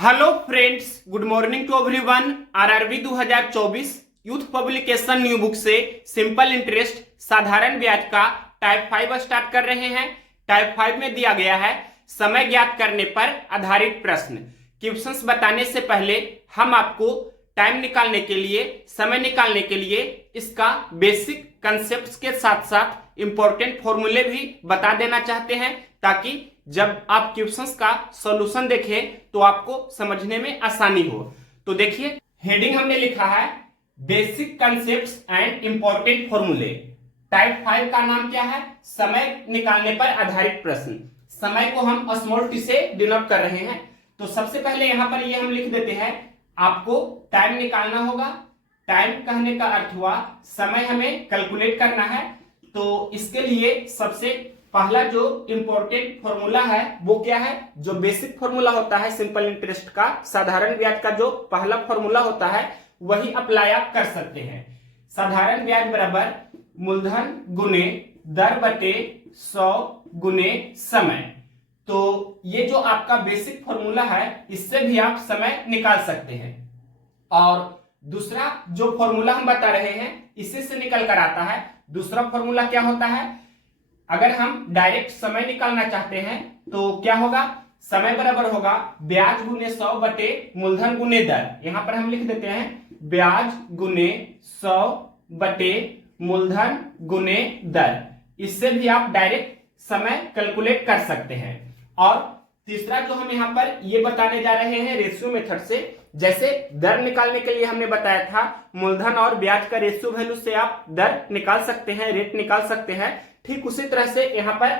Hello friends, good morning to everyone. RRB 2024 Youth Publication new book से simple interest साधारण ब्याज का type 5 start कर रहे हैं। टाइप 5 में दिया गया है समय ज्ञात करने पर आधारित प्रश्न। क्वेश्चंस बताने से पहले हम आपको टाइम निकालने के लिए, समय निकालने के लिए इसका बेसिक कंसेप्ट्स के साथ साथ इंपॉर्टेंट फॉर्मूले भी बता देना चाहते हैं, ताकि जब आप क्वेश्चंस का सॉल्यूशन देखें तो आपको समझने में आसानी हो। तो देखिए, हेडिंग हमने लिखा है बेसिक कंसेप्ट्स एंड इंपॉर्टेंट फॉर्मूले। टाइप 5 का नाम क्या है? समय निकालने पर आधारित प्रश्न। समय को हम स्मॉल टी से डिनोट कर रहे हैं। तो सबसे पहले यहां पर ये हम लिख देते हैं, आपको टाइम निकालना होगा। टाइम कहने का अर्थ हुआ समय हमें कैलकुलेट करना है। तो इसके लिए सबसे पहला जो इंपॉर्टेंट फॉर्मूला है वो क्या है? जो बेसिक फॉर्मूला होता है सिंपल इंटरेस्ट का, साधारण ब्याज का जो पहला फॉर्मूला होता है वही अप्लाई आप कर सकते हैं। साधारण ब्याज बराबर मूलधन गुने दर बटे 100 गुने समय। तो ये जो आपका बेसिक फॉर्मूला है, इससे भी आप समय निकाल सकते हैं। और दूसरा जो फॉर्मूला हम बता रहे हैं इसी से निकल कर आता है। दूसरा फॉर्मूला क्या होता है? अगर हम डायरेक्ट समय निकालना चाहते हैं तो क्या होगा? समय बराबर होगा ब्याज गुने 100 बटे मूलधन गुने दर। यहां पर हम लिख देते हैं ब्याज गुने 100 बटे मूलधन गुने दर। इससे भी आप डायरेक्ट समय कैलकुलेट कर सकते हैं। और तीसरा जो हम यहां पर ये बताने जा रहे हैं रेशियो मेथड से, जैसे दर निकालने के लिए हमने बताया था मूलधन और ब्याज का रेशियो वैल्यू से आप दर निकाल सकते हैं, रेट निकाल सकते हैं। ठीक उसी तरह से यहाँ पर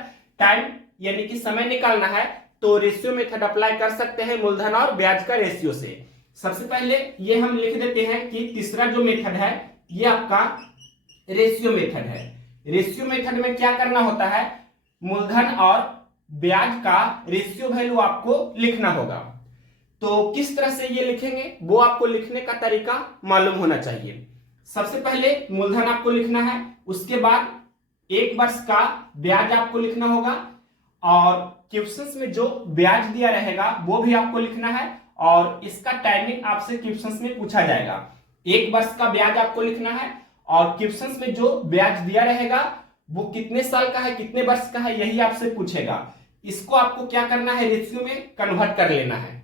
टाइम यानी कि समय निकालना है तो रेशियो मेथड अप्लाई कर सकते हैं मूलधन और ब्याज का रेशियो से। सबसे पहले ये हम लिख देते हैं कि तीसरा जो मेथड है ये आपका रेशियो मेथड है। रेशियो मेथड में क्या करना होता है? मूलधन और ब्याज का रेशियो वैल्यू आपको लिखना होगा। तो किस तरह से ये लिखेंगे वो आपको लिखने का तरीका मालूम होना चाहिए। सबसे पहले मूलधन आपको लिखना है, उसके बाद एक वर्ष का ब्याज आपको लिखना होगा, और क्वेश्चंस में जो ब्याज दिया रहेगा वो भी आपको लिखना है, और इसका टाइमिंग आपसे क्वेश्चंस में पूछा जाएगा। एक वर्ष का ब्याज आपको लिखना है, और क्वेश्चंस में जो ब्याज दिया रहेगा वो कितने साल का है, कितने वर्ष का है, यही आपसे पूछेगा। इसको आपको क्या करना है? रेशियो में कन्वर्ट कर लेना है।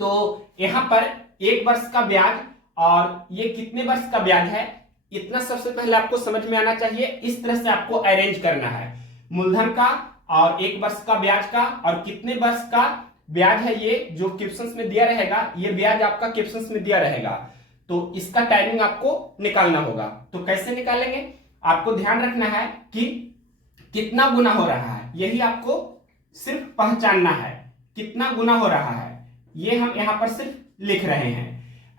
तो यहां पर एक वर्ष का ब्याज और ये कितने वर्ष का ब्याज है, इतना सबसे पहले आपको समझ में आना चाहिए। इस तरह से आपको अरेंज करना है, मूलधन का और एक वर्ष का ब्याज का, और कितने वर्ष का ब्याज है ये जो क्वेश्चंस में दिया रहेगा, ये ब्याज आपका क्वेश्चंस में दिया रहेगा। तो इसका टाइमिंग आपको निकालना होगा। तो कैसे निकालेंगे? आपको ध्यान रखना है कि कितना गुना हो रहा है, यही आपको सिर्फ पहचानना है। कितना गुना हो रहा है ये हम यहां पर सिर्फ लिख रहे हैं।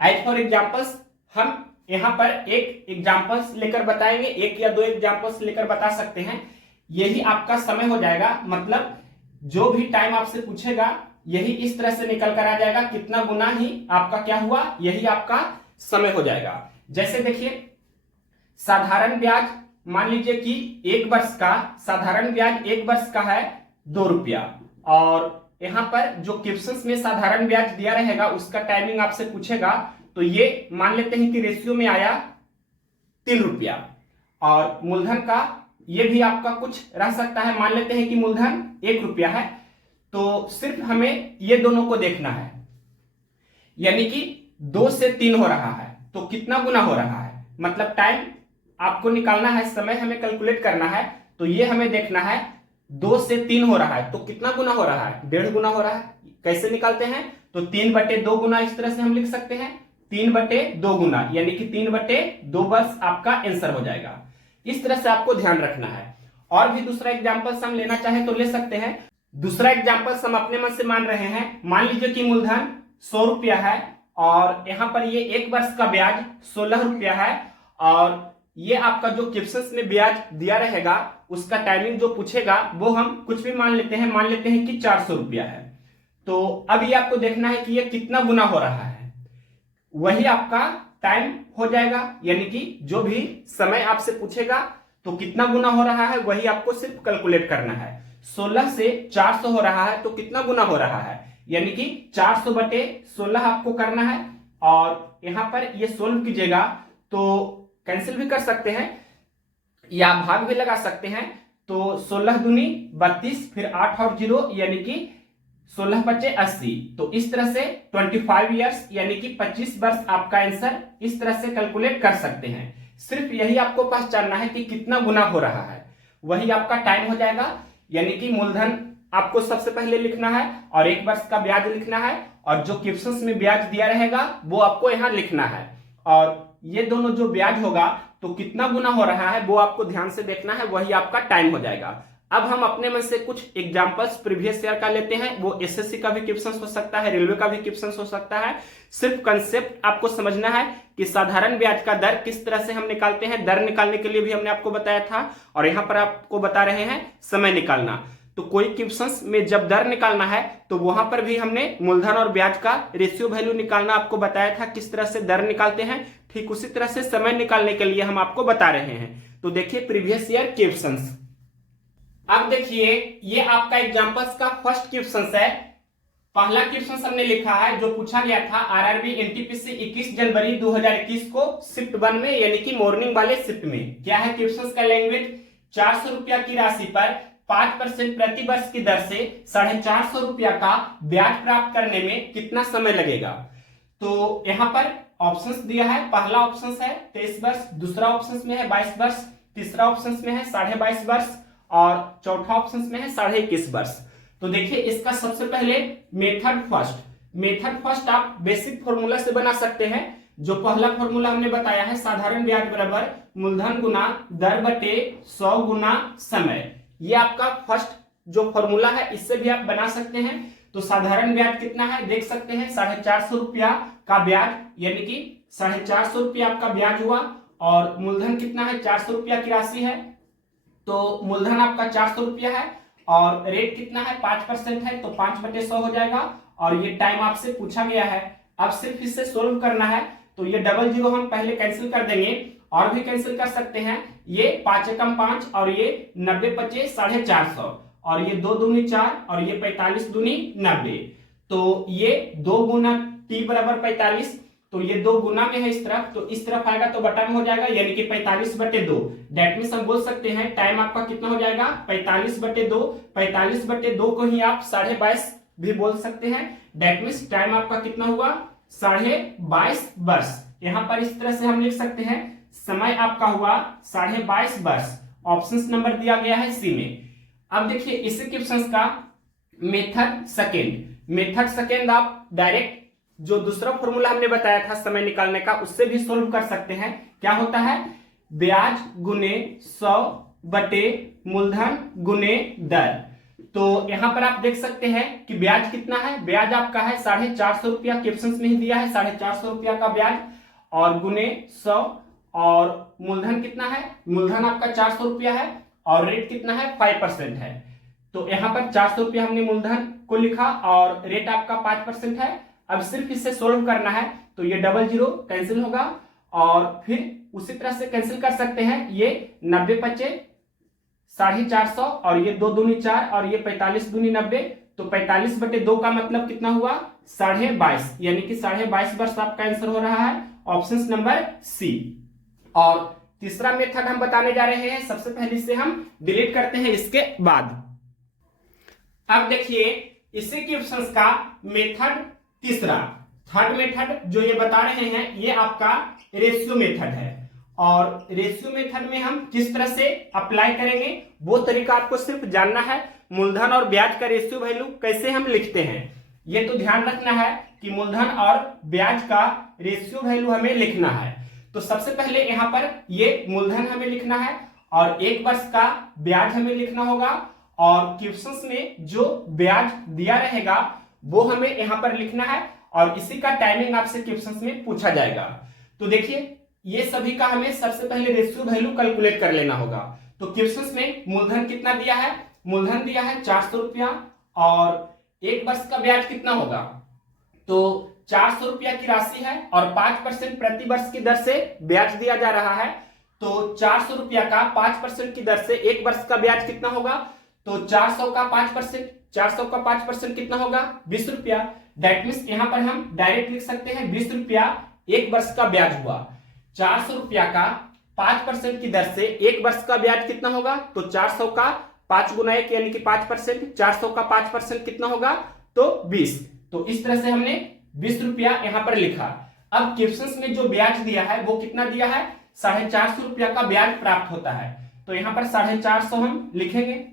एज फॉर एग्जाम्पल्स हम यहां पर एक एग्जाम्पल्स लेकर बताएंगे, एक या दो एग्जाम्पल्स लेकर बता सकते हैं। यही आपका समय हो जाएगा। मतलब जो भी टाइम आपसे पूछेगा यही इस तरह से निकल कर आ जाएगा। कितना गुना ही आपका क्या हुआ, यही आपका समय हो जाएगा। जैसे देखिए, साधारण ब्याज मान लीजिए कि एक वर्ष का साधारण ब्याज एक वर्ष का है 2 रुपया, और यहां पर जो क्वेश्चंस में साधारण ब्याज दिया रहेगा उसका टाइमिंग आपसे पूछेगा। तो ये मान लेते हैं कि रेशियो में आया 3 रुपया, और मूलधन का ये भी आपका कुछ रह सकता है। मान लेते हैं कि मूलधन 1 रुपया है। तो सिर्फ हमें ये दोनों को देखना है, यानी कि 2 से 3 हो रहा है तो कितना गुना हो रहा है। मतलब टाइम आपको निकालना है, समय हमें कैलकुलेट करना है। तो ये हमें देखना है 2 से 3 हो रहा है तो कितना गुना हो रहा है? 1.5 गुना हो रहा है। कैसे निकालते हैं? तो 3 बटे 2 गुना, इस तरह से हम लिख सकते हैं 3 बटे 2 गुना, यानी कि 3 बटे 2 वर्ष आपका आंसर हो जाएगा। इस तरह से आपको ध्यान रखना है। और भी दूसरा एग्जांपल हम लेना चाहें तो ले सकते हैं। दूसरा एग्जांपल हम अपने मन से मान रहे हैं। मान लीजिए कि मूलधन 100 रुपया है, और यहां पर ये एक वर्ष का ब्याज 16 रुपया है, और ये आपका जो क्वेश्चंस में ब्याज दिया रहेगा उसका टाइमिंग जो पूछेगा वो हम कुछ भी मान लेते हैं। मान लेते हैं कि 400 रुपया है। तो अब ये आपको देखना है कि ये कितना गुना हो रहा है, वही आपका टाइम हो जाएगा। यानी कि जो भी समय आपसे पूछेगा तो कितना गुना हो रहा है वही आपको सिर्फ कैलकुलेट करना है। 16 से 400 हो रहा है तो कितना गुना हो रहा है, यानी कि 400/16 आपको करना है। और यहां पर ये सोल्व कीजिएगा तो कैंसिल भी कर सकते हैं या भाग भी लगा सकते हैं। तो 16 दूनी 32, फिर 8 और 0 यानी कि 16×5 = 80। तो इस तरह से 25 ईयर्स यानी कि 25 वर्ष आपका आंसर इस तरह से कैलकुलेट कर सकते हैं। सिर्फ यही आपको पहचानना है कि कितना गुना हो रहा है, वही आपका टाइम हो जाएगा। यानी कि मूलधन आपको सबसे पहले लिखना है और 1 वर्ष का ब्याज लिखना है, और जो क्वेश्चंस में ब्याज दिया रहेगा वो आपको यहाँ लिखना है। और ये दोनों जो ब्याज होगा तो कितना गुना हो रहा है वो आपको ध्यान से देखना है, वही आपका टाइम हो जाएगा। अब हम अपने मन से कुछ एग्जांपल्स प्रीवियस ईयर का लेते हैं। वो एसएससी का भी क्वेश्चन हो सकता है, रेलवे का भी क्वेश्चन हो सकता है। सिर्फ कंसेप्ट आपको समझना है कि साधारण ब्याज का दर किस तरह से हम निकालते हैं। दर निकालने के लिए भी हमने आपको बताया था, और यहां पर आपको बता रहे हैं समय निकालना। तो कोई क्वेश्चंस में जब दर निकालना है तो वहां पर भी हमने मूलधन और ब्याज का रेशियो वैल्यू निकालना आपको बताया था, किस तरह से दर निकालते हैं। ठीक उसी तरह से समय निकालने के लिए हम आपको बता रहे हैं। तो देखिए प्रीवियस ईयर क्वेश्चंस। अब देखिए ये आपका एग्जांपल्स का फर्स्ट क्वेश्चन है। पहला क्वेश्चन हमने लिखा है जो पूछा गया था आरआरबी एनटीपीसी 21 जनवरी 2021 को शिफ्ट 1 में यानी कि मॉर्निंग वाले शिफ्ट में। क्या है क्वेश्चन का लैंग्वेज? 400 रुपया की राशि पर 5% प्रति वर्ष की दर से 450 रुपया का ब्याज प्राप्त करने में कितना समय लगेगा। तो यहाँ पर ऑप्शंस दिया है। पहला ऑप्शन है 23 वर्ष, दूसरा ऑप्शन में है 22 वर्ष, तीसरा ऑप्शन में है 22.5 वर्ष, और चौथा ऑप्शन में है 21.5 वर्ष। तो देखिए इसका सबसे पहले मेथड फर्स्ट आप बेसिक फॉर्मूला से बना सकते हैं। जो पहला फॉर्मूला हमने बताया है, साधारण ब्याज बराबर मूलधन गुना दर बटे 100 गुना समय। ये आपका फर्स्ट जो फॉर्मूला है, इससे भी आप बना सकते हैं। तो साधारण ब्याज कितना है देख सकते हैं, 450 रुपया का ब्याज, यानी कि 450 रुपया आपका ब्याज हुआ। और मूलधन कितना है, 400 रुपया की राशि है, तो मूलधन आपका 400 रुपया है। और रेट कितना है, 5% है, तो 5/100 हो जाएगा। और ये टाइम आपसे पूछा गया है। अब सिर्फ इसे सोल्व करना है। तो ये 00 हम पहले कैंसिल कर देंगे, और भी कैंसिल कर सकते हैं। ये 5 एकम 5 और ये 90×5 = 450, और ये 2 दूनी 4 और ये 45 दूनी 90। तो ये 2 गुना t बराबर 45, तो ये 2 गुना में है इस तरफ, तो इस तरफ आएगा तो बटा में हो जाएगा, यानी कि 45/2। डेट मींस हम बोल सकते हैं टाइम आपका कितना हो जाएगा, 45/2। 45/2 को ही आप 22.5 भी बोल सकते हैं। डेट मींस टाइम आपका कितना हुआ, 22.5 वर्ष। यहां पर इस तरह से हम लिख सकते हैं समय आपका हुआ 22.5 वर्ष। ऑप्शन नंबर दिया गया है सी में। अब देखिए इसी क्वेश्चन का मेथड सेकेंड आप डायरेक्ट जो दूसरा फॉर्मूला हमने बताया था समय निकालने का, उससे भी सोल्व कर सकते हैं। क्या होता है, ब्याज गुने 100 बटे मूलधन गुने दर। तो यहां पर आप देख सकते हैं कि ब्याज कितना है, ब्याज आपका है 450 रुपया, क्वेश्चन में ही दिया है 450 रुपया का ब्याज, और गुने 100। और मूलधन कितना है, मूलधन आपका 400 रुपया है, और रेट कितना है, 5% है। तो यहां पर 400 रुपया हमने मूलधन को लिखा और रेट आपका 5% है। अब सिर्फ इसे सोल्व करना है। तो ये 00 कैंसिल होगा, और फिर उसी तरह से कैंसिल कर सकते हैं। ये 90×5 = 450, और ये 2 दूनी 4 और ये 45 दूनी 90। तो 45/2 का मतलब कितना हुआ, 22.5, यानी कि 22.5 वर्ष आपका आंसर हो रहा है। Option number C. और तीसरा मेथड हम बताने जा रहे हैं, सबसे पहले से हम डिलीट करते हैं इसके बाद। अब देखिए इसी क्वेश्चन का मेथड थर्ड मेथड जो ये बता रहे हैं, ये आपका रेशियो मेथड है। और रेशियो मेथड में हम किस तरह से अप्लाई करेंगे वो तरीका आपको सिर्फ जानना है। मूलधन और ब्याज का रेशियो वैल्यू कैसे हम लिखते हैं, ये तो ध्यान रखना है कि मूलधन और ब्याज का रेशियो वैल्यू हमें लिखना है। तो सबसे पहले यहां पर ये मूलधन हमें लिखना है, और 1 वर्ष का ब्याज हमें लिखना होगा, और क्वेश्चंस में जो ब्याज दिया रहेगा वो हमें यहां पर लिखना है, और इसी का टाइमिंग आपसे क्वेश्चंस में पूछा जाएगा। तो देखिए ये सभी का हमें सबसे पहले रेशियो वैल्यू कैलकुलेट कर लेना होगा। तो क्वेश्चंस में मूलधन कितना दिया है, मूलधन दिया है 400 रुपया, और 1 वर्ष का ब्याज कितना होगा, तो 400 रुपया की राशि है, और 5% प्रति वर्ष की दर से ब्याज दिया जा रहा है। तो 400 रुपया का 5% की दर से 1 वर्ष का ब्याज कितना होगा, तो 400 का 5% 400 का 5% कितना होगा 20 रुपया। दैट मीन्स यहां पर हम डायरेक्ट लिख सकते हैं 20 रुपया 1 वर्ष का ब्याज हुआ। 400 रुपया का 5% की दर से 1 वर्ष का ब्याज कितना होगा, तो 400 का 5 गुना 1 यानी कि 5%, 400 का 5% कितना होगा तो 20। तो इस तरह से हमने 20 रुपया यहां पर लिखा। अब क्वेश्चन में जो ब्याज दिया है वो कितना दिया है, 450 रुपया का ब्याज प्राप्त होता है। तो यहां पर 450 हम लिखेंगे।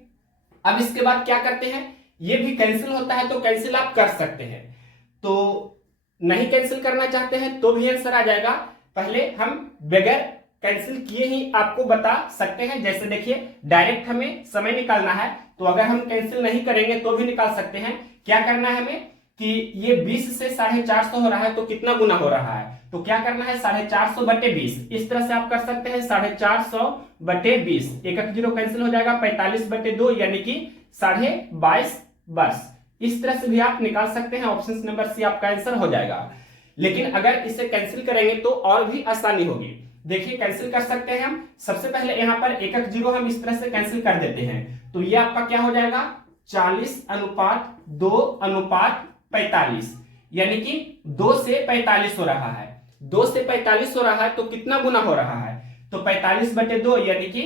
अब इसके बाद क्या करते हैं, ये भी कैंसिल होता है तो कैंसिल आप कर सकते हैं, तो नहीं कैंसिल करना चाहते हैं तो भी आंसर आ जाएगा। पहले हम बगैर कैंसिल किए ही आपको बता सकते हैं। जैसे देखिए डायरेक्ट हमें समय निकालना है, तो अगर हम कैंसिल नहीं करेंगे तो भी निकाल सकते हैं। क्या करना है हमें कि ये 20 से 450 हो रहा है तो कितना गुना हो रहा है, तो क्या करना है 450 बटे 20। इस तरह से आप कर सकते हैं 450 बटे 20, एक एक जीरो कैंसिल हो जाएगा, 45 बटे 2 यानी कि 22.5 वर्ष। इस तरह से भी आप निकाल सकते हैं। ऑप्शन नंबर सी आपका आंसर हो जाएगा। लेकिन अगर इसे कैंसिल करेंगे तो और भी आसानी होगी। देखिए कैंसिल कर सकते हैं हम। सबसे पहले यहां पर एक एक जीरो हम इस तरह से कैंसिल कर देते हैं, तो ये आपका क्या हो जाएगा 40:2:45, यानी कि 2 से 45 हो रहा है। 2 से 45 हो रहा है तो कितना गुना हो रहा है, तो 45 बटे 2 यानी कि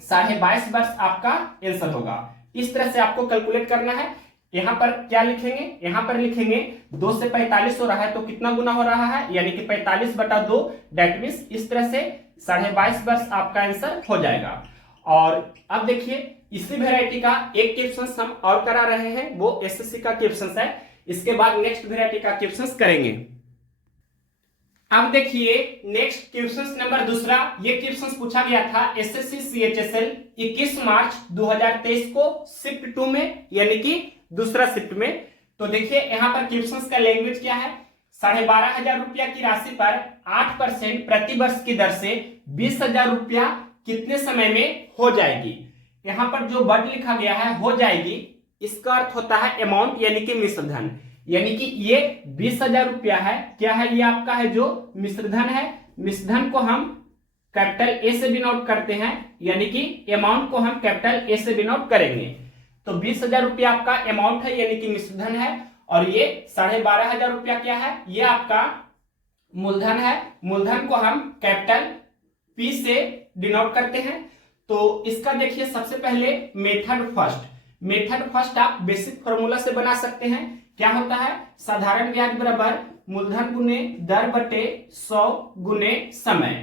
22.5 वर्ष आपका आंसर होगा। इस तरह से आपको कैलकुलेट करना है। यहां पर क्या लिखेंगे, यहां पर लिखेंगे 2 से 45 हो रहा है तो कितना गुना हो रहा है, यानी कि 45 बटा 2, दैट मीन्स इस तरह से 22.5 वर्ष आपका आंसर हो जाएगा। और अब देखिए इसी वेराइटी का एक क्वेश्चन हम और करा रहे हैं, वो एसएससी का क्वेश्चन है। इसके बाद नेक्स्ट वेराइटी का क्वेश्चन करेंगे। अब देखिए नेक्स्ट क्वेश्चन नंबर दूसरा। ये क्वेश्चन पूछा गया था एसएससी सीएचएसएल 21 मार्च 2023 को शिफ्ट 2 में, यानी कि दूसरा शिफ्ट में। तो देखिए यहां पर क्वेश्चन का लैंग्वेज क्या है, 12,500 रुपया की राशि पर 8% प्रति वर्ष की दर से 20,000 रुपया कितने समय में हो जाएगी। यहां पर जो वर्ड लिखा गया है हो जाएगी, इसका अर्थ होता है अमाउंट यानी कि मिश्रधन। यानी कि ये 20,000 रुपया है, क्या है ये आपका है जो मिश्रधन है। मिश्रधन को हम कैपिटल ए से डिनोट करते हैं, यानी कि अमाउंट को हम कैपिटल ए से डिनोट करेंगे। तो 20,000 रुपया आपका अमाउंट है यानी कि मिश्रधन है, और ये 12,500 रुपया क्या है, ये आपका मूलधन है। मूलधन को हम कैपिटल पी से डिनोट करते हैं। तो इसका देखिए सबसे पहले मेथड फर्स्ट आप बेसिक फॉर्मूला से बना सकते हैं। क्या होता है, साधारण ब्याज बराबर मूलधन गुने दर बटे 100 गुने समय।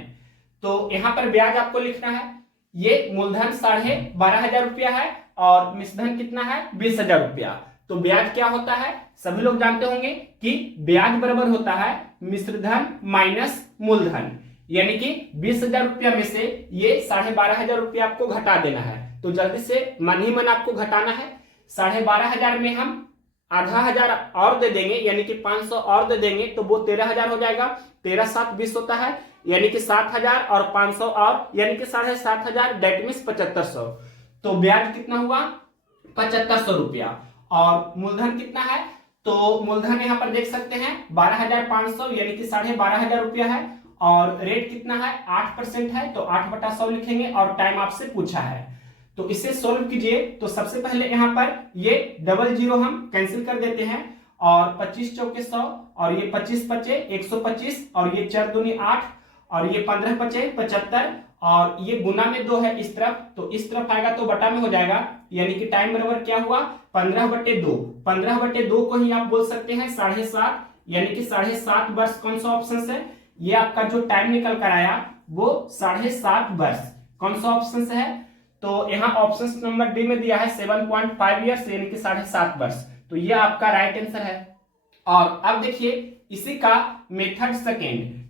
तो यहां पर ब्याज आपको लिखना है, ये मूलधन 12,500 रुपया है और मिश्रधन कितना है 20,000 रुपया। तो ब्याज क्या होता है, सभी लोग जानते होंगे कि ब्याज बराबर होता है मिश्रधन माइनस मूलधन, यानी कि 20,000 रुपया में से ये 12,500 रुपया आपको घटा देना है। तो जल्दी से मन ही मन आपको घटाना है। 12,500 में हम आधा हजार और दे देंगे, यानी कि 500 और दे देंगे, तो वो 13,000 हो जाएगा। 13 7 20 होता है, यानी कि 7,000 और 500 और यानी कि 7,500, डेट मीन्स 7,500। तो ब्याज कितना हुआ 7,500 रुपया। और मूलधन कितना है, तो मूलधन यहाँ पर देख सकते हैं 12,500 यानी कि 12,500 रुपया है। और रेट कितना है 8% है, तो 8/100 लिखेंगे। और टाइम आपसे पूछा है, तो इसे सोल्व कीजिए। तो सबसे पहले यहाँ पर ये डबल जीरो हम कैंसिल कर देते हैं, और 25 चौके 100, और ये 25 बचे 125, और ये 4 दूनी 8, और ये 15 बचे 75, और ये गुना में 2 है इस तरफ, तो इस तरफ आएगा तो बटा में हो जाएगा। यानी कि टाइम बराबर क्या हुआ 15/2। 15/2 को ही आप बोल सकते हैं 7.5, यानी कि 7.5 वर्ष। कौन सा ऑप्शन है, ये आपका जो टाइम निकल कर आया वो 7.5 वर्ष। कौन सा ऑप्शन है, तो यहाँ ऑप्शन नंबर डी में दिया है 7.5 ईयर्स, यानी कि 7.5 वर्ष। तो ये आपका राइट आंसर है। और अब देखिए इसी का मेथड सेकेंड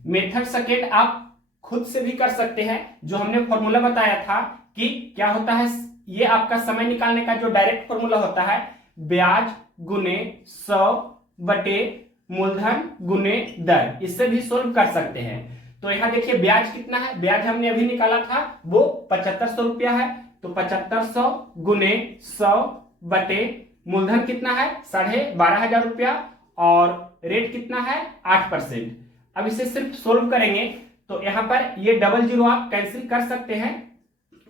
आप खुद से भी कर सकते हैं। जो हमने फॉर्मूला बताया था कि क्या होता है, ये आपका समय निकालने का जो डायरेक्ट फॉर्मूला होता है, ब्याज गुने 100 बटे मूलधन गुने दर, इससे भी सोल्व कर सकते हैं। तो यहाँ देखिए ब्याज कितना है, ब्याज हमने अभी निकाला था वो 7,500 रुपया है। तो 7,500 गुने 100 बटे मूलधन कितना है 12,500 रुपया, और रेट कितना है 8%। अब इसे सिर्फ सोल्व करेंगे तो यहाँ पर ये डबल जीरो आप कैंसिल कर सकते हैं,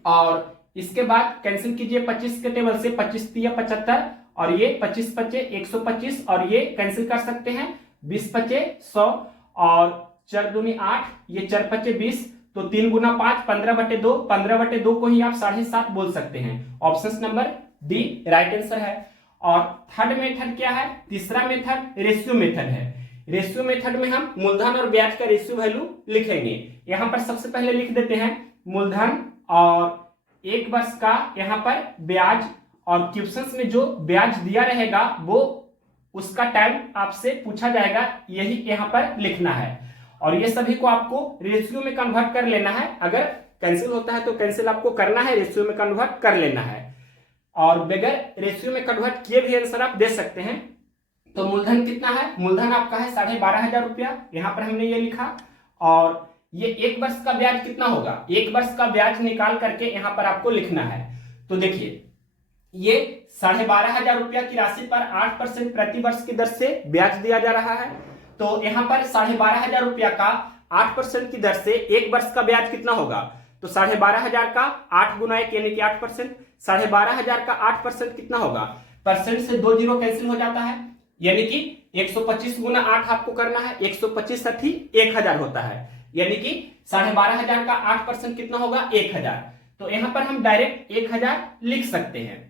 और इसके बाद कैंसिल कीजिए 25 के टेबल से, 25 3 75, और ये 25 पचे 125 और ये कैंसिल कर सकते हैं, 20 पचे 100 और 4 दूनी 8, ये 4 पचे 20, तो 3 गुना 5 15/2, 15/2 को ही आप 7.5 बोल सकते हैं। Option number D right answer है। और थर्ड मेथड क्या है? तीसरा मेथड रेशियो मेथड है। रेशियो मेथड में हम मूलधन और ब्याज का रेशियो वैल्यू लिखेंगे। यहां पर सबसे पहले लिख देते हैं मूलधन और 1 वर्ष का यहाँ पर ब्याज, और क्वेश्चंस में जो ब्याज दिया रहेगा वो उसका टाइम आपसे पूछा जाएगा, यही यहाँ पर लिखना है। और ये सभी को आपको रेशियो में कन्वर्ट कर लेना है। अगर कैंसिल होता है तो कैंसिल आपको करना है, रेशियो में कन्वर्ट कर लेना है। और बगैर रेशियो में कन्वर्ट किए भी आंसर आप दे सकते हैं। तो मूलधन कितना है? मूलधन आपका है 12,500 रुपया, यहाँ पर हमने ये लिखा। और ये 1 वर्ष का ब्याज कितना होगा? 1 वर्ष का ब्याज निकाल करके यहाँ पर आपको लिखना है। तो देखिए ये 12,500 रुपया की राशि पर 8% प्रति वर्ष की दर से ब्याज दिया जा रहा है। तो यहाँ पर 12,500 रुपया का 8% की दर से 1 वर्ष का ब्याज कितना होगा? तो 12,500 का 8 गुना 1 यानी कि 8%, 12,500 का 8% कितना होगा? परसेंट से 2 जीरो कैंसिल हो जाता है, यानी कि 125 गुना 8 आपको करना है, 125 × 1000 होता है, यानी कि 12,500 का 8% कितना होगा? 1000। तो यहां पर हम डायरेक्ट 1000 लिख सकते हैं।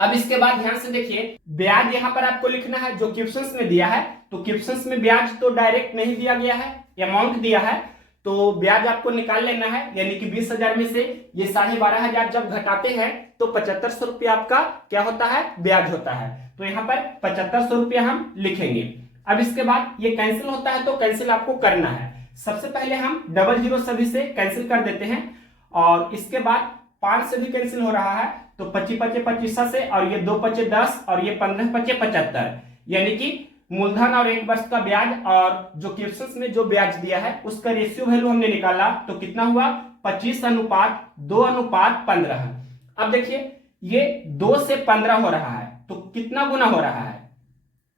अब इसके बाद ध्यान से देखिए, ब्याज यहां पर आपको लिखना है जो क्वेश्चंस में दिया है। तो क्वेश्चंस में ब्याज तो डायरेक्ट नहीं दिया गया है, अमाउंट दिया है, तो ब्याज आपको निकाल लेना है, यानी कि 20,000 में से ये 12,500 जब घटाते हैं तो 7,500 रुपया आपका क्या होता है? ब्याज होता है। तो यहाँ पर 7,500 रुपया हम लिखेंगे। अब इसके बाद ये कैंसिल होता है तो कैंसिल आपको करना है। सबसे पहले हम डबल जीरो सभी से कैंसिल कर देते हैं, और इसके बाद 5 से भी कैंसिल हो रहा है, तो 25 पचे 25 से, और ये 2 पचे 10 और ये 15 पचे 75, यानी कि मूलधन और 1 वर्ष का ब्याज और जो क्वेश्चंस में जो ब्याज दिया है उसका रेशियो वैल्यू हमने निकाला, तो कितना हुआ? 25:2:15। अब देखिए ये 2 से 15 हो रहा है, तो कितना गुना हो रहा है?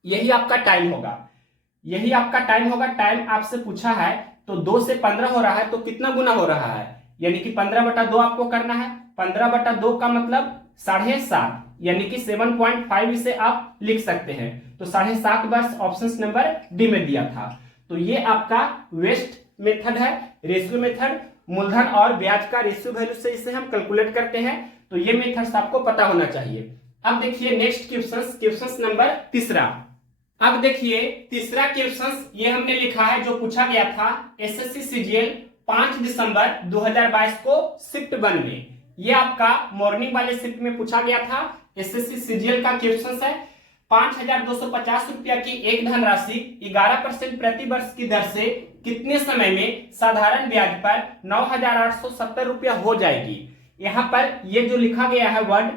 यही आपका टाइम होगा, यही आपका टाइम होगा। टाइम आपसे पूछा है, तो 2 से 15 हो रहा है, तो कितना गुना हो रहा है? यानी कि 15/2 आपको करना है। 15/2 का मतलब 7.5, यानी कि 7.5 इसे आप लिख सकते हैं। तो 7.5 वर्ष ऑप्शन नंबर डी में दिया था। तो ये आपका वेस्ट मेथड है, रेशियो मेथड। मूलधन और ब्याज का रेशियो वैल्यू से इसे हम कैलकुलेट करते हैं। तो ये मेथड्स आपको पता होना चाहिए। अब देखिए नेक्स्ट क्वेश्चन नंबर तीसरा। अब देखिए तीसरा क्वेश्चन ये हमने लिखा है जो पूछा गया था एसएससी सीजीएल 5 दिसंबर 2022 को शिफ्ट 1 में। ये आपका मॉर्निंग वाले शिफ्ट में पूछा गया था। एसएससी सीजीएल का क्वेश्चन है 5,250 रुपया की एक धनराशि 11% प्रति वर्ष की दर से कितने समय में साधारण ब्याज पर 9,870 रुपया हो जाएगी। यहाँ पर ये जो लिखा गया है वर्ड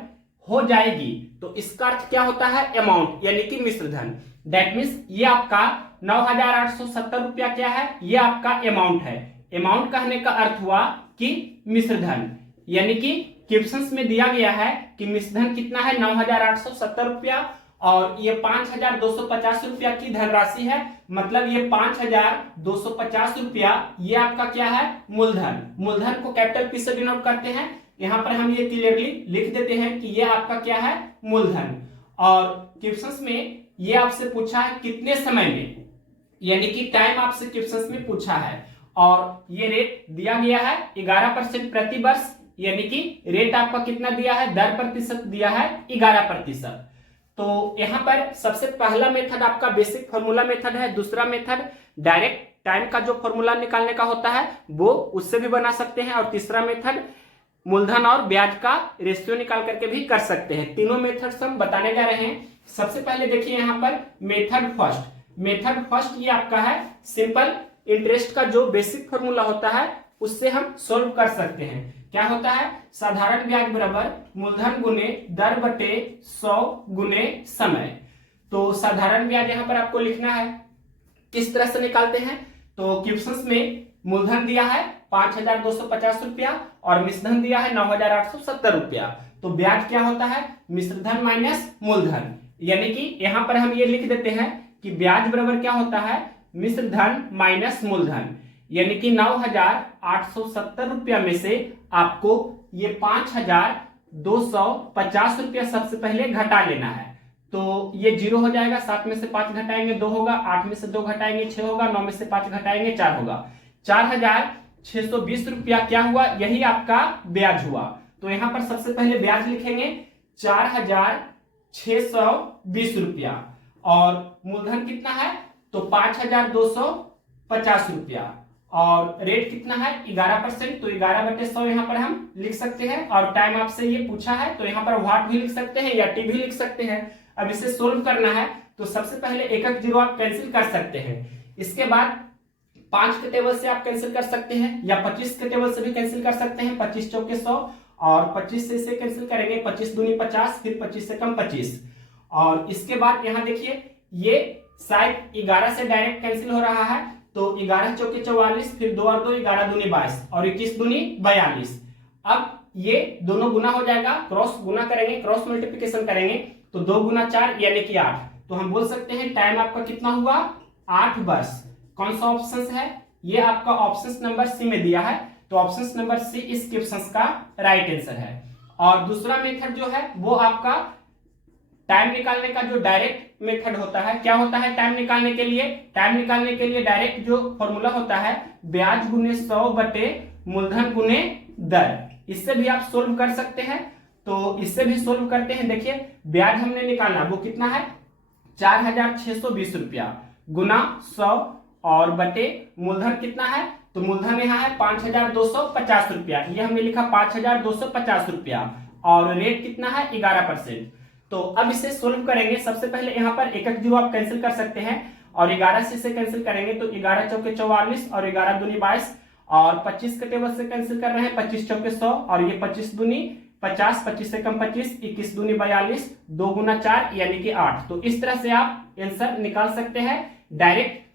हो जाएगी, तो इसका अर्थ क्या होता है? अमाउंट, यानी कि मिश्रधन। दैट मीन्स ये आपका 9,870 रुपया क्या है? ये आपका अमाउंट है। अमाउंट कहने का अर्थ हुआ कि मिश्रधन, यानी कि क्वेश्चंस में दिया गया है कि मिश्रधन कितना है? 9,870 रुपया, और ये 5,250 रुपया की धनराशि है, मतलब ये 5,250 रुपया ये आपका क्या है? मूलधन। मूलधन को कैपिटल पी से डिनोट करते हैं। यहाँ पर हम ये क्लियरली लिख देते हैं कि ये आपका क्या है? मूलधन। और क्वेश्चंस में ये आपसे पूछा है कितने समय में, यानी कि टाइम आपसे क्वेश्चंस में पूछा है, और ये रेट दिया गया है 11% प्रति वर्ष, यानी कि रेट आपका कितना दिया है? दर प्रतिशत दिया है 11%। तो यहाँ पर सबसे पहला मेथड आपका बेसिक फॉर्मूला मेथड है। दूसरा मेथड डायरेक्ट टाइम का जो फॉर्मूला निकालने का होता है वो उससे भी बना सकते हैं, और तीसरा मेथड मूलधन और ब्याज का रेशियो निकाल करके भी कर सकते हैं। तीनों मेथड्स हम बताने जा रहे हैं। सबसे पहले देखिए यहाँ पर मेथड फर्स्ट ये आपका है सिंपल इंटरेस्ट का जो बेसिक फॉर्मूला होता है उससे हम सोल्व कर सकते हैं। क्या होता है? साधारण ब्याज बराबर मूलधन गुने दर बटे 100 गुने समय। तो साधारण ब्याज यहाँ पर आपको लिखना है। किस तरह से निकालते हैं? तो क्वेश्चंस में मूलधन दिया है 5,250 रुपया और मिश्रधन दिया है 9,870 रुपया। तो ब्याज क्या होता है? मिश्रधन माइनस मूलधन, यानी कि यहाँ पर हम ये लिख देते हैं कि ब्याज बराबर क्या होता है? मिश्रधन माइनस मूलधन, यानी कि 9,870 रुपया में से आपको ये 5,250 रुपया सबसे पहले घटा लेना है। तो ये 0 हो जाएगा, 7 में से 5 घटाएंगे 2 होगा, 8 में से 2 घटाएंगे 6 होगा, 9 में से 5 घटाएंगे 4 होगा। 4,620 रुपया क्या हुआ, यही आपका ब्याज हुआ। तो यहां पर सबसे पहले ब्याज लिखेंगे 4,620 रुपया, और मूलधन कितना है तो 5,250 रुपया, और रेट कितना है 11%, तो 11/100 यहाँ पर हम लिख सकते हैं। और टाइम आपसे ये पूछा है तो यहाँ पर व्हाट भी लिख सकते हैं या टी भी लिख सकते हैं। अब इसे सोल्व करना है तो सबसे पहले एक जीरो आप कैंसिल कर सकते हैं, इसके बाद 5 के टेबल से आप कैंसिल कर सकते हैं या 25 के टेबल से भी कैंसिल कर सकते हैं। 25 चौके 100, और 25 से इसे कैंसिल करेंगे, 25 दूनी 50, फिर 25 से कम 25, और इसके बाद यहाँ देखिए ये शायद 11 से डायरेक्ट कैंसिल हो रहा है, तो 11 चौके 44, फिर 2 और 2 11 दूनी 22, और 21 दूनी 42। अब ये दोनों गुना हो जाएगा, क्रॉस गुना करेंगे, क्रॉस मल्टीप्लिकेशन करेंगे, तो 2 गुना 4 यानी कि 8। तो हम बोल सकते हैं टाइम आपका कितना हुआ 8 वर्ष। कौन सा ऑप्शन है, ये आपका ऑप्शन नंबर सी में दिया है, तो ऑप्शन नंबर सी इस क्वेश्चन का राइट आंसर है। और दूसरा मेथड जो है वो आपका टाइम निकालने का जो डायरेक्ट मेथड होता है, क्या होता है टाइम निकालने के लिए, टाइम निकालने के लिए डायरेक्ट जो फॉर्मूला होता है ब्याज गुने 100 बटे मूलधन गुने दर, इससे भी आप सोल्व कर सकते हैं। तो इससे भी सोल्व करते हैं, देखिए ब्याज हमने निकालना, वो कितना है 4,620 रुपया गुना 100 और बटे मूलधन कितना है, तो मूलधन यहाँ है 5,250 रुपया, ये हमने लिखा 5,250 रुपया, और रेट कितना है 11%। तो अब इसे सोल्व करेंगे, सबसे पहले यहाँ पर एक जीरो आप कैंसिल कर सकते हैं, और 11 से इसे कैंसिल करेंगे तो 11 चौके 44 और 11 दूनी 22, और 25 के टेबल से कैंसिल कर रहे हैं, 25 चौके 100 और ये 25 दूनी 50, 25 से कम 25, 21 दूनी 42, 2 गुना 4 यानी कि 8। तो इस तरह से आप आंसर निकाल सकते हैं डायरेक्ट।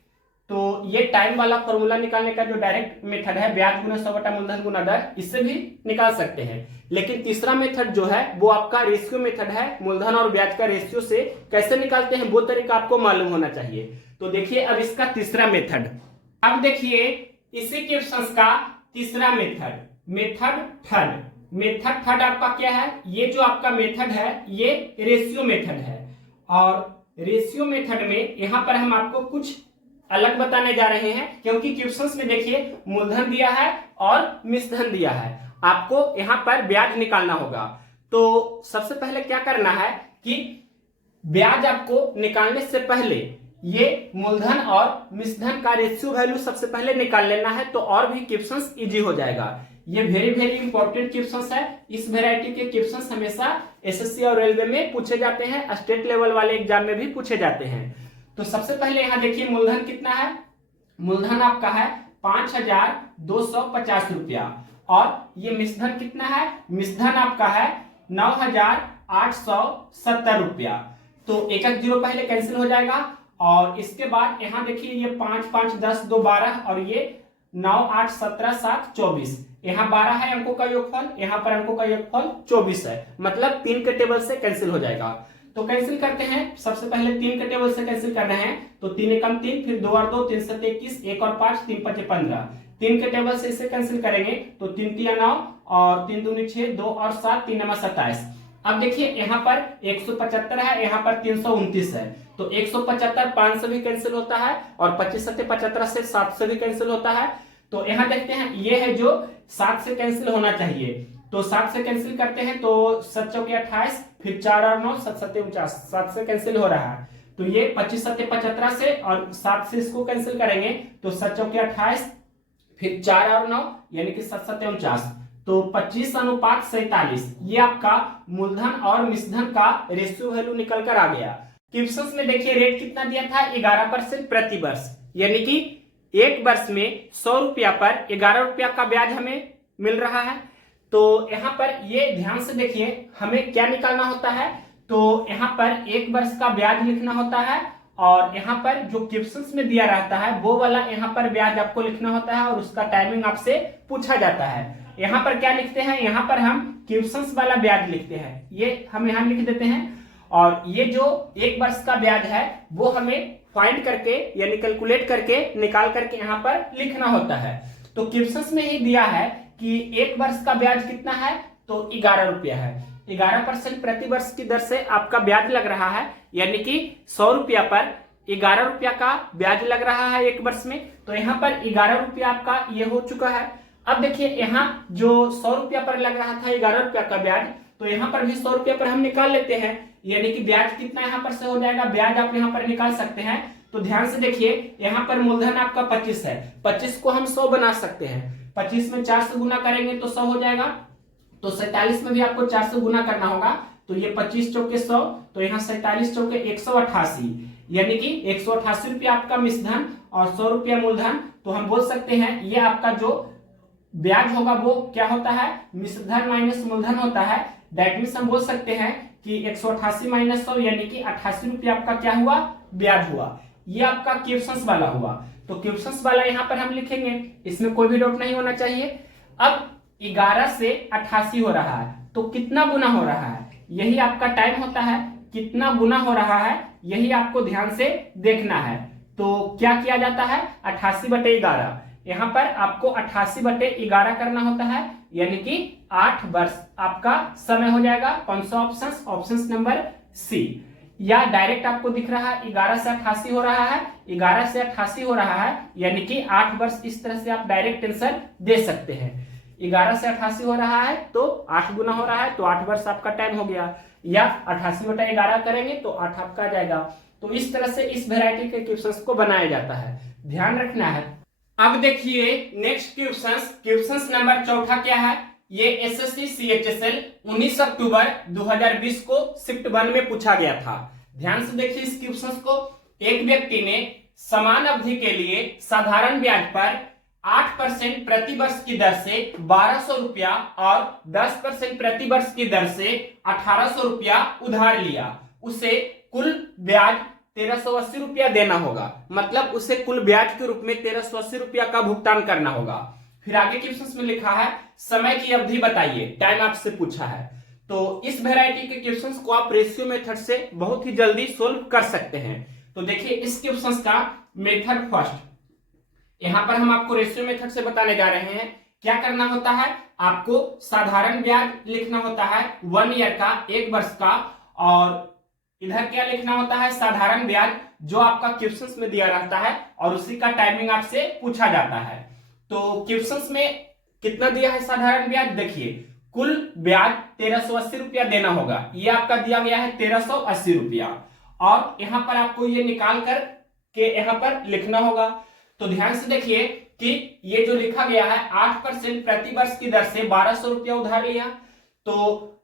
तो ये टाइम वाला फॉर्मूला निकालने का जो डायरेक्ट मेथड है ब्याज गुना 100 बटा मूलधन गुना दर, इससे भी निकाल सकते हैं। लेकिन तीसरा मेथड जो है वो आपका रेशियो मेथड है, मूलधन और ब्याज का रेशियो से कैसे निकालते हैं वो तरीका आपको मालूम होना चाहिए। तो देखिए अब इसका तीसरा मेथड, अब देखिए इसी क्वेश्चन का तीसरा मेथड, मेथड थर्ड आपका क्या है, ये जो आपका मेथड है ये रेशियो मेथड है। और रेशियो मेथड में यहां पर हम आपको कुछ अलग बताने जा रहे हैं, क्योंकि क्वेश्चंस में देखिए मूलधन दिया है और मिश्रधन दिया है, आपको यहां पर ब्याज निकालना होगा। तो सबसे पहले क्या करना है कि ब्याज आपको निकालने से पहले ये मूलधन और मिश्रधन का रेशियो वैल्यू सबसे पहले निकाल लेना है, तो और भी क्वेश्चंस इजी हो जाएगा। ये वेरी इंपॉर्टेंट क्वेश्चंस है, इस वैरायटी के क्वेश्चंस हमेशा एसएससी और रेलवे में पूछे जाते हैं, स्टेट लेवल वाले एग्जाम में भी पूछे जाते हैं। तो सबसे पहले यहां देखिए मूलधन कितना है, मूलधन आपका है 5,250 रुपया, और ये मिश्रधन कितना है, मिश्रधन आपका है 9,870 रुपया। तो एक जीरो पहले कैंसिल हो जाएगा, और इसके बाद यहां देखिए ये 5 5 10 2 12, और ये 9 8 17 7 24, यहाँ 12 है अंकों का योगफल, यहाँ पर अंकों का योगफल 24 है, मतलब 3 के टेबल से कैंसिल हो जाएगा। तो कैंसिल करते हैं, सबसे पहले 3 के टेबल से कैंसिल कर रहे हैं, तो 3 एकम 3, फिर 2 और 2 3 7 21, 1 और 5 3 5 15, 3 के टेबल से इसे कैंसिल करेंगे तो 3 3 9 और 3 दूनी 6, 2 और 7 3 9 27। अब देखिए यहाँ पर 175 है, यहाँ पर 329 है, तो 175 5 से भी कैंसिल होता है, और 25 7 75 से 7 से भी कैंसिल होता है। तो यहाँ देखते हैं ये है जो 7 से कैंसिल होना चाहिए, तो 7 से कैंसिल करते हैं तो 7 चौके 28, फिर 4 और 9 7 7 49, 7 से कैंसिल हो रहा है, तो ये 25 7 75 से, और 7 से इसको कैंसिल करेंगे तो 7 चौके 28, फिर 4 और 9 यानी कि 7 7 49, तो 25:47, ये आपका मूलधन और मिश्रधन का रेशियो वैल्यू निकल कर आ गया। क्वेश्चंस में देखिए रेट कितना दिया था 11% प्रति वर्ष, यानी कि एक वर्ष में 100 रुपया पर 11 रुपया का ब्याज हमें मिल रहा है। तो यहाँ पर ये ध्यान से देखिए हमें क्या निकालना होता है, तो यहाँ पर एक वर्ष का ब्याज लिखना होता है, और यहाँ पर जो क्वेश्चंस में दिया रहता है वो वाला यहाँ पर ब्याज आपको लिखना होता है, और उसका टाइमिंग आपसे पूछा जाता है। यहाँ पर क्या लिखते हैं, यहाँ पर हम क्वेश्चंस वाला ब्याज लिखते हैं, ये हम यहाँ लिख देते हैं, और ये जो एक वर्ष का ब्याज है वो हमें फाइंड करके यानी कैलकुलेट करके निकाल करके यहाँ पर लिखना होता है। तो क्वेश्चंस में ही दिया है कि एक वर्ष का ब्याज कितना है, तो 11 रुपया है, 11% प्रति वर्ष की दर से आपका ब्याज लग रहा है, यानी कि 100 रुपया पर 11 रुपया का ब्याज लग रहा है एक वर्ष में। तो यहाँ पर 11 रुपया आपका ये हो चुका है। अब देखिए यहाँ जो 100 रुपया पर लग रहा था 11 रुपया का ब्याज, तो यहाँ पर भी 100 रुपया पर हम निकाल लेते हैं, यानी कि ब्याज कितना यहाँ पर से हो जाएगा, ब्याज आप यहाँ पर निकाल सकते हैं। तो ध्यान से देखिए यहाँ पर मूलधन आपका 25 है, 25 को हम 100 बना सकते हैं, 25 में 4 से गुना करेंगे तो 100 हो जाएगा। तो 47 में भी आपको 4 से गुना करना होगा, तो ये 25 चौके 100, तो यहाँ 47 चौके 188, यानी कि 188 रुपया आपका मिश्रधन और 100 रुपया मूलधन। तो हम बोल सकते हैं ये आपका जो ब्याज होगा वो क्या होता है, मिश्रधन माइनस मूलधन होता है। दैट मींस हम बोल सकते हैं कि 188 माइनस 100 यानी कि 88 रुपया आपका क्या हुआ, ब्याज हुआ। ये आपका क्वेश्चंस वाला हुआ। तो क्वेश्चंस वाला यहाँ पर हम लिखेंगे, इसमें कोई भी डाउट नहीं होना चाहिए। अब 11 से 88 हो रहा है, तो कितना गुना हो रहा है, यही आपका टाइम होता है, कितना गुना हो रहा है यही आपको ध्यान से देखना है। तो क्या किया जाता है, 88/11, यहाँ पर आपको 88/11 करना होता है, यानी कि 8 वर्ष आपका समय हो जाएगा। कौन सा ऑप्शन, ऑप्शन नंबर सी। या डायरेक्ट आपको दिख रहा है 11 से 88 हो रहा है, 11 से 88 हो रहा है, यानी कि 8 वर्ष, इस तरह से आप डायरेक्ट आंसर दे सकते हैं। 11 से 88 हो रहा है तो 8 गुना हो रहा है, तो 8 वर्ष आपका टाइम हो गया। या 88/11 करेंगे तो 8 आपका आ जाएगा। तो इस तरह से इस वैरायटी के क्वेश्चंस को बनाया जाता है, ध्यान रखना है। अब देखिए नेक्स्ट क्वेश्चंस नंबर चौथा क्या है, ये एसएससी सीएचएसएल 19 अक्टूबर 2020 को शिफ्ट 1 में पूछा गया था। ध्यान से देखिए इस क्वेश्चंस को। एक व्यक्ति ने समान अवधि के लिए साधारण ब्याज पर 8% प्रति वर्ष की दर से 1200 रुपया और 10% प्रति वर्ष की दर से 1800 रुपया उधार लिया। उसे कुल ब्याज 1380 रुपया देना होगा, मतलब उसे कुल ब्याज के रूप में 1380 रुपया का भुगतान करना होगा। फिर आगे क्वेश्चन में लिखा है समय की अवधि बताइए, टाइम आपसे पूछा है। तो इस वैरायटी के क्वेश्चंस को आप रेशियो मेथड से बहुत ही जल्दी सोल्व कर सकते हैं। तो देखिए इस क्वेश्चंस का मेथड फर्स्ट, यहां पर हम आपको रेशियो मेथड से बताने जा रहे हैं। क्या करना होता है, आपको साधारण ब्याज लिखना होता है 1 ईयर का, 1 वर्ष का, और इधर क्या लिखना होता है, साधारण ब्याज जो आपका क्वेश्चंस में दिया रहता है और उसी का टाइमिंग आपसे पूछा जाता है। तो क्वेश्चंस में कितना दिया है साधारण ब्याज, देखिए कुल ब्याज 1380 रुपया देना होगा, ये आपका दिया गया है 1380 रुपया, और यहां पर आपको ये निकाल कर के यहां पर लिखना होगा। तो ध्यान से देखिए कि ये जो लिखा गया है 8% प्रति वर्ष की दर से 1200 रुपया उधार लिया, तो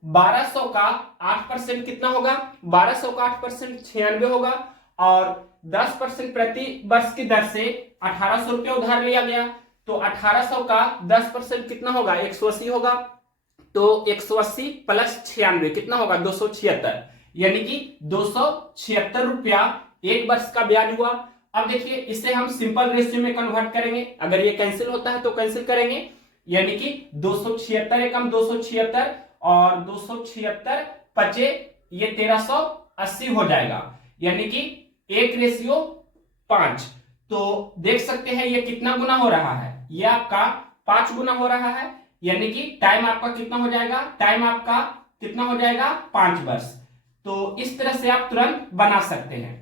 1200 का 8% कितना होगा, 1200 का 8% 96 होगा, और 10% प्रति वर्ष की दर से 1800 रुपया उधार लिया गया, तो 1800 का 10% कितना होगा, 180 होगा। तो 180 प्लस 96 कितना होगा, 276, यानी कि 276 रुपया 1 वर्ष का ब्याज हुआ। अब देखिए इसे हम सिंपल रेशियो में कन्वर्ट करेंगे, अगर ये कैंसिल होता है तो कैंसिल करेंगे, यानी कि 276 एकम 276 और 276 पचे ये 1380 हो जाएगा, यानी कि 1:5। तो देख सकते हैं ये कितना गुना हो रहा है, ये आपका 5 गुना हो रहा है, यानी कि टाइम आपका कितना हो जाएगा, टाइम आपका कितना हो जाएगा, 5 वर्ष। तो इस तरह से आप तुरंत बना सकते हैं,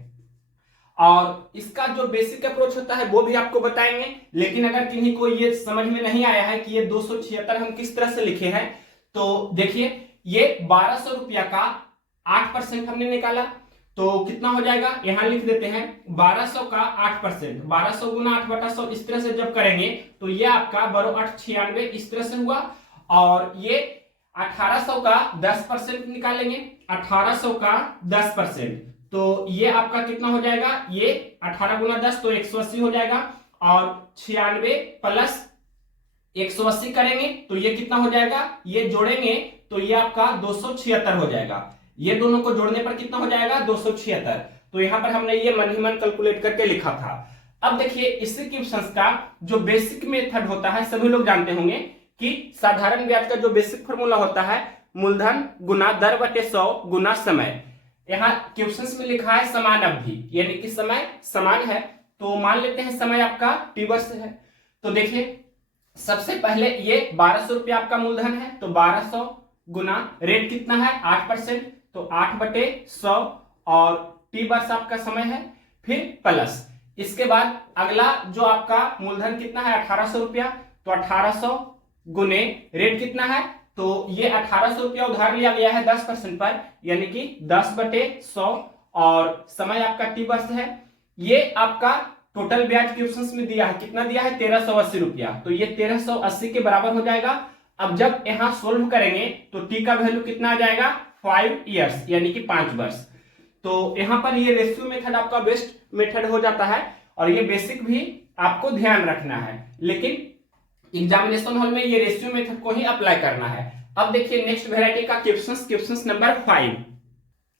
और इसका जो बेसिक अप्रोच होता है वो भी आपको बताएंगे। लेकिन अगर किन्हीं को ये समझ में नहीं आया है कि ये 276 हम किस तरह से लिखे हैं, तो देखिए ये 1200 रुपया का 8% हमने निकाला, तो कितना हो जाएगा, यहां लिख देते हैं 1200 का 8%, 1200 गुना 8/100, इस तरह से जब करेंगे तो ये आपका 12×8 96 इस तरह से हुआ। और ये 1800 का 10% निकालेंगे, 1800 का 10%, तो ये आपका कितना हो जाएगा, ये 18 गुना 10 तो 180 हो जाएगा, और 96 प्लस 180 करेंगे तो ये कितना हो जाएगा, ये जोड़ेंगे तो ये आपका 276 हो जाएगा, ये दोनों को जोड़ने पर कितना हो जाएगा, 276। तो यहां पर हमने ये मन ही मन कैलकुलेट करके लिखा था। अब देखिए इसी क्वेश्चंस का जो बेसिक मेथड होता है सभी लोग जानते होंगे कि साधारण ब्याज का जो बेसिक फॉर्मूला होता है मूलधन गुना दर बटे 100 गुना समय। यहाँ क्वेश्चंस में लिखा है समान अवधि, यानी कि समय समान है, तो मान लेते हैं समय आपका t वर्ष है। तो देखिए सबसे पहले ये 1200 रुपया आपका मूलधन है, तो 1200 गुना रेट कितना है 8%, तो 8/100 और टी वर्ष आपका समय है, फिर प्लस इसके बाद अगला जो आपका मूलधन कितना है 1800 रुपया, तो 1800 गुने रेट कितना है, तो ये 1800 रुपया उधार लिया गया है 10% पर, यानी कि 10/100 और समय आपका टी वर्ष है। ये आपका टोटल ब्याज क्वेश्चंस में दिया है, कितना दिया है 1380 रुपया, तो ये 1380 के बराबर हो जाएगा। अब जब यहां सोल्व करेंगे तो टी का वैल्यू कितना आ जाएगा 5 इयर्स, यानी कि 5 वर्ष। तो यहां पर ये रेशियो मेथड आपका बेस्ट मेथड हो जाता है और ये बेसिक भी आपको ध्यान रखना है, लेकिन एग्जामिनेशन हॉल में ये रेशियो मेथड को ही अप्लाई करना है। अब देखिए नेक्स्ट वेराइटी का क्वेश्चंस नंबर 5।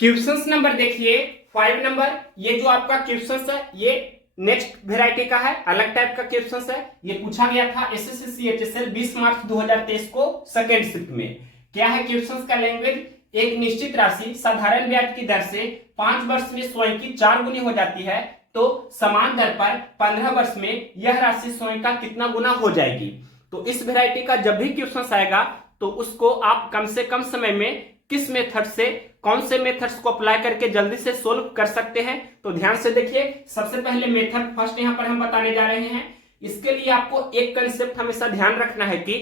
क्वेश्चंस नंबर देखिए 5 नंबर, ये जो आपका क्वेश्चंस है ये नेक्स्ट वेराइटी का है, अलग टाइप का क्वेश्चंस है। ये पूछा गया था एसएससी सीएचएसएल 20 मार्च 2023 को सेकेंड शिफ्ट में। क्या है क्वेश्चंस का लैंग्वेज, एक निश्चित राशि साधारण ब्याज की दर से 5 वर्ष में स्वयं की 4 गुनी हो जाती है, तो समान दर पर 15 वर्ष में यह राशि स्वयं का कितना गुना हो जाएगी। तो इस वेराइटी का जब भी क्वेश्चन आएगा तो उसको आप कम से कम समय में किस मेथड से, कौन से मेथड्स को अप्लाई करके जल्दी से सोल्व कर सकते हैं, तो ध्यान से देखिए। सबसे पहले मेथड फर्स्ट यहां पर हम बताने जा रहे हैं। इसके लिए आपको एक कंसेप्ट हमेशा ध्यान रखना है कि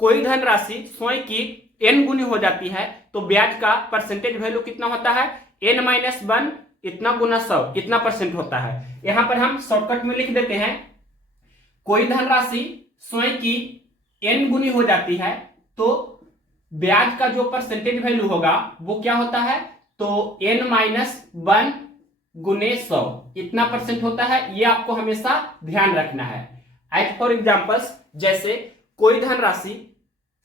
कोई धनराशि स्वयं की n गुनी हो जाती है तो ब्याज का परसेंटेज वैल्यू कितना होता है n-1 इतना गुना 100 इतना परसेंट होता है। यहां पर हम शॉर्टकट में लिख देते हैं, कोई धनराशि स्वयं की n गुनी हो जाती है तो ब्याज का जो परसेंटेज वैल्यू होगा वो क्या होता है, तो n-1 गुने 100 इतना परसेंट होता है। ये आपको हमेशा ध्यान रखना है। एज फॉर एग्जांपल्स, जैसे कोई धनराशि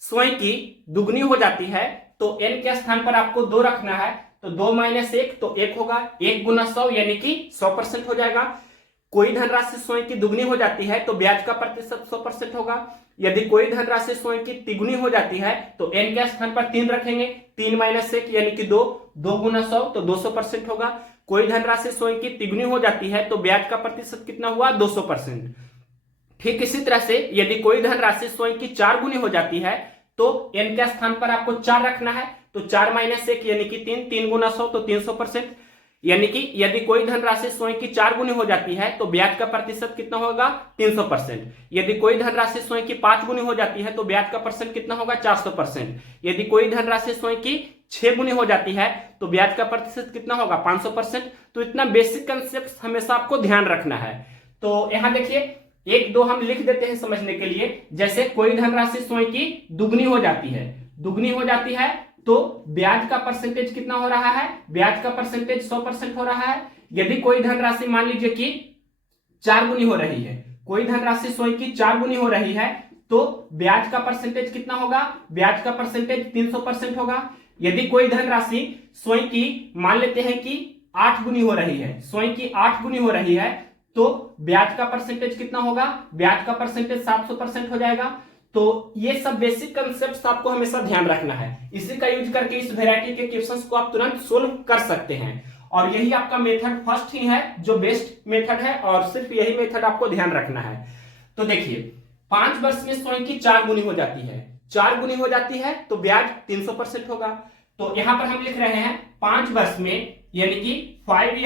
स्वयं की दुगनी हो जाती है तो n के स्थान पर आपको 2 रखना है, तो 2 - 1 तो 1 होगा, 1 गुना 100 यानी कि 100% हो जाएगा। कोई धनराशि स्वयं की दुगनी हो जाती है तो ब्याज का प्रतिशत 100% होगा। यदि कोई धनराशि स्वयं की तिगुनी हो जाती है तो n के स्थान पर 3 रखेंगे, 3 - 1 यानी कि 2, 2 गुना 100 तो 200% होगा। कोई धनराशि स्वयं की तिगुनी हो जाती है तो ब्याज का प्रतिशत कितना हुआ 200%। ठीक इसी तरह से यदि कोई धनराशि स्वयं की 4 गुनी हो जाती है तो n के स्थान पर आपको 4 रखना है, तो 4 - 1 यानी कि 3, 3 गुना 100 तो 300%। यानी कि यदि कोई धनराशि स्वयं की 4 गुनी हो जाती है तो ब्याज का प्रतिशत कितना होगा 300%। यदि कोई धनराशि स्वयं की 5 गुनी हो जाती है तो ब्याज का परसेंट कितना होगा 400%। यदि कोई धनराशि स्वयं की 6 गुनी हो जाती है तो ब्याज का प्रतिशत कितना होगा 500%। तो इतना बेसिक कंसेप्ट हमेशा आपको ध्यान रखना है। तो यहां देखिए 1, 2 हम लिख देते हैं समझने के लिए। जैसे कोई धनराशि स्वयं की दुगनी हो जाती है तो ब्याज का परसेंटेज कितना हो रहा है, ब्याज का परसेंटेज 100% हो रहा है। यदि कोई धनराशि मान लीजिए कि 4 गुनी हो रही है, कोई धनराशि स्वयं की 4 गुनी हो रही है तो ब्याज का परसेंटेज कितना होगा, ब्याज का परसेंटेज 300% होगा। यदि कोई धनराशि स्वयं की मान लेते हैं कि 8 गुनी हो रही है, स्वयं की 8 गुनी हो रही है तो ब्याज का परसेंटेज कितना होगा, ब्याज का परसेंटेज 700% हो जाएगा। तो ये सब बेसिक कंसेप्ट्स आपको हमेशा ध्यान रखना है। इसी का यूज करके इस वैरायटी के क्वेश्चंस को आप तुरंत सोल्व कर सकते हैं और यही आपका मेथड फर्स्ट ही है जो बेस्ट मेथड है और सिर्फ यही मेथड आपको ध्यान रखना है। तो देखिए 5 वर्ष में स्वयं की 4 गुनी हो जाती है, 4 गुनी हो जाती है तो ब्याज 300% होगा। तो यहां पर हम लिख रहे हैं 5 वर्ष में यानी कि 5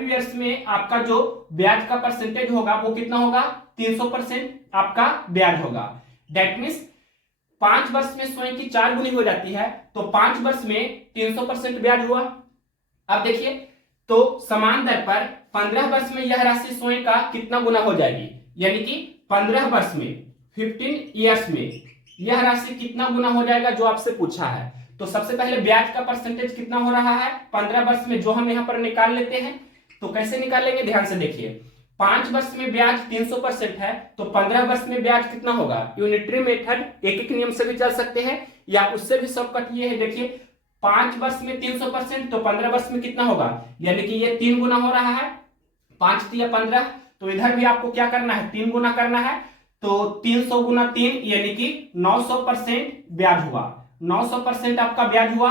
इयर्स में आपका जो ब्याज का परसेंटेज होगा वो कितना होगा 300% आपका ब्याज होगा। दैट मीन्स 5 वर्ष में स्वयं की 4 गुनी हो जाती है तो 5 वर्ष में 300% ब्याज हुआ। अब देखिए तो समान दर पर 15 वर्ष में यह राशि स्वयं का कितना गुना हो जाएगी, यानी कि 15 वर्ष में 15 इयर्स में यह राशि कितना गुना हो जाएगा जो आपसे पूछा है। तो सबसे पहले ब्याज का परसेंटेज कितना हो रहा है 15 वर्ष में, जो हम यहां पर निकाल लेते हैं। तो कैसे निकालेंगे ध्यान से देखिए, 5 वर्ष में ब्याज 300% है तो 15 वर्ष में ब्याज कितना होगा। यूनिटरी मेथड एक नियम से भी चल सकते हैं या उससे भी शॉर्टकट ये है, देखिए 5 वर्ष में 300% तो 15 वर्ष में कितना होगा, यानी कि ये 3 गुना हो रहा है, 5 × 15। तो इधर भी आपको क्या करना है 3 गुना करना है, तो 300 गुना 3 यानी कि 900% ब्याज हुआ। 900% आपका ब्याज हुआ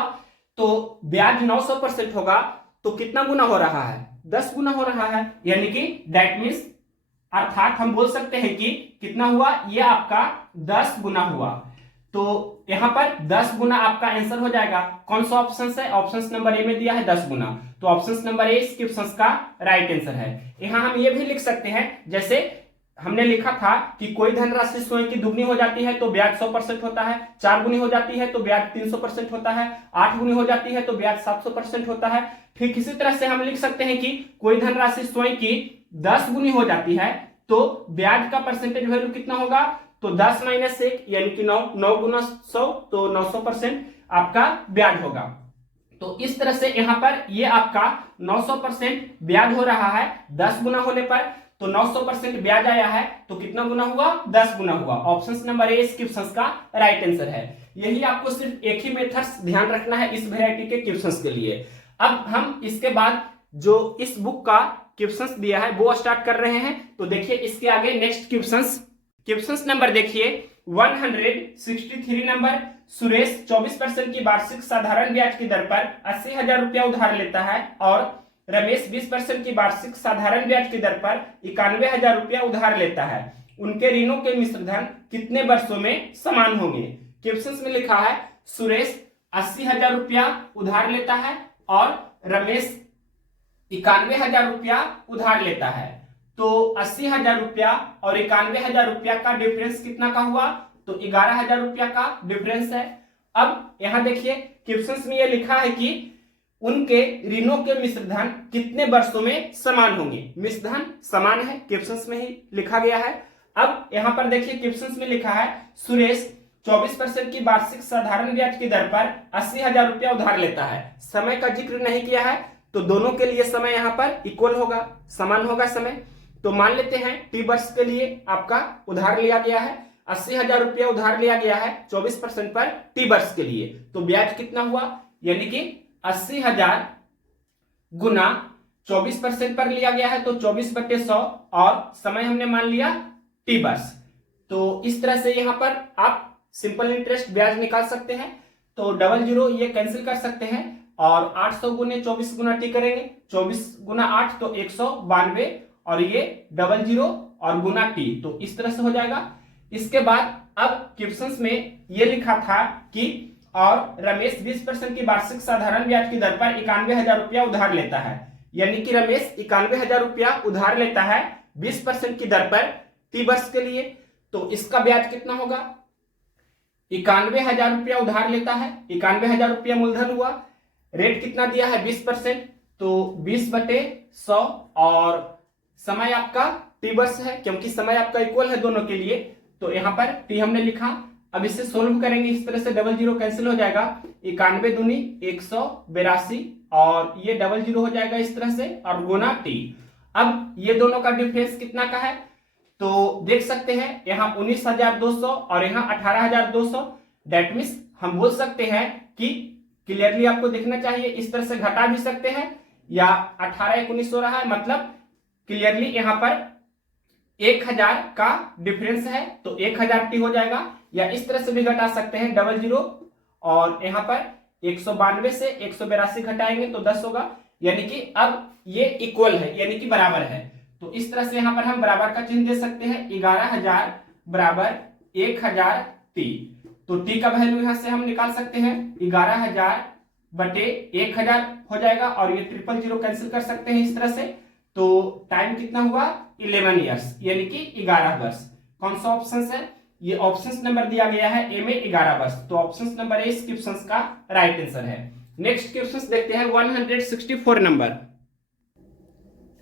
तो ब्याज 900% होगा तो कितना गुना हो रहा है 10 गुना हो रहा है, यानी कि दैट मीन्स अर्थात हम बोल सकते हैं कि कितना हुआ, ये आपका 10 गुना हुआ। तो यहां पर 10 गुना आपका आंसर हो जाएगा। कौन सा ऑप्शन है? ऑप्शन नंबर ए में दिया है 10 गुना, तो ऑप्शन नंबर ए इस क्वेश्चन का राइट आंसर है। यहां हम ये भी लिख सकते हैं, जैसे हमने लिखा था कि कोई धनराशि स्वयं की दुगनी हो जाती है तो ब्याज 100% होता है, 4 गुनी हो जाती है तो ब्याज 300% होता है, 8 गुनी हो जाती है तो ब्याज 700% होता है। ठीक इसी तरह से हम लिख सकते हैं कि कोई धनराशि स्वयं की 10 गुनी हो जाती है तो ब्याज का परसेंटेज वैल्यू कितना होगा? तो 10 माइनस 1 यानी कि 9 गुना 100 तो 900% आपका ब्याज होगा। तो इस तरह से यहां पर ये आपका 900% ब्याज हो रहा है 10 गुना होने पर, तो 900% ब्याज आया है तो कितना गुना हुआ? 10 गुना हुआ। ऑप्शन नंबर ए इस क्वेश्चन का राइट आंसर है। यही आपको सिर्फ एक ही मेथड्स ध्यान रखना है इस वैरायटी के क्वेश्चंस के लिए। अब हम इसके बाद जो इस बुक का क्वेश्चंस दिया है वो स्टार्ट कर रहे हैं। तो देखिए इसके आगे नेक्स्ट क्वेश्चंस नंबर देखिए 163 नंबर। सुरेश 24% की वार्षिक साधारण ब्याज की दर पर 80,000 रुपया उधार लेता है और रमेश 20% की वार्षिक साधारण ब्याज की दर पर 91,000 रुपया उधार लेता है। उनके ऋणों के मिश्र धन कितने वर्षों में समान होंगे? क्वेश्चन में लिखा है सुरेश 80,000 रुपया उधार लेता है और रमेश 91,000 रुपया उधार लेता है। तो 80,000 रुपया और 91,000 रुपया का डिफरेंस कितना का हुआ? तो 11,000 रुपया का डिफरेंस है। अब यहां देखिए क्वेश्चन में यह लिखा है कि उनके ऋणों के मिश्र धन कितने वर्षों में समान होंगे? मिश्र धन समान है, क्वेश्चन में ही लिखा गया है। अब यहां पर देखिए क्वेश्चन में लिखा है सुरेश 24% की वार्षिक साधारण ब्याज की दर पर 80,000 रुपया उधार लेता है। समय का जिक्र नहीं किया है तो दोनों के लिए समय यहां पर इक्वल होगा, समान होगा समय। तो मान लेते हैं टी वर्ष के लिए आपका उधार लिया गया है, 80,000 रुपया उधार लिया गया है 24% पर टी वर्ष के लिए। तो ब्याज कितना हुआ? यानी कि 80,000 गुना 24% पर लिया गया है तो 24/100 और समय हमने मान लिया टी वर्ष। तो इस तरह से यहां पर आप सिंपल इंटरेस्ट ब्याज निकाल सकते हैं। तो 00 ये कैंसिल कर सकते हैं और 800 गुने 24 गुना टी करेंगे, 24 गुना 8 तो 192 और ये 00 और गुना टी, तो इस तरह से हो जाएगा। इसके बाद अब क्वेश्चंस में ये लिखा था कि और रमेश 20% की वार्षिक साधारण ब्याज की दर पर 91,000 रुपया उधार लेता है, यानी कि रमेश 91,000 रुपया उधार लेता है 20% की दर पर टी वर्ष के लिए। तो इसका ब्याज कितना होगा? 91,000 रुपया उधार लेता है, 91,000 रुपया मूलधन हुआ, रेट कितना दिया है 20%, तो 20/100 और समय आपका टी वर्ष है क्योंकि समय आपका इक्वल है दोनों के लिए। तो यहां पर टी हमने लिखा। अब इसे सोल्व करेंगे इस तरह से, 00 कैंसिल हो जाएगा, 91 दूनी 182 और ये 00 हो जाएगा इस तरह से और गुना टी। अब ये दोनों का डिफरेंस कितना का है? तो देख सकते हैं यहाँ 19,200 और यहाँ 18,200। डेट मीन्स हम बोल सकते हैं कि क्लियरली आपको देखना चाहिए, इस तरह से घटा भी सकते हैं या 18-19 हो रहा है, मतलब क्लियरली यहाँ पर 1,000 का डिफरेंस है तो 1,000 टी हो जाएगा। या इस तरह से भी घटा सकते हैं 00 और यहाँ पर 192 से 182 घटाएंगे तो 10 होगा, यानी कि अब ये इक्वल है यानी कि बराबर है। तो इस तरह से यहाँ पर हम बराबर का चिन्ह दे सकते हैं, 11,000 बराबर 1,000 टी। तो टी का वैल्यू यहाँ से हम निकाल सकते हैं 11,000 बटे 1,000 हो जाएगा और ये 000 कैंसिल कर सकते हैं इस तरह से। तो टाइम कितना हुआ? 11 ईयर्स यानी कि 11 वर्ष। कौन सा ऑप्शन है? ये ऑप्शन नंबर दिया गया है ए में 11 वर्ष, तो ऑप्शन नंबर ए इस क्वेश्चन का राइट आंसर है। नेक्स्ट क्वेश्चन देखते हैं 164 नंबर।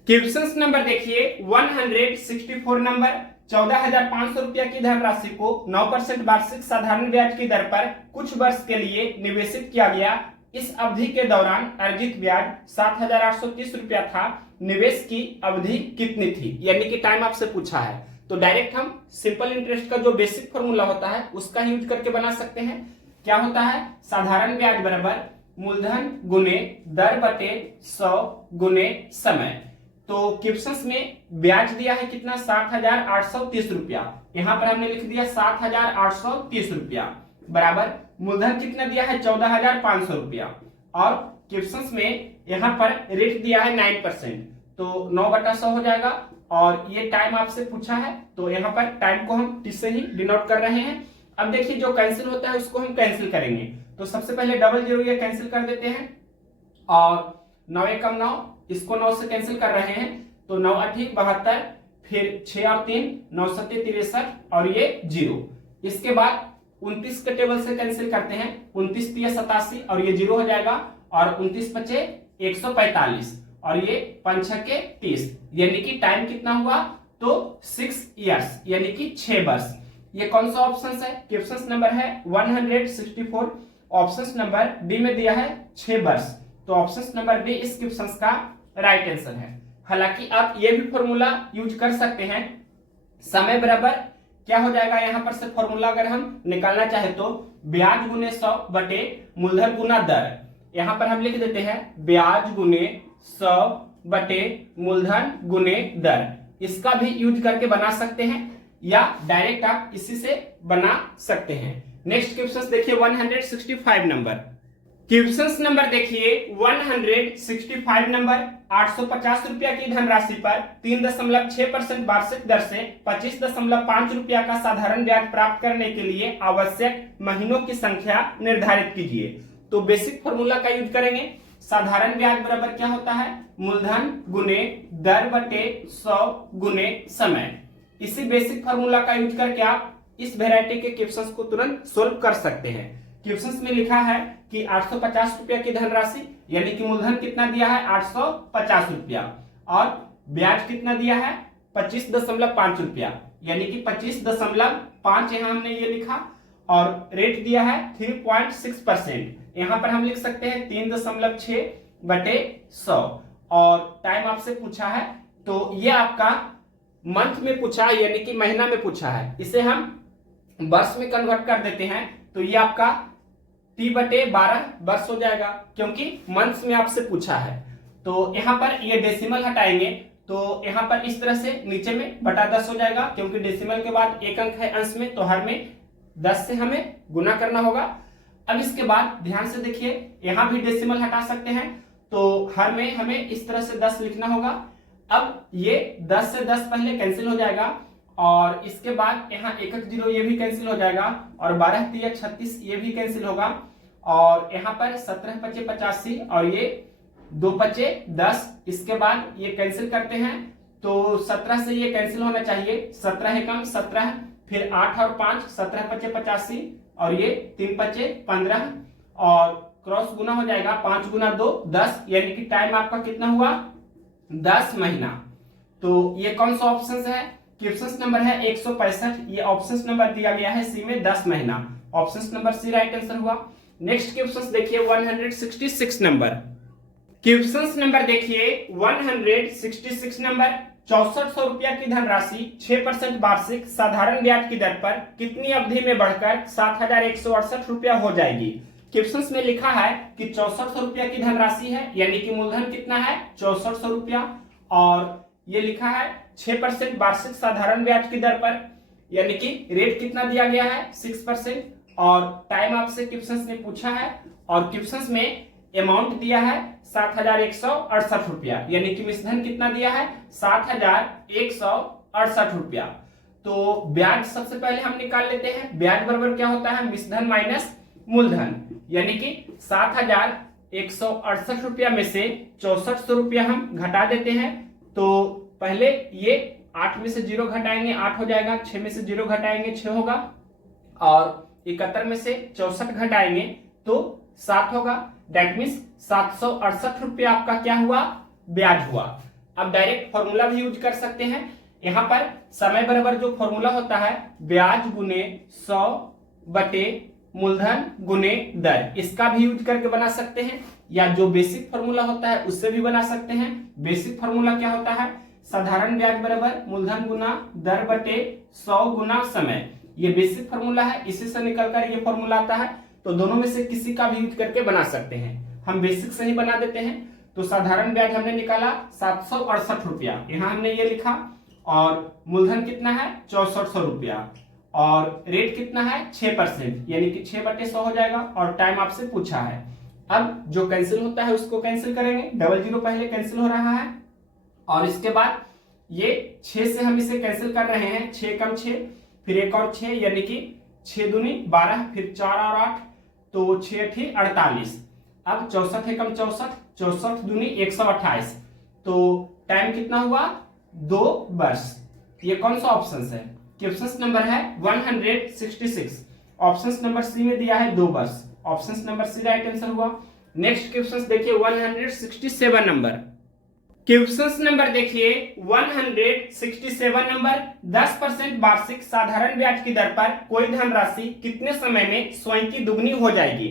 क्वेश्चन नंबर देखिए 164 नंबर। 14,500 रुपया की धनराशि को 9% वार्षिक साधारण ब्याज की दर पर कुछ वर्ष के लिए निवेशित किया गया। इस अवधि के दौरान अर्जित ब्याज 7,830 रुपया था। निवेश की अवधि कितनी थी? यानी कि टाइम आपसे पूछा है। तो डायरेक्ट हम सिंपल इंटरेस्ट का जो बेसिक फॉर्मूला होता है उसका यूज करके बना सकते हैं। क्या होता है? साधारण ब्याज बराबर मूलधन गुने दर बटे 100 गुने समय। तो क्वेश्चंस में ब्याज दिया है कितना? 7,830 रुपया। यहां पर हमने लिख दिया 7,830 रुपया बराबर मूलधन कितना दिया है? 14,500 रुपया और क्वेश्चंस में यहां पर रेट दिया है 9%, तो 9/100 हो जाएगा और ये टाइम आपसे पूछा है तो यहाँ पर टाइम को हम टी से ही डिनोट कर रहे हैं। अब देखिए जो कैंसिल होता है उसको हम कैंसिल करेंगे। तो सबसे पहले डबल जीरो ये कैंसिल कर देते हैं और 9 एकम 9, इसको 9 से कैंसिल कर रहे हैं तो 9 8 72, फिर 6 और 3 9 7 63 और ये 0। इसके बाद 29 के टेबल से कैंसिल करते हैं, 29 3 87 और ये 0 हो जाएगा और 29 5 145 और ये 5 6 के 30, यानी कि टाइम कितना हुआ तो 6 इयर्स यानी कि 6 वर्ष। ये कौन सा ऑप्शन है? क्वेश्चन नंबर है 164, ऑप्शन नंबर डी में दिया है 6 वर्ष, तो ऑप्शन नंबर डी इस क्वेश्चन का राइट आंसर है। हालांकि आप ये भी फॉर्मूला यूज कर सकते हैं, समय बराबर क्या हो जाएगा यहाँ पर से फॉर्मूला अगर हम निकालना चाहे तो ब्याज गुने 100 बटे मूलधन गुना दर। यहाँ पर हम लिख देते हैं ब्याज गुने 100 बटे मूलधन गुने दर। इसका भी यूज करके बना सकते हैं या डायरेक्ट आप इसी से बना सकते हैं। नेक्स्ट क्वेश्चन देखिए 165 नंबर। क्वेश्चन नंबर देखिए 165 नंबर। 850 रुपया की धनराशि पर 3.6% वार्षिक दर से 25.5 रुपया का साधारण ब्याज प्राप्त करने के लिए आवश्यक महीनों की संख्या निर्धारित कीजिए। तो बेसिक फॉर्मूला का यूज करेंगे। साधारण ब्याज बराबर क्या होता है? मूलधन गुने दर बटे 100 गुने समय। इसी बेसिक फॉर्मूला का यूज करके आप इस वैरायटी के क्वेश्चंस को तुरंत सोल्व कर सकते हैं। क्वेश्चंस में लिखा है कि 850 रुपया की धनराशि यानी कि मूलधन कितना दिया है 850 रुपया और ब्याज कितना दिया है 25.5 रुपया यानी कि 25.5 यहाँ हमने ये लिखा और रेट दिया है 3.6%। यहाँ पर हम लिख सकते हैं 3.6 बटे 100 और टाइम आपसे पूछा है तो ये आपका मंथ में पूछा है यानी कि महीना में पूछा है, इसे हम वर्ष में कन्वर्ट कर देते हैं तो ये आपका T/12 वर्ष हो जाएगा क्योंकि मंथ्स में आपसे पूछा है। तो यहाँ पर ये डेसिमल हटाएंगे तो यहाँ पर इस तरह से नीचे में बटा 10 हो जाएगा क्योंकि डेसिमल के बाद एक अंक है अंश में तो हर में 10 से हमें गुना करना होगा। अब इसके बाद ध्यान से देखिए यहाँ भी डेसिमल हटा सकते हैं तो हर में हमें इस तरह से 10 लिखना होगा। अब ये 10 से 10 पहले कैंसिल हो जाएगा और इसके बाद यहाँ 1 0 ये भी कैंसिल हो जाएगा और 12 3 36 ये भी कैंसिल होगा और यहाँ पर 17 5 85 और ये 2 5 10। इसके बाद ये कैंसिल करते हैं तो 17 से ये कैंसिल होना चाहिए, 17 एकम 17, फिर 8 और 5 17 5 85 और ये 3 5 15 और क्रॉस गुना हो जाएगा 5 गुना 2 10 यानी कि टाइम आपका कितना हुआ 10 महीना। तो ये कौन सा ऑप्शन है? क्वेश्चन नंबर है 165, ये ऑप्शन नंबर दिया गया है सी में 10 महीना, option number C right answer हुआ। नेक्स्ट क्वेश्चन देखिए 166 नंबर। क्वेश्चन नंबर देखिए 166 नंबर। 6400 रुपया की धनराशि 6% वार्षिक साधारण ब्याज की दर पर कितनी अवधि में बढ़कर 7168 रुपया हो जाएगी? क्वेश्चन में लिखा है कि 6400 रुपया की धनराशि है यानी कि मूलधन कितना है 6400 रुपया और ये लिखा है 6% वार्षिक साधारण ब्याज की दर पर यानी कि रेट कितना दिया गया है 6% और टाइम आपसे क्वेश्चन ने पूछा है और क्वेश्चन में अमाउंट दिया है 7168 रुपया यानी कि मिश्रधन कितना दिया है 7168 रुपया। तो ब्याज सबसे पहले हम निकाल लेते हैं। ब्याज बराबर क्या होता है मिश्रधन माइनस मूलधन यानी कि 7168 रुपया में से 6400 रुपया हम घटा देते हैं। तो पहले ये 8 में से 0 घटाएंगे 8 हो जाएगा, 6 में से 0 घटाएंगे 6 होगा और 71 में से 64 घटाएंगे तो 7 होगा। दैट मीन्स 768 रुपया आपका क्या हुआ ब्याज हुआ। अब डायरेक्ट फॉर्मूला भी यूज कर सकते हैं। यहाँ पर समय बराबर जो फॉर्मूला होता है ब्याज गुने 100 बटे मूलधन गुने दर, इसका भी यूज करके बना सकते हैं या जो बेसिक फॉर्मूला होता है उससे भी बना सकते हैं। बेसिक फॉर्मूला क्या होता है साधारण ब्याज बराबर मूलधन गुना दर बटे 100 गुना समय, ये बेसिक फॉर्मूला है, इसी से निकलकर ये फॉर्मूला आता है। तो दोनों में से किसी का भी यूज करके बना सकते हैं। हम बेसिक से ही बना देते हैं। तो साधारण ब्याज हमने निकाला 768 रुपया, यहाँ हमने ये लिखा और मूलधन कितना है 6400 रुपया और रेट कितना है 6% यानी कि 6 बटे 100 हो जाएगा और टाइम आपसे पूछा है। अब जो कैंसिल होता है उसको कैंसिल करेंगे, 00 पहले कैंसिल हो रहा है और इसके बाद ये 6 से हम इसे कैंसिल कर रहे हैं, 6 कम 6 फिर एक और 6 यानी कि 6 दूनी 12, फिर 4 और 8, तो 6 8 48। अब 64 एकम 64, 64 दूनी 128, तो टाइम कितना हुआ? 2 वर्ष। ये कौन सा ऑप्शन है? क्वेश्चन नंबर है 166। ऑप्शन नंबर सी में दिया है 2 वर्ष। Option number C right answer हुआ। नेक्स्ट क्वेश्चन देखिए 167 नंबर। क्वेश्चन नंबर देखिए 167 नंबर। 10% वार्षिक साधारण ब्याज की दर पर कोई धनराशि कितने समय में स्वयं की दुगनी हो जाएगी?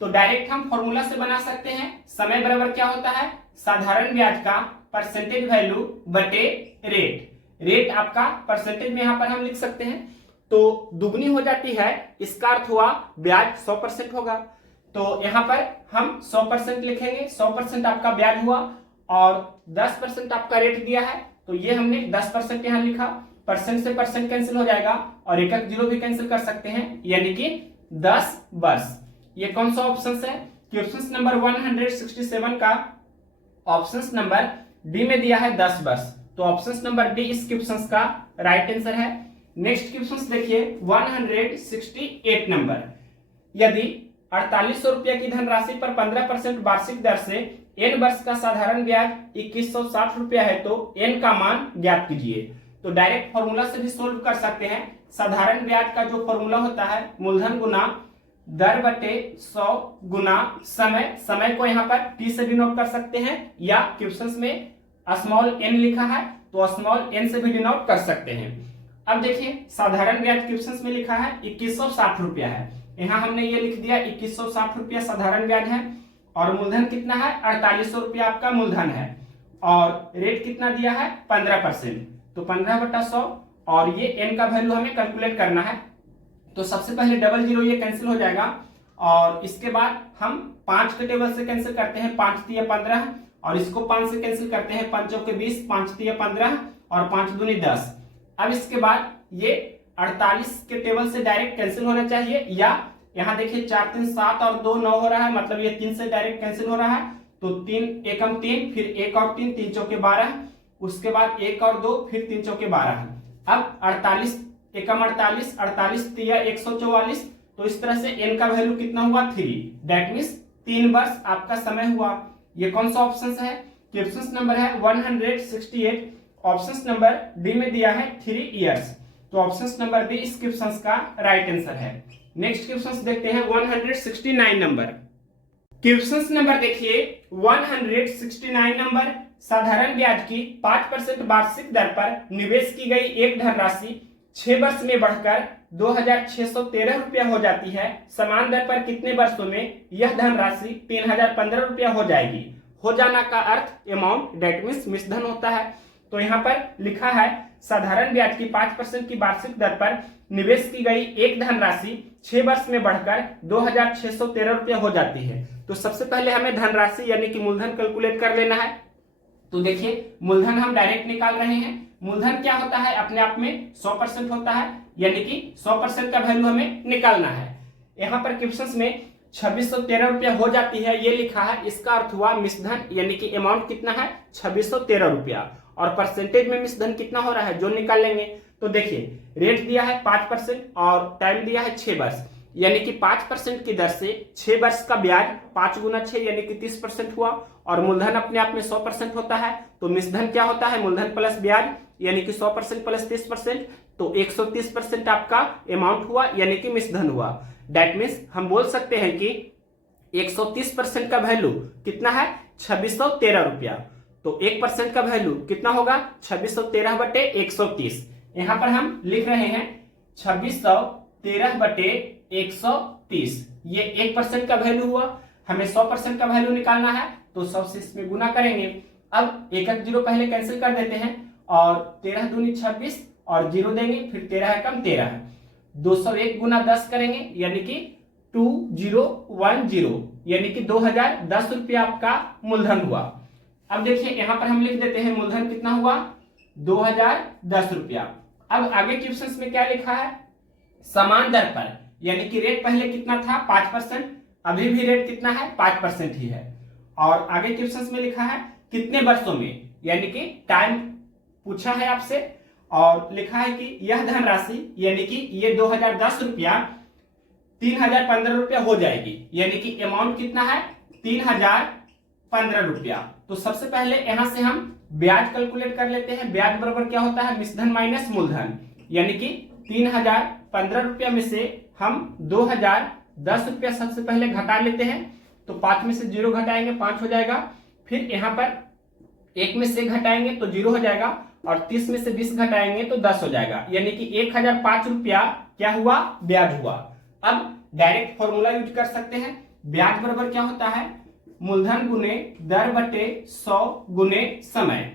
तो डायरेक्ट हम फॉर्मूला से बना सकते हैं। समय बराबर क्या होता है? साधारण ब्याज का परसेंटेज वैल्यू बटे रेट। रेट आपका परसेंटेज में यहां पर हम लिख सकते हैं, तो दुगनी हो जाती है, इसका अर्थ हुआ ब्याज 100% होगा। तो यहां पर हम 100% लिखेंगे। 100% आपका ब्याज हुआ और 10% आपका रेट दिया है, तो ये हमने 10% यहां लिखा। परसेंट से परसेंट कैंसिल हो जाएगा और एक जीरो भी कैंसिल कर सकते हैं, यानी कि 10 वर्ष। ये कौन सा ऑप्शन है? क्वेश्चन नंबर 167 का ऑप्शन नंबर डी में दिया है 10 वर्ष, तो ऑप्शन नंबर डी इस क्वेश्चन का राइट आंसर है। नेक्स्ट क्वेश्चन देखिए 168 नंबर। यदि 4800 रुपया की धनराशि पर 15% वार्षिक दर से n वर्ष का साधारण ब्याज 2160 रुपया है, तो n का मान ज्ञात कीजिए। तो डायरेक्ट फॉर्मूला से भी सोल्व कर सकते हैं। साधारण ब्याज का जो फॉर्मूला होता है मूलधन गुना दर बटे 100 गुना समय। समय को यहाँ पर t से डिनोट कर सकते हैं, या क्वेश्चन में स्मॉल n लिखा है तो स्मॉल n से भी डिनोट कर सकते हैं। अब देखिए साधारण ब्याज क्वेश्चन में लिखा है 2160 रुपया है, यहाँ हमने ये लिख दिया 2160 रुपया साधारण ब्याज है, और मूलधन कितना है? 4800 रुपया आपका मूलधन है, और रेट कितना दिया है? 15%, तो 15/100, और ये n का वैल्यू हमें कैलकुलेट करना है। तो सबसे पहले डबल जीरो ये कैंसिल हो जाएगा, और इसके बाद हम 5 के टेबल से कैंसिल करते हैं, 5 3 15, और इसको 5 से कैंसिल करते हैं, 5 चौके 20, 5 3 15, और 5 दूनी 10। अब इसके बाद ये 48 के टेबल से डायरेक्ट कैंसिल होना चाहिए, या यहाँ देखिए 4 3 7 और 2 9 हो रहा है, मतलब ये 3 से डायरेक्ट कैंसिल हो रहा है, तो 3 एकम 3, फिर 1 और 3, 3 चौके 12, उसके बाद 1 और 2, फिर 3 चौके 12। अब 48 एकम 48, 48 3 144, तो इस तरह से n का वैल्यू कितना हुआ? 3। दैट मीन्स 3 वर्ष आपका समय हुआ। ये कौन सा ऑप्शन है? क्वेश्चन नंबर है 168, ऑप्शन नंबर डी में दिया है 3 इयर्स, तो ऑप्शन नंबर डी इस क्वेश्चन का राइट आंसर है। नेक्स्ट क्वेश्चन देखते हैं 169 नंबर। क्वेश्चन नंबर देखिए 169 नंबर। साधारण ब्याज की 5% वार्षिक दर पर निवेश की गई एक धनराशि 6 वर्ष में बढ़कर 2613 रुपया हो जाती है। समान दर पर कितने वर्षों में यह धनराशि 3015 रुपया हो जाएगी? हो जाना का अर्थ अमाउंट, डेट मीन्स मिश्रधन होता है। तो यहाँ पर लिखा है साधारण ब्याज की 5% की वार्षिक दर पर निवेश की गई एक धनराशि 6 वर्ष में बढ़कर 2613 रुपया हो जाती है। तो सबसे पहले हमें धनराशि यानी कि मूलधन कैलकुलेट कर लेना है। तो देखिए मूलधन हम डायरेक्ट निकाल रहे हैं। मूलधन क्या होता है? अपने आप में 100% होता है, यानी कि 100% का वैल्यू हमें निकालना है। यहाँ पर क्वेश्चन में 2613 रुपया हो जाती है ये लिखा है, इसका अर्थ हुआ मिश्रधन, यानी कि अमाउंट कितना है? 2613 रुपया, और परसेंटेज में मिश्रधन कितना हो रहा है जो निकाल लेंगे। तो देखिए रेट दिया है 5% और टाइम दिया है 6 वर्ष, यानी कि 5% की दर से 6 वर्ष का ब्याज 5 गुना 6 यानी कि 30% हुआ, और मूलधन अपने आप में 100% होता है, तो मिश्रधन क्या होता है? मूलधन प्लस ब्याज, यानी कि 100% प्लस 30%, तो 130% आपका अमाउंट हुआ, यानी कि मिश्रधन हुआ। दैट मीन्स हम बोल सकते हैं कि 130% का वैल्यू कितना है? 2613 रुपया। तो 1% का वैल्यू कितना होगा? 2613 बटे 130। यहां पर हम लिख रहे हैं 2613 बटे 130, ये 1% का वैल्यू हुआ। हमें 100% का वैल्यू निकालना है, तो 100 से इसमें गुना करेंगे। अब एक जीरो पहले कैंसिल कर देते हैं, और 13 दूनी 26 और जीरो देंगे, फिर 13 एकम 13, 201 गुना 10 करेंगे, यानी कि 2010, यानी कि 2010 रुपया आपका मूलधन हुआ। अब देखिए यहां पर हम लिख देते हैं मूलधन कितना हुआ? 2010 रुपया। अब आगे क्वेश्चन में क्या लिखा है? समान दर पर, यानी कि रेट पहले कितना था? 5%, अभी भी रेट कितना है? 5% ही है। और आगे क्वेश्चन में लिखा है कितने वर्षों में, यानी कि टाइम पूछा है आपसे, और लिखा है कि यह धनराशि यानी कि ये 2010 रुपया 3015 रुपया हो जाएगी, यानी कि अमाउंट कितना है 3015 रुपया। तो सबसे पहले यहां से हम ब्याज कैलकुलेट कर लेते हैं। ब्याज बराबर क्या होता है मिश्रधन माइनस मूलधन, यानी कि 3015 रुपया में से हम 2010 रुपया सबसे पहले घटा लेते हैं। तो 5 में से 0 घटाएंगे 5 हो जाएगा, फिर यहाँ पर 1 में से घटाएंगे तो 0 हो जाएगा, और 30 में से 20 घटाएंगे तो 10 हो जाएगा, यानी कि 1005 रुपया क्या हुआ ब्याज हुआ। अब डायरेक्ट फॉर्मूला यूज कर सकते हैं। ब्याज बराबर क्या होता है मूलधन गुने दर बटे 100 गुने समय।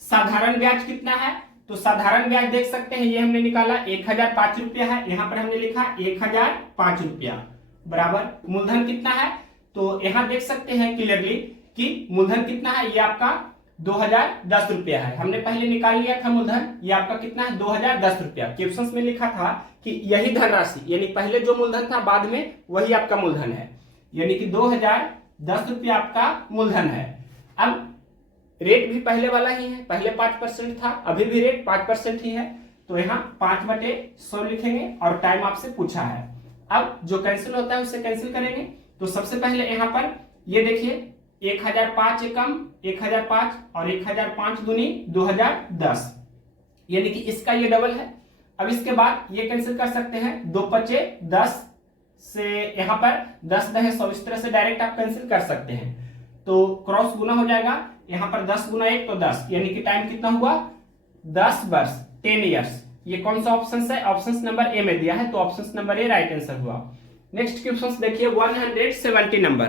साधारण ब्याज कितना है, तो साधारण ब्याज देख सकते हैं, ये हमने निकाला 1005 रुपया है, यहां पर हमने लिखा 1005 रुपया बराबर मूलधन कितना है, तो यहां देख सकते हैं क्लियरली कि मूलधन कितना है, ये आपका 2010 रुपया है। हमने पहले निकाल लिया था मूलधन, ये आपका कितना है 2010 रुपया। क्वेश्चन में लिखा था कि यही धनराशि, यानी पहले जो मूलधन था बाद में वही आपका मूलधन है, यानी कि 2010 रुपया आपका मूलधन है। अब रेट भी पहले वाला ही है, पहले 5% था, अभी भी रेट 5% ही है, तो यहाँ 5/100 लिखेंगे और टाइम आपसे पूछा है। अब जो कैंसिल होता है उससे कैंसिल करेंगे। तो सबसे पहले यहाँ पर ये देखिए 1005 एकम 1005 और 1005 दूनी 2010, यानी कि इसका ये डबल है। अब इसके बाद ये कैंसिल कर सकते हैं, 2×5=10 से यहाँ पर 10×10=100, इस तरह से डायरेक्ट आप कैंसिल कर सकते हैं। तो क्रॉस गुना हो जाएगा, यहाँ पर 10 × 1 तो 10, यानी कि टाइम कितना हुआ 10 वर्ष 10 ईयर्स। ये कौन सा ऑप्शन है, ऑप्शन नंबर ए में दिया है, तो option number A right answer हुआ। नेक्स्ट क्वेश्चन देखिए 170 नंबर।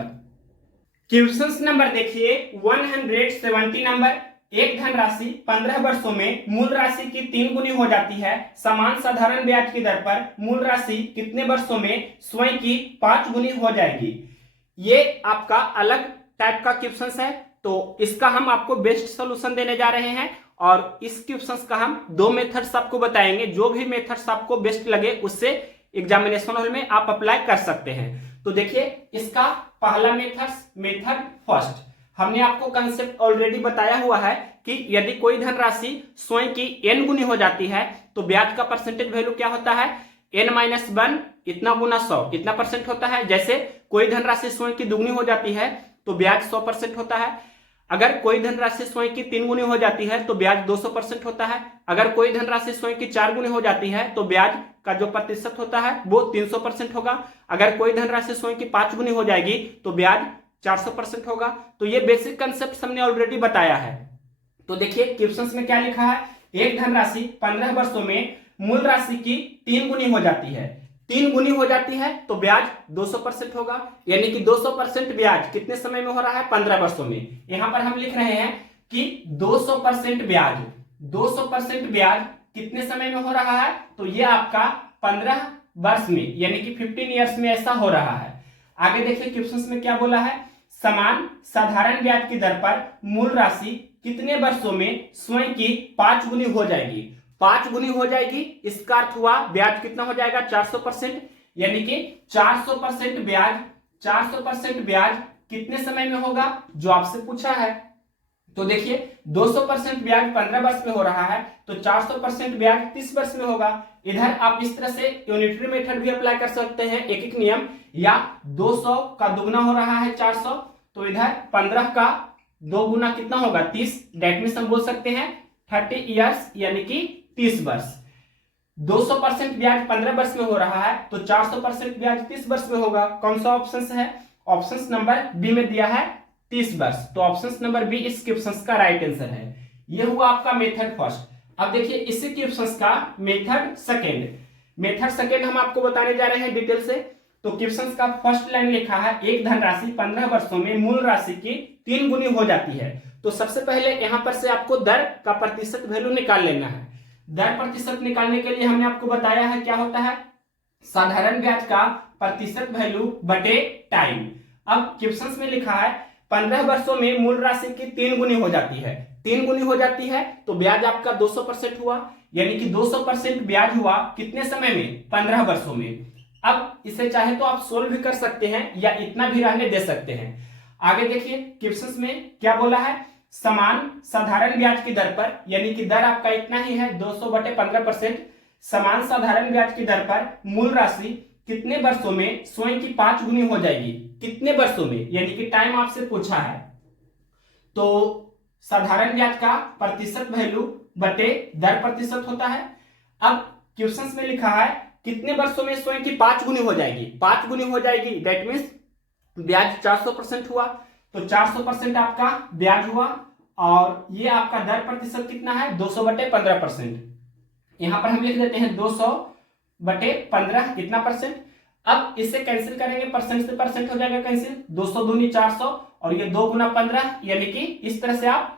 क्वेश्चन नंबर देखिए 170 नंबर। एक धनराशि 15 वर्षों में मूल राशि की 3 गुनी हो जाती है, समान साधारण ब्याज की दर पर मूल राशि कितने वर्षों में स्वयं की 5 गुनी हो जाएगी। ये आपका अलग टाइप का क्वेश्चन है, तो इसका हम आपको बेस्ट सोल्यूशन देने जा रहे हैं, और इस क्वेश्चन का हम 2 मेथड्स आपको बताएंगे। जो भी मेथड्स आपको बेस्ट लगे उससे एग्जामिनेशन हॉल में आप अप्लाई कर सकते हैं। तो देखिए इसका पहला मेथड फर्स्ट, हमने आपको कंसेप्ट ऑलरेडी बताया हुआ है कि यदि कोई धनराशि स्वयं की n गुनी हो जाती है तो ब्याज का परसेंटेज वैल्यू क्या होता है n-1 इतना गुना 100 कितना परसेंट होता है। जैसे कोई धनराशि स्वयं की दुगनी हो जाती है तो ब्याज 100% होता है। अगर कोई धनराशि स्वयं की 3 गुनी हो जाती है तो ब्याज 200% होता है। अगर कोई धनराशि स्वयं की 4 गुनी हो जाती है तो ब्याज का जो प्रतिशत होता है वो 300% होगा। अगर कोई धनराशि स्वयं की 5 गुनी हो जाएगी तो ब्याज 400% होगा। तो ये बेसिक कंसेप्ट हमने ऑलरेडी बताया है। तो देखिए क्वेश्चन में क्या लिखा है, एक धनराशि 15 वर्षों में मूल राशि की 3 गुनी हो जाती है। 3 गुनी हो जाती है तो ब्याज 200% होगा, यानी कि 200% ब्याज कितने समय में हो रहा है 15 वर्षों में। यहां पर हम लिख रहे हैं कि 200% ब्याज कितने समय में हो रहा है, तो ये आपका 15 वर्ष में यानी कि 15 ईयर्स में ऐसा हो रहा है। आगे देखिए क्वेश्चन में क्या बोला है, समान साधारण ब्याज की दर पर मूल राशि कितने वर्षों में स्वयं की 5 गुनी हो जाएगी। 5 गुनी हो जाएगी, इसका अर्थ हुआ ब्याज कितना हो जाएगा 400%, यानी कि 400% ब्याज कितने समय में होगा जो आपसे पूछा है। तो देखिए 200% ब्याज 15 वर्ष में हो रहा है तो 400% ब्याज 30 वर्ष में होगा। इधर आप इस तरह से यूनिटरी मेथड भी अप्लाई कर सकते हैं, एक एक नियम, या 200 का दुगना हो रहा है 400, तो इधर 15 का 2 गुना कितना होगा 30, डेट मींस हम बोल सकते हैं 30 ईयर्स यानी कि 30 वर्ष। 200% ब्याज 15 वर्ष में हो रहा है तो 400% ब्याज 30 वर्ष में होगा। कौन सा ऑप्शन है, ऑप्शन नंबर बी में दिया है 30 वर्ष, तो ऑप्शन नंबर बी इस क्वेश्चन का राइट आंसर है। यह हुआ आपका मेथड फर्स्ट। अब देखिए इसी क्वेश्चन का मेथड सेकेंड हम आपको बताने जा रहे हैं डिटेल से। तो क्वेश्चन का फर्स्ट लाइन लिखा है, एक धनराशि 15 वर्षों में मूल राशि की 3 गुनी हो जाती है। तो सबसे पहले यहां पर से आपको दर का प्रतिशत वैल्यू निकाल लेना है। दर प्रतिशत निकालने के लिए हमने आपको बताया है क्या होता है, साधारण ब्याज का प्रतिशत वैल्यू बटे टाइम। अब क्वेश्चन में लिखा है 15 वर्षों में मूल राशि की 3 गुनी हो जाती है। 3 गुनी हो जाती है तो ब्याज आपका 200% हुआ, यानी कि 200% ब्याज हुआ कितने समय में 15 वर्षों में। अब इसे चाहे तो आप सोल्व भी कर सकते हैं या इतना भी रहने दे सकते हैं। आगे देखिए क्वेश्चन में क्या बोला है, समान साधारण ब्याज की दर पर, यानी कि दर आपका इतना ही है 200/15%, समान साधारण ब्याज की दर पर मूल राशि कितने वर्षों में स्वयं की 5 गुनी हो जाएगी? कितने वर्षों में, यानी कि टाइम आपसे पूछा है। तो साधारण ब्याज का प्रतिशत वैल्यू बटे दर प्रतिशत होता है। अब क्वेश्चन में लिखा है कितने वर्षों में स्वयं की 5 गुनी हो जाएगी? 5 गुनी हो जाएगी, दैट मीन्स ब्याज 400% हुआ, तो 400% आपका ब्याज हुआ, और ये आपका दर प्रतिशत कितना है? 200/15%। यहां पर हम लिख देते हैं 200/15 कितना परसेंट। अब इससे कैंसिल करेंगे, परसेंट से परसेंट हो जाएगा कैंसिल, 200 दूनी 400 और ये 2 गुना 15, यानी कि इस तरह से आप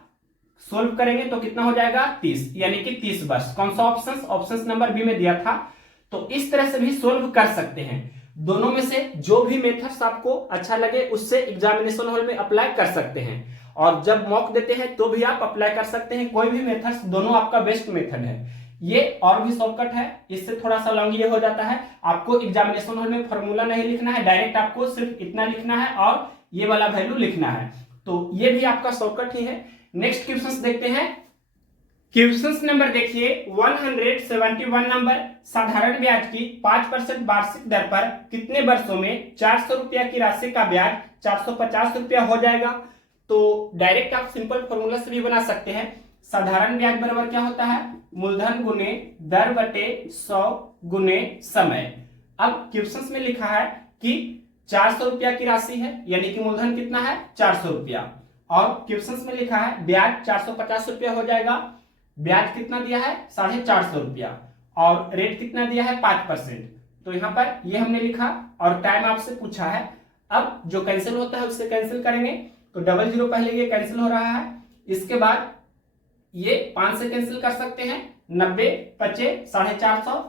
सोल्व करेंगे तो कितना हो जाएगा? 30, यानी कि 30 वर्ष। कौन सा ऑप्शन? ऑप्शन नंबर बी में दिया था। तो इस तरह से भी सोल्व कर सकते हैं। दोनों में से जो भी मेथड्स आपको अच्छा लगे उससे एग्जामिनेशन हॉल में अप्लाई कर सकते हैं, और जब मॉक देते हैं तो भी आप अप्लाई कर सकते हैं। कोई भी मेथड्स, दोनों आपका बेस्ट मेथड है। ये और भी शॉर्टकट है, इससे थोड़ा सा लॉन्ग ये हो जाता है। आपको एग्जामिनेशन हॉल में फॉर्मूला नहीं लिखना है, डायरेक्ट आपको सिर्फ इतना लिखना है और ये वाला वैल्यू लिखना है। तो ये भी आपका शॉर्टकट ही है। नेक्स्ट क्वेश्चन देखते हैं। क्वेश्चन नंबर देखिए 171 नंबर, साधारण ब्याज की 5% वार्षिक दर पर कितने वर्षों में 400 रुपया की राशि का ब्याज 450 रुपया हो जाएगा? तो डायरेक्ट आप सिंपल फॉर्मूला से भी बना सकते हैं। साधारण ब्याज बराबर क्या होता है? मूलधन गुने दर बटे 100 गुने समय। अब क्वेश्चन में लिखा है कि 400 रुपया की राशि है, यानी कि मूलधन कितना है? 400 रुपया, और क्वेश्चन में लिखा है ब्याज 450 रुपया हो जाएगा। ब्याज कितना दिया है? 450 रुपया, और रेट कितना दिया है? 5%। तो यहां पर ये हमने लिखा, और टाइम आपसे पूछा है। अब जो कैंसिल होता है उससे कैंसिल करेंगे, तो 00 पहले ये कैंसिल हो रहा है, इसके बाद ये 5 से कैंसिल कर सकते हैं, 90 पचे 450,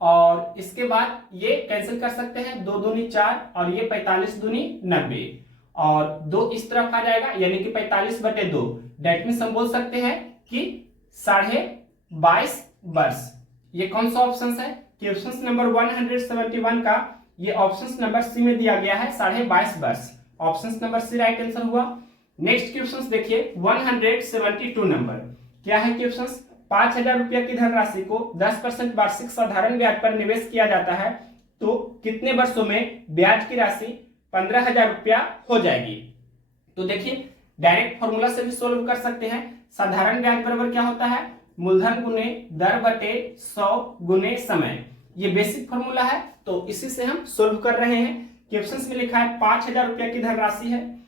और इसके बाद ये कैंसिल कर सकते हैं, 2 दूनी 4 और ये 45 दूनी 90, और 2 इस तरफ आ जाएगा, यानी कि 45/2। डेट मीन्स हम बोल सकते हैं कि 22.5 वर्ष। ये कौन सा ऑप्शन है? क्वेश्चन नंबर 171 का ये ऑप्शन नंबर सी में दिया गया है, 22.5 वर्ष। Option number C right answer हुआ। नेक्स्ट क्वेश्चन देखिए 172 नंबर, क्या है क्वेश्चन? 5,000 रुपया की धनराशि को 10% वार्षिक साधारण ब्याज पर निवेश किया जाता है, तो कितने वर्षों में ब्याज की राशि 15,000 रुपया हो जाएगी? तो देखिए डायरेक्ट फॉर्मूला से भी सोल्व कर सकते हैं। साधारण ब्याज बराबर क्या होता है? मूलधन गुने दर बटे 100 गुने समय। ये बेसिक फॉर्मूला है, तो इसी से हम सोल्व कर रहे हैं। क्वेश्चन में लिखा है 5,000 रुपया की धनराशि है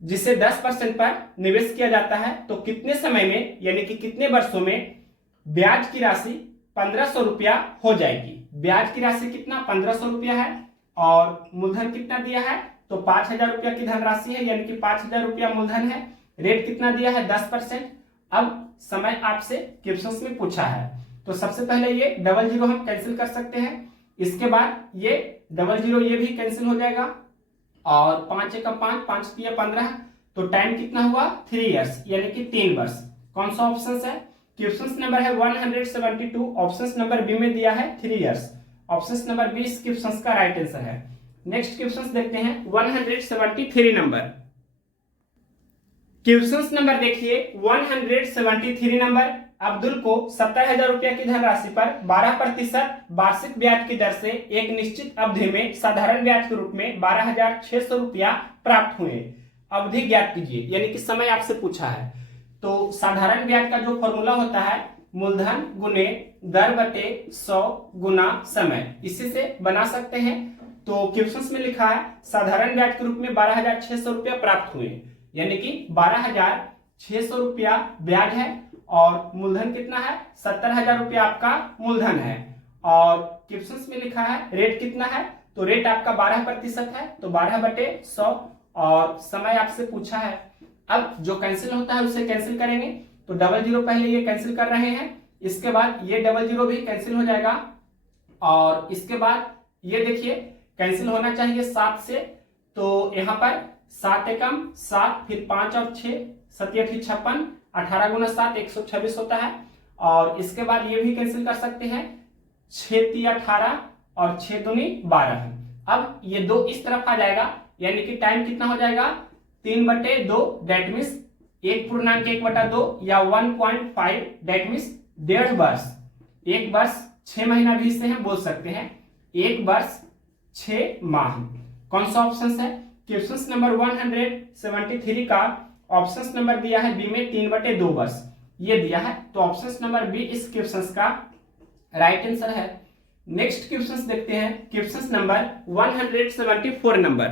जिसे 10% पर निवेश किया जाता है, तो कितने समय में, यानी कि कितने वर्षों में ब्याज की राशि 1500 रुपया हो जाएगी? ब्याज की राशि कितना? 1500 रुपया है, और मूलधन कितना दिया है? तो 5,000 रुपया की धनराशि है, यानी कि 5,000 रुपया मूलधन है। रेट कितना दिया है? 10%। अब समय आपसे क्वेश्चन में पूछा है, तो सबसे पहले ये 00 हम कैंसिल कर सकते हैं, इसके बाद ये 00 ये भी कैंसिल हो जाएगा, और 5 एकम 5, 5 तिया 15, तो टाइम कितना हुआ? 3 इयर्स, यानी कि 3 वर्ष। कौन सा ऑप्शन है? क्वेश्चन नंबर है 172, ऑप्शन नंबर बी में दिया है 3 इयर्स। ऑप्शन नंबर बी इस क्वेश्चन का राइट आंसर है। नेक्स्ट क्वेश्चन देखते हैं 173 नंबर। क्वेश्चन नंबर देखिए 173 नंबर, अब्दुल को 70,000 रुपया की धनराशि पर 12% वार्षिक ब्याज की दर से एक निश्चित अवधि में साधारण ब्याज के रूप में 12,600 रुपया प्राप्त हुए। अवधि ज्ञात कीजिए, यानी कि समय आपसे पूछा है। तो साधारण ब्याज का जो फॉर्मूला होता है मूलधन गुने दर बटे 100 गुना समय, इसी से बना सकते हैं। तो क्वेश्चन में लिखा है साधारण ब्याज के रूप में 12,600 रुपया प्राप्त हुए, यानी कि 12,600 रुपया ब्याज है, और मूलधन कितना है? 70,000 रुपया आपका मूलधन है, और क्वेश्चन में लिखा है रेट कितना है? तो रेट आपका 12% है, तो 12/100, और समय आपसे पूछा है। अब जो कैंसिल होता है उसे कैंसिल करेंगे, तो 00 पहले ये कैंसिल कर रहे हैं, इसके बाद ये 00 भी कैंसिल हो जाएगा, और इसके बाद ये देखिए कैंसिल होना चाहिए 7 से, तो यहाँ पर 7 एकम 7, फिर 5 और 6, 7 8 56, 18 गुना 7 126 होता है, और इसके बाद ये भी कैंसिल कर सकते हैं, 6 3 18 और 6 दूनी 12। अब ये 2 इस तरफ आ जाएगा, यानी कि टाइम कितना हो जाएगा? 3/2, डेट मीन्स 1.1/2 या 1.5 दैट मीन्स 1.5 वर्ष। 1 वर्ष 6 महीना भी इसे हम बोल सकते हैं, 1 वर्ष 6 माह। कौन सा ऑप्शन है? क्वेश्चन नंबर 173 का ऑप्शन नंबर दिया है बी में 3/2 वर्ष ये दिया है, तो ऑप्शन नंबर बी इस क्वेश्चन का राइट आंसर है। नेक्स्ट क्वेश्चन देखते हैं, question number 174 number.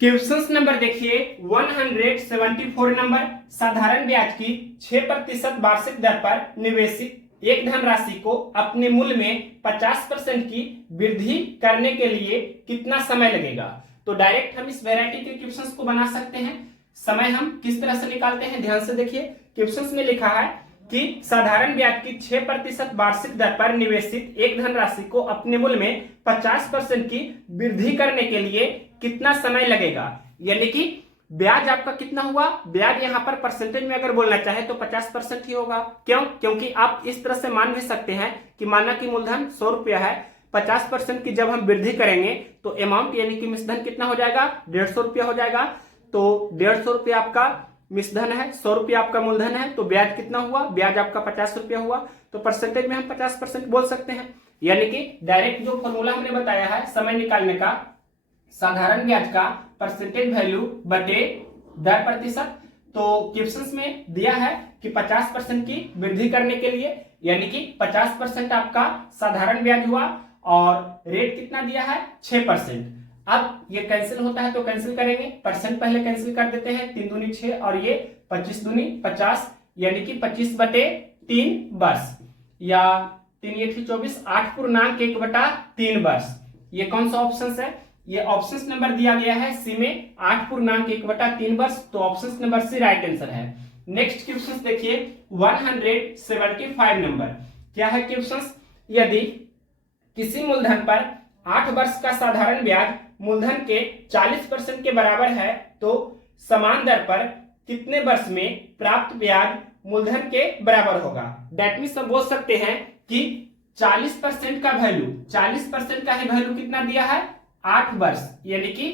Question number देखिए 174 नंबर, साधारण ब्याज की 6% वार्षिक दर पर निवेशित एक धनराशि को अपने मूल्य में 50% की वृद्धि करने के लिए कितना समय लगेगा? तो डायरेक्ट हम इस वैरायटी के क्वेश्चंस को बना सकते हैं। समय हम किस तरह से निकालते हैं, ध्यान से देखिए। क्वेश्चंस में लिखा है कि साधारण ब्याज की 6% वार्षिक दर पर निवेशित एक धनराशि को अपने मूल्य में 50% की वृद्धि करने के लिए कितना समय लगेगा। यानी कि ब्याज आपका कितना हुआ, ब्याज यहां पर परसेंटेज में अगर बोलना चाहे तो 50% ही होगा। क्यों? क्योंकि आप इस तरह से मान भी सकते हैं कि माना कि मूलधन 100 रुपया है, 50% की जब हम वृद्धि करेंगे तो अमाउंट यानी कि मिश्रधन कितना हो जाएगा, 150 रुपया हो जाएगा। तो 150 रुपया आपका मिश्रधन है, 100 रुपया आपका मूलधन है, तो ब्याज कितना हुआ, ब्याज आपका 50 रुपया हुआ। तो परसेंटेज में हम 50% बोल सकते हैं। यानी कि डायरेक्ट जो फॉर्मूला हमने बताया है समय निकालने का, साधारण ब्याज का परसेंटेज वैल्यू बटे दर प्रतिशत, तो क्वेश्चंस में दिया है कि 50% की वृद्धि करने के लिए, यानी कि 50% आपका साधारण ब्याज हुआ और रेट कितना दिया है 6%। अब ये कैंसिल होता है तो कैंसिल करेंगे, परसेंट पहले कैंसिल कर देते हैं, 3 दूनी 6 और ये 25 दूनी 50, यानी कि 25/3 वर्ष या 3 ये 24, 8.1/3 वर्ष। ये कौन सा ऑप्शन है? ये ऑप्शन नंबर दिया गया है सी में 8.1/3 वर्ष, तो option number C right answer है। नेक्स्ट क्वेश्चन देखिए 175 नंबर। क्या है क्वेश्चन? यदि किसी मूलधन पर 8 वर्ष का साधारण ब्याज मूलधन के 40% के बराबर है तो समान दर पर कितने वर्ष में प्राप्त ब्याज मूलधन के बराबर होगा? दैट मीन्स हम बोल सकते हैं कि 40% का वैल्यू, 40% का ही वैल्यू कितना दिया है 8 वर्ष, यानी कि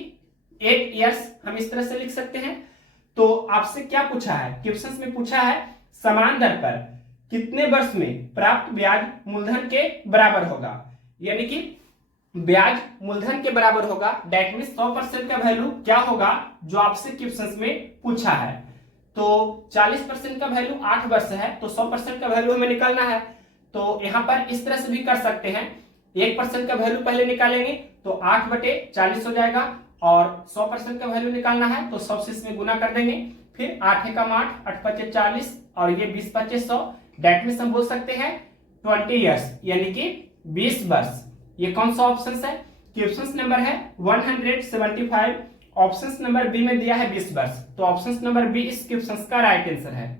8 इयर्स हम इस तरह से लिख सकते हैं। तो आपसे क्या पूछा है, क्वेश्चन में पूछा है समान दर पर कितने वर्ष में प्राप्त ब्याज मूलधन के बराबर होगा, यानी कि ब्याज मूलधन के बराबर होगा। दैट मीन्स 100% का वैल्यू क्या होगा जो आपसे क्वेश्चन में पूछा है। तो 40% का वैल्यू 8 वर्ष है, तो 100% का वैल्यू हमें निकालना है। तो यहां पर इस तरह से भी कर सकते हैं, 1% का वैल्यू पहले निकालेंगे तो 8/40 हो जाएगा और 100% का वैल्यू निकालना है तो 100 से इसमें गुना कर देंगे, फिर 8 एकम 8, 8 पचे 40 और ये 20 पचे 100। दैट मीन्स हम बोल सकते हैं 20 इयर्स, यानी कि 20 वर्ष। ये कौन सा ऑप्शन है? क्वेश्चन नंबर है 175, ऑप्शन नंबर बी में दिया है 20 वर्ष, तो ऑप्शन नंबर बी इस क्वेश्चन का राइट आंसर है।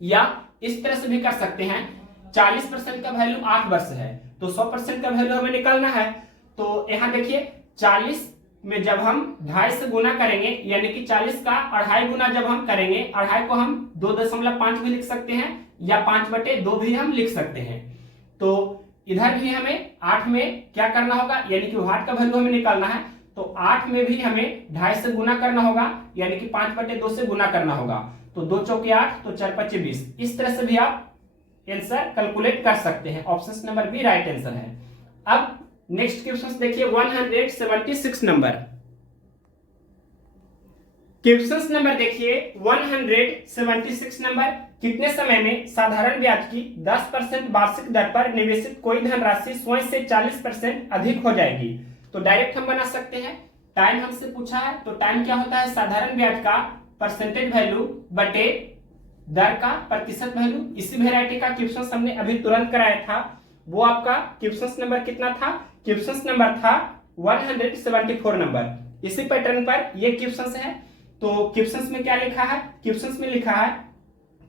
या इस तरह से भी कर सकते हैं, 40% का वैल्यू 8 वर्ष है तो 100% का वैल्यू हमें निकालना है। तो यहाँ देखिए 40 में जब हम 2.5 से गुना करेंगे, यानी कि 40 का 2.5 गुना जब हम करेंगे, 2.5 को हम 2.5 भी लिख सकते हैं या 5/2 भी हम लिख सकते हैं। तो इधर भी हमें 8 में क्या करना होगा, यानी कि 8 का वैल्यू हमें निकालना है, तो 8 में भी हमें 2.5 से गुना करना होगा, यानी कि 5/2 से गुना करना होगा। तो 2 चौके 8, तो 4 पचे 20। इस तरह से भी आप आंसर कैलकुलेट कर सकते हैं। Option number B right answer है। अब नेक्स्ट क्वेश्चन देखिए 176 नंबर। क्वेश्चन नंबर देखिए 176 नंबर। कितने समय में साधारण ब्याज की 10% वार्षिक दर पर निवेशित कोई धनराशि स्वयं से 40% अधिक हो जाएगी? तो डायरेक्ट हम बना सकते हैं। टाइम हमसे पूछा है, तो टाइम क्या होता है, साधारण ब्याज का परसेंटेज वैल्यू बटे दर का प्रतिशत वैल्यू। इसी वेराइटी का क्वेश्चन हमने अभी तुरंत कराया था, वो आपका क्वेश्चन नंबर कितना था, क्वेश्चन नंबर था 174 नंबर। इसी पैटर्न पर ये क्वेश्चन है। तो क्वेश्चन में क्या लिखा है, क्वेश्चन में लिखा है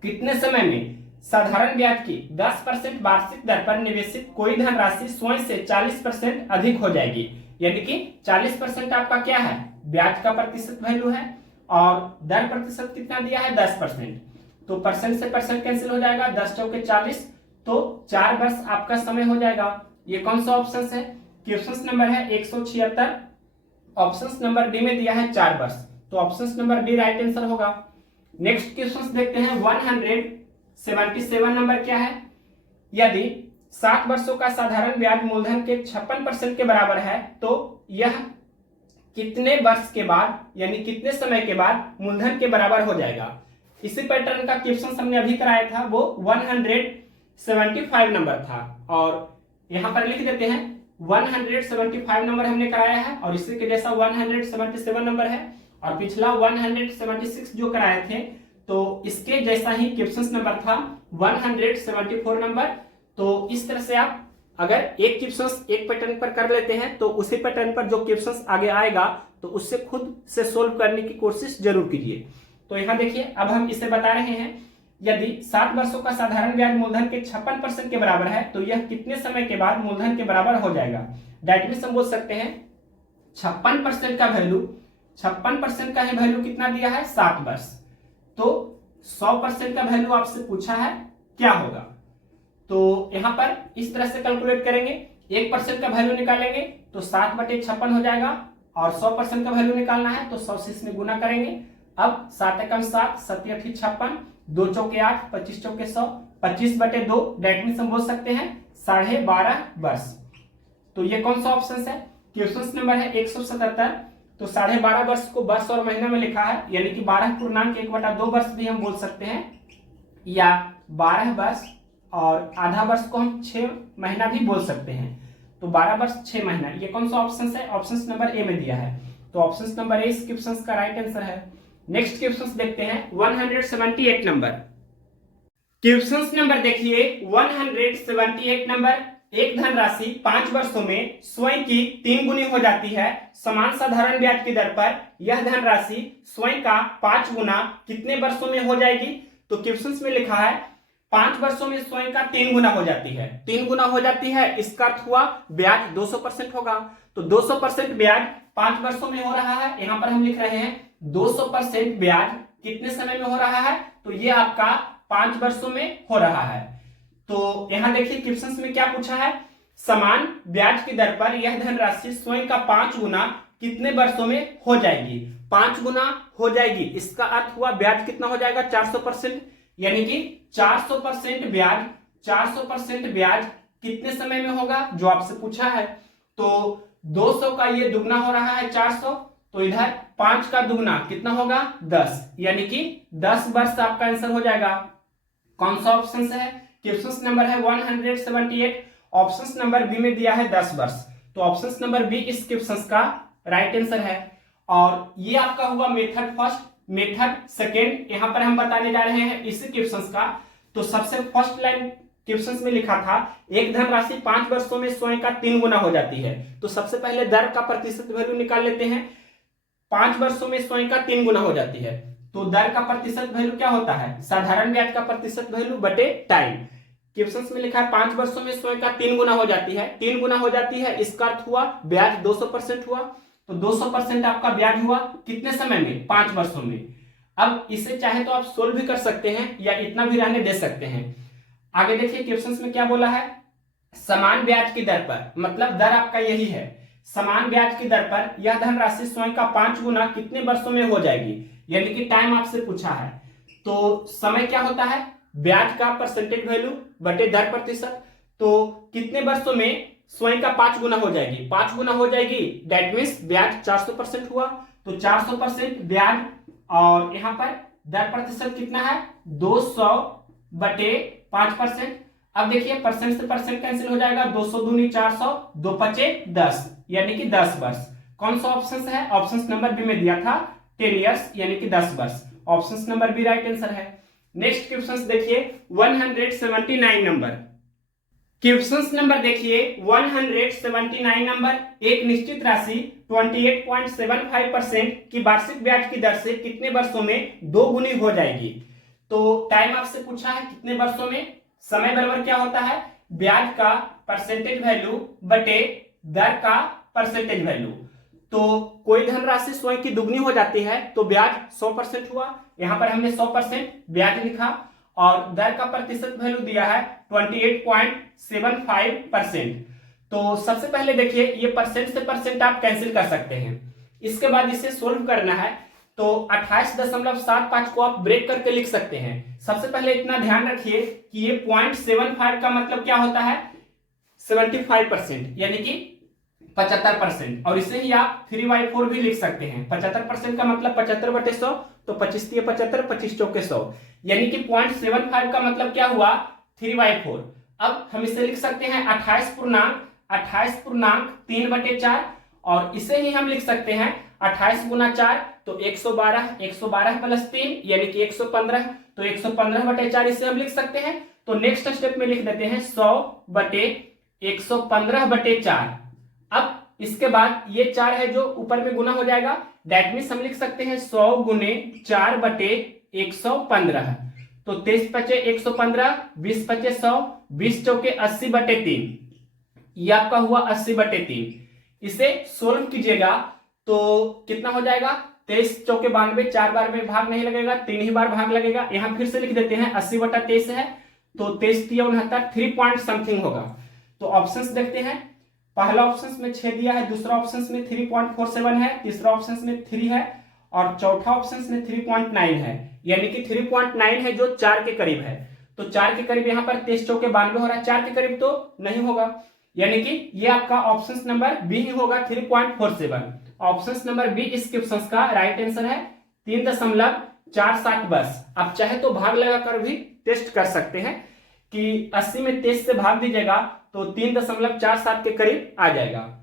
कितने समय में साधारण ब्याज की 10% वार्षिक दर पर निवेशित कोई धनराशि स्वयं से 40% अधिक हो जाएगी। यानी कि 40% आपका क्या है, ब्याज का प्रतिशत वैल्यू है और दर प्रतिशत कितना दिया है 10%। तो परसेंट से परसेंट कैंसिल हो जाएगा, 10 चौके 40, तो 4 वर्ष आपका समय हो जाएगा। ये कौन सा ऑप्शन है, क्वेश्चन नंबर है 176, ऑप्शन नंबर डी में दिया है 4 वर्ष, तो option number D right answer होगा। नेक्स्ट क्वेश्चन देखते हैं 177 नंबर क्या है। यदि 7 वर्षों का साधारण ब्याज मूलधन के 56% के बराबर है तो यह कितने वर्ष के बाद यानी कितने समय के बाद मूलधन के बराबर हो जाएगा। इसी पैटर्न का क्वेश्चन हमने अभी कराया था, वो 175 नंबर था और यहां पर लिख देते हैं 175 नंबर हमने कराया है और इसी के जैसा 177 नंबर है और पिछला 176 जो कराए थे तो इसके जैसा ही क्वेश्चन नंबर था 174 नंबर। तो इस तरह से आप अगर एक क्वेश्चन एक पैटर्न पर कर लेते हैं तो उसी पैटर्न पर जो क्वेश्चन आगे आएगा तो उससे खुद से सोल्व करने की कोशिश जरूर कीजिए। तो यहां देखिए अब हम इसे बता रहे हैं, यदि 7 वर्षों का साधारण ब्याज मूलधन के 56% के बराबर है तो यह कितने समय के बाद मूलधन के बराबर हो जाएगा। दैट मींस हम बोल सकते हैं 56% का वैल्यू, 56% का ही वैल्यू कितना दिया है 7 वर्ष, तो 100% का वैल्यू आपसे पूछा है क्या होगा। तो यहां पर इस तरह से कैलकुलेट करेंगे, 1% का वैल्यू निकालेंगे तो 7/56 हो जाएगा और 100% का वैल्यू निकालना है तो 100 से इसमें गुना करेंगे। अब 7 एकम 7, 7 × 56, 2 चौके 8, 25 चौके 100, 25/2 दैट मींस हम बोल सकते हैं 12.5 वर्ष। तो ये कौन सा ऑप्शन है, क्वेश्चन नंबर है 177। तो 12.5 वर्ष को वर्ष और महीना में लिखा है यानी कि 12.1/2 वर्ष भी हम बोल सकते हैं या 12 वर्ष और आधा वर्ष को हम 6 महीना भी बोल सकते हैं। तो 12 वर्ष 6 महीना, ये कौन सा ऑप्शन है, ऑप्शन नंबर ए में दिया है। तो ऑप्शन नंबर ए इस क्वेश्चन का राइट आंसर है। नेक्स्ट क्वेश्चन देखते हैं 178 नंबर। क्वेश्चन नंबर देखिए 178 नंबर, एक धनराशि 5 वर्षों में स्वयं की 3 गुनी हो जाती है समान साधारण ब्याज की दर पर, यह धनराशि स्वयं का 5 गुना कितने वर्षों में हो जाएगी। तो क्वेश्चन में लिखा है 5 वर्षों में स्वयं का 3 गुना हो जाती है, 3 गुना हो जाती है, इसका अर्थ हुआ ब्याज 200% होगा। तो 200% ब्याज 5 वर्षों में हो रहा है, यहां पर हम लिख रहे हैं 200% ब्याज कितने समय में हो रहा है, तो ये आपका 5 वर्षों में हो रहा है। तो यहां देखिए क्वेश्चन में क्या पूछा है, समान ब्याज की दर पर यह धनराशि स्वयं का 5 गुना कितने वर्षों में हो जाएगी। 5 गुना हो जाएगी, इसका अर्थ हुआ ब्याज कितना हो जाएगा 400%, यानी कि 400% ब्याज, 400% ब्याज कितने समय में होगा जो आपसे पूछा है। तो 200 का ये दुगना हो रहा है 400, तो इधर 5 का दुगना कितना होगा 10, यानी कि 10 वर्ष आपका आंसर हो जाएगा। कौन सा ऑप्शन है, क्वेश्चन नंबर है 178, ऑप्शन नंबर बी में दिया है 10 वर्ष, तो ऑप्शन नंबर बी इस क्वेश्चन का राइट आंसर है। और ये आपका हुआ मेथड फर्स्ट। मेथड सेकेंड यहां पर हम बताने जा रहे हैं इसी क्वेश्चन का। तो सबसे फर्स्ट लाइन क्वेश्चन में लिखा था एक धनराशि 5 वर्षों में स्वयं का 3 गुना हो जाती है। तो सबसे पहले दर का प्रतिशत वैल्यू निकाल लेते हैं। 5 वर्षों में स्वयं का 3 गुना हो जाती है, तो दर का प्रतिशत वैल्यू क्या होता है, साधारण ब्याज का प्रतिशत वैल्यू बटे टाइम। क्वेश्चन में लिखा है 5 वर्षों में स्वयं का 3 गुना हो जाती है, 3 गुना हो जाती है, इसका अर्थ हुआ ब्याज 200% हुआ। तो 200% आपका ब्याज हुआ कितने समय में, 5 वर्षों में। अब इसे चाहे तो आप सोल्व भी कर सकते हैं या इतना भी रहने दे सकते हैं। आगे देखिए क्वेश्चन में क्या बोला है, समान ब्याज की दर पर, मतलब दर आपका यही है, समान ब्याज की दर पर यह धनराशि स्वयं का 5 गुना कितने वर्षों में हो जाएगी, यानी कि टाइम आपसे पूछा है। तो समय क्या होता है, ब्याज का परसेंटेज वैल्यू बटे दर प्रतिशत। तो कितने वर्षों में स्वयं का 5 गुना हो जाएगी, 5 गुना हो जाएगी, दैट मीन्स ब्याज 400% हुआ। तो 400% ब्याज और यहां पर दर प्रतिशत कितना है 200 बटे 5%। अब देखिए परसेंट से परसेंट कैंसिल हो जाएगा, 200 दूनी 400, 2 पचे 10, यानी कि 10 वर्ष। कौन सा ऑप्शन है, ऑप्शन नंबर बी में दिया था 10 इयर्स, यानी कि 10 वर्ष। Option number B right answer है। नेक्स्ट क्वेश्चन देखिए 179 नंबर। क्वेश्चन नंबर देखिए 179 नंबर, एक निश्चित राशि 28.75% की वार्षिक ब्याज की दर से कितने वर्षों में 2 गुनी हो जाएगी। तो टाइम आपसे पूछा है कितने वर्षों में, समय बराबर क्या होता है ब्याज का परसेंटेज वैल्यू बटे दर का परसेंटेज वैल्यू। तो कोई धनराशि स्वयं की दुगनी हो जाती है तो ब्याज 100% हुआ, यहां पर हमने 100% ब्याज लिखा और दर का प्रतिशत वैल्यू दिया है 28.75%। तो सबसे पहले देखिए ये परसेंट से परसेंट आप कैंसिल कर सकते हैं, इसके बाद इसे सोल्व करना है। तो 28.75 को आप ब्रेक करके लिख सकते हैं। सबसे पहले इतना ध्यान रखिए कि ये 0.75 का मतलब क्या होता है, 75%, यानी कि 75%, और इसे ही आप 3/4 भी लिख सकते हैं। 75% का मतलब 75/100, तो 25 × 75, 25 × 100, यानी कि 0.75 का मतलब क्या हुआ, 3/4। अब हम इसे लिख सकते हैं 28 पूर्णांक 3/4, और इसे ही हम लिख सकते हैं 28 × 4 तो 112, 112 + 3 यानी कि 115, तो 115/4 इसे हम लिख सकते हैं। तो नेक्स्ट स्टेप में लिख देते हैं 100/115/4। अब इसके बाद ये 4 है जो ऊपर में गुना हो जाएगा, दैट मीन्स हम लिख सकते हैं 100 × 4/115, तो 23 × 5 = 115, 20 × 5 = 100, 20 × 4 = 80/3, ये आपका हुआ 80/3। इसे सोल्व कीजिएगा तो कितना हो जाएगा, 23 × 4 = 92, 4 बार में भाग नहीं लगेगा, 3 ही बार भाग लगेगा। यहां फिर से लिख देते हैं 80/23 है, तो 23 × 69, 3 पॉइंट समथिंग होगा। तो ऑप्शंस देखते हैं, पहला ऑप्शन में 6 दिया है, दूसरा ऑप्शन में 3.47 है, तीसरा ऑप्शन में 3 है, और चौथा ऑप्शन में 3.9 है, यानी कि 3.9 है जो 4 के करीब है। तो 4 के करीब यहाँ पर 23 × 4 = 92 हो रहा है, 4 के करीब तो नहीं होगा, यानी कि ये आपका ऑप्शन नंबर बी ही होगा, 3.47। ऑप्शन नंबर बी इस क्वेश्चन का राइट आंसर है। 3.47। बस आप चाहे तो भाग लगाकर भी टेस्ट कर सकते हैं कि 80 में 23 से भाग दीजिएगा तो 3.47 के करीब आ जाएगा।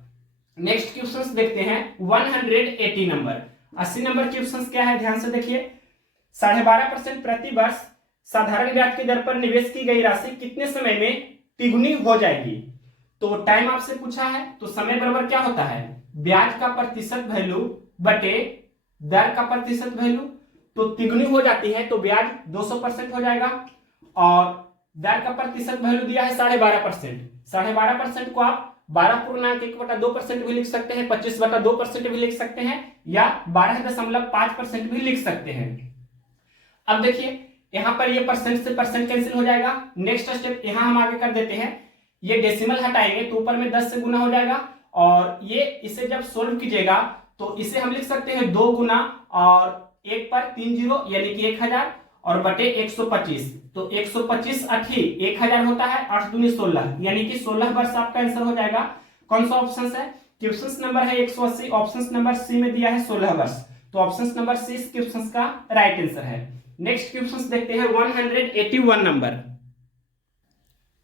नेक्स्ट क्वेश्चन देखते हैं 180 नंबर। 80 नंबर क्वेश्चन क्या है, ध्यान से देखिए। 12.5% प्रति वर्ष साधारण ब्याज की दर पर निवेश की गई राशि कितने समय में तिगुनी हो जाएगी। तो टाइम आपसे पूछा है, तो समय बराबर क्या होता है, ब्याज का प्रतिशत वैल्यू बटे दर का प्रतिशत वैल्यू। तो तिगुनी हो जाती है तो ब्याज 200% हो जाएगा, और दर का प्रतिशत वैल्यू दिया है 12.5%। 12.5% को आप 12.1/2% भी लिख सकते हैं, 25/2% भी लिख सकते हैं, या 12.5% भी लिख सकते हैं। अब देखिए यहां पर ये परसेंट से परसेंट कैंसिल हो जाएगा। नेक्स्ट स्टेप यहां हम आगे कर देते हैं, ये डेसिमल हटाएंगे तो ऊपर में 10 से गुना हो जाएगा, और ये इसे जब सोल्व कीजिएगा तो इसे हम लिख सकते हैं 2 गुना और 1 पर 3 जीरो यानी कि 1000 और बटे 125, तो 125 8 1000 होता है, 8 दूनी 16 यानी कि 16 वर्ष आपका आंसर हो जाएगा। कौन सा ऑप्शन है, क्वेश्चन नंबर है 180, ऑप्शन नंबर सी में दिया है 16 वर्ष, तो ऑप्शन नंबर सी इस क्वेश्चन का राइट आंसर है। नेक्स्ट क्वेश्चन देखते हैं 181 नंबर।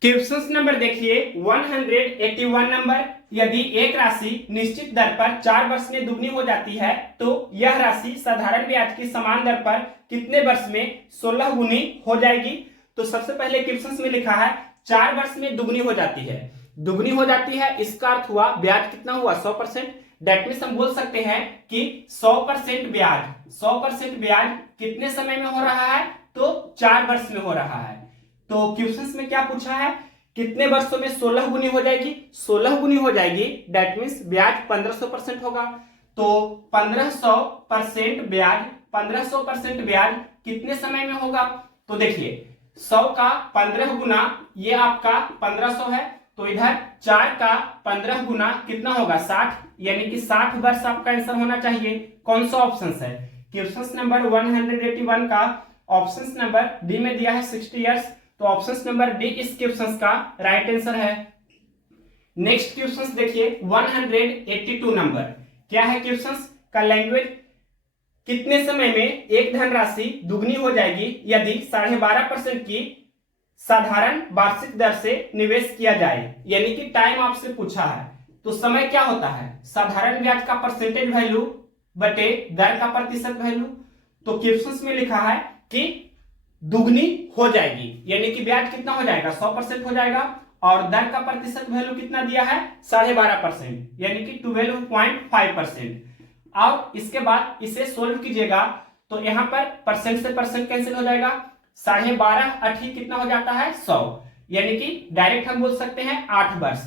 क्वेश्चन नंबर देखिए 181 नंबर। यदि एक राशि निश्चित दर पर 4 वर्ष में दुगनी हो जाती है तो यह राशि साधारण ब्याज की समान दर पर कितने वर्ष में 16 गुनी हो जाएगी। तो सबसे पहले क्वेश्चन में लिखा है 4 वर्ष में दुगनी हो जाती है, दुगनी हो जाती है, इसका अर्थ हुआ ब्याज कितना हुआ 100%। दैट मीन्स हम बोल सकते हैं कि 100% ब्याज, 100% ब्याज कितने समय में हो रहा है, तो 4 वर्ष में हो रहा है। तो क्वेश्चन में क्या पूछा है, कितने वर्षों में 16 गुनी हो जाएगी, 16 गुनी हो जाएगी, दैट मीन्स ब्याज 1500% होगा। तो 1500% ब्याज, 1500% ब्याज कितने समय में होगा। तो देखिए 100 का 15 गुना ये आपका 1500 है, तो इधर 4 का 15 गुना कितना होगा 60, यानी कि 60 वर्ष आपका आंसर होना चाहिए। कौन सा ऑप्शन है, क्वेश्चन नंबर 181 का ऑप्शन नंबर डी में दिया है 60 इयर्स, तो ऑप्शन नंबर डी इस क्वेश्चन का राइट आंसर है। नेक्स्ट क्वेश्चन देखिए 182 नंबर। क्या है क्वेश्चन का लैंग्वेज, कितने समय में एक धनराशि दुगनी हो जाएगी यदि 12.5% की साधारण वार्षिक दर से निवेश किया जाए, यानी कि टाइम आपसे पूछा है। तो समय क्या होता है, साधारण ब्याज का परसेंटेज वैल्यू बटे दर का प्रतिशत वैल्यू। तो क्वेश्चन में लिखा है कि दुगनी हो जाएगी, यानी कि ब्याज कितना हो जाएगा 100% हो जाएगा, और दर का प्रतिशत वैल्यू कितना दिया है 12.5%, यानी कि 12.5%। और इसके बाद इसे सोल्व कीजिएगा तो यहां पर परसेंट से परसेंट कैंसिल हो जाएगा, 12.5 8 कितना हो जाता है 100, यानी कि डायरेक्ट हम बोल सकते हैं 8 वर्ष।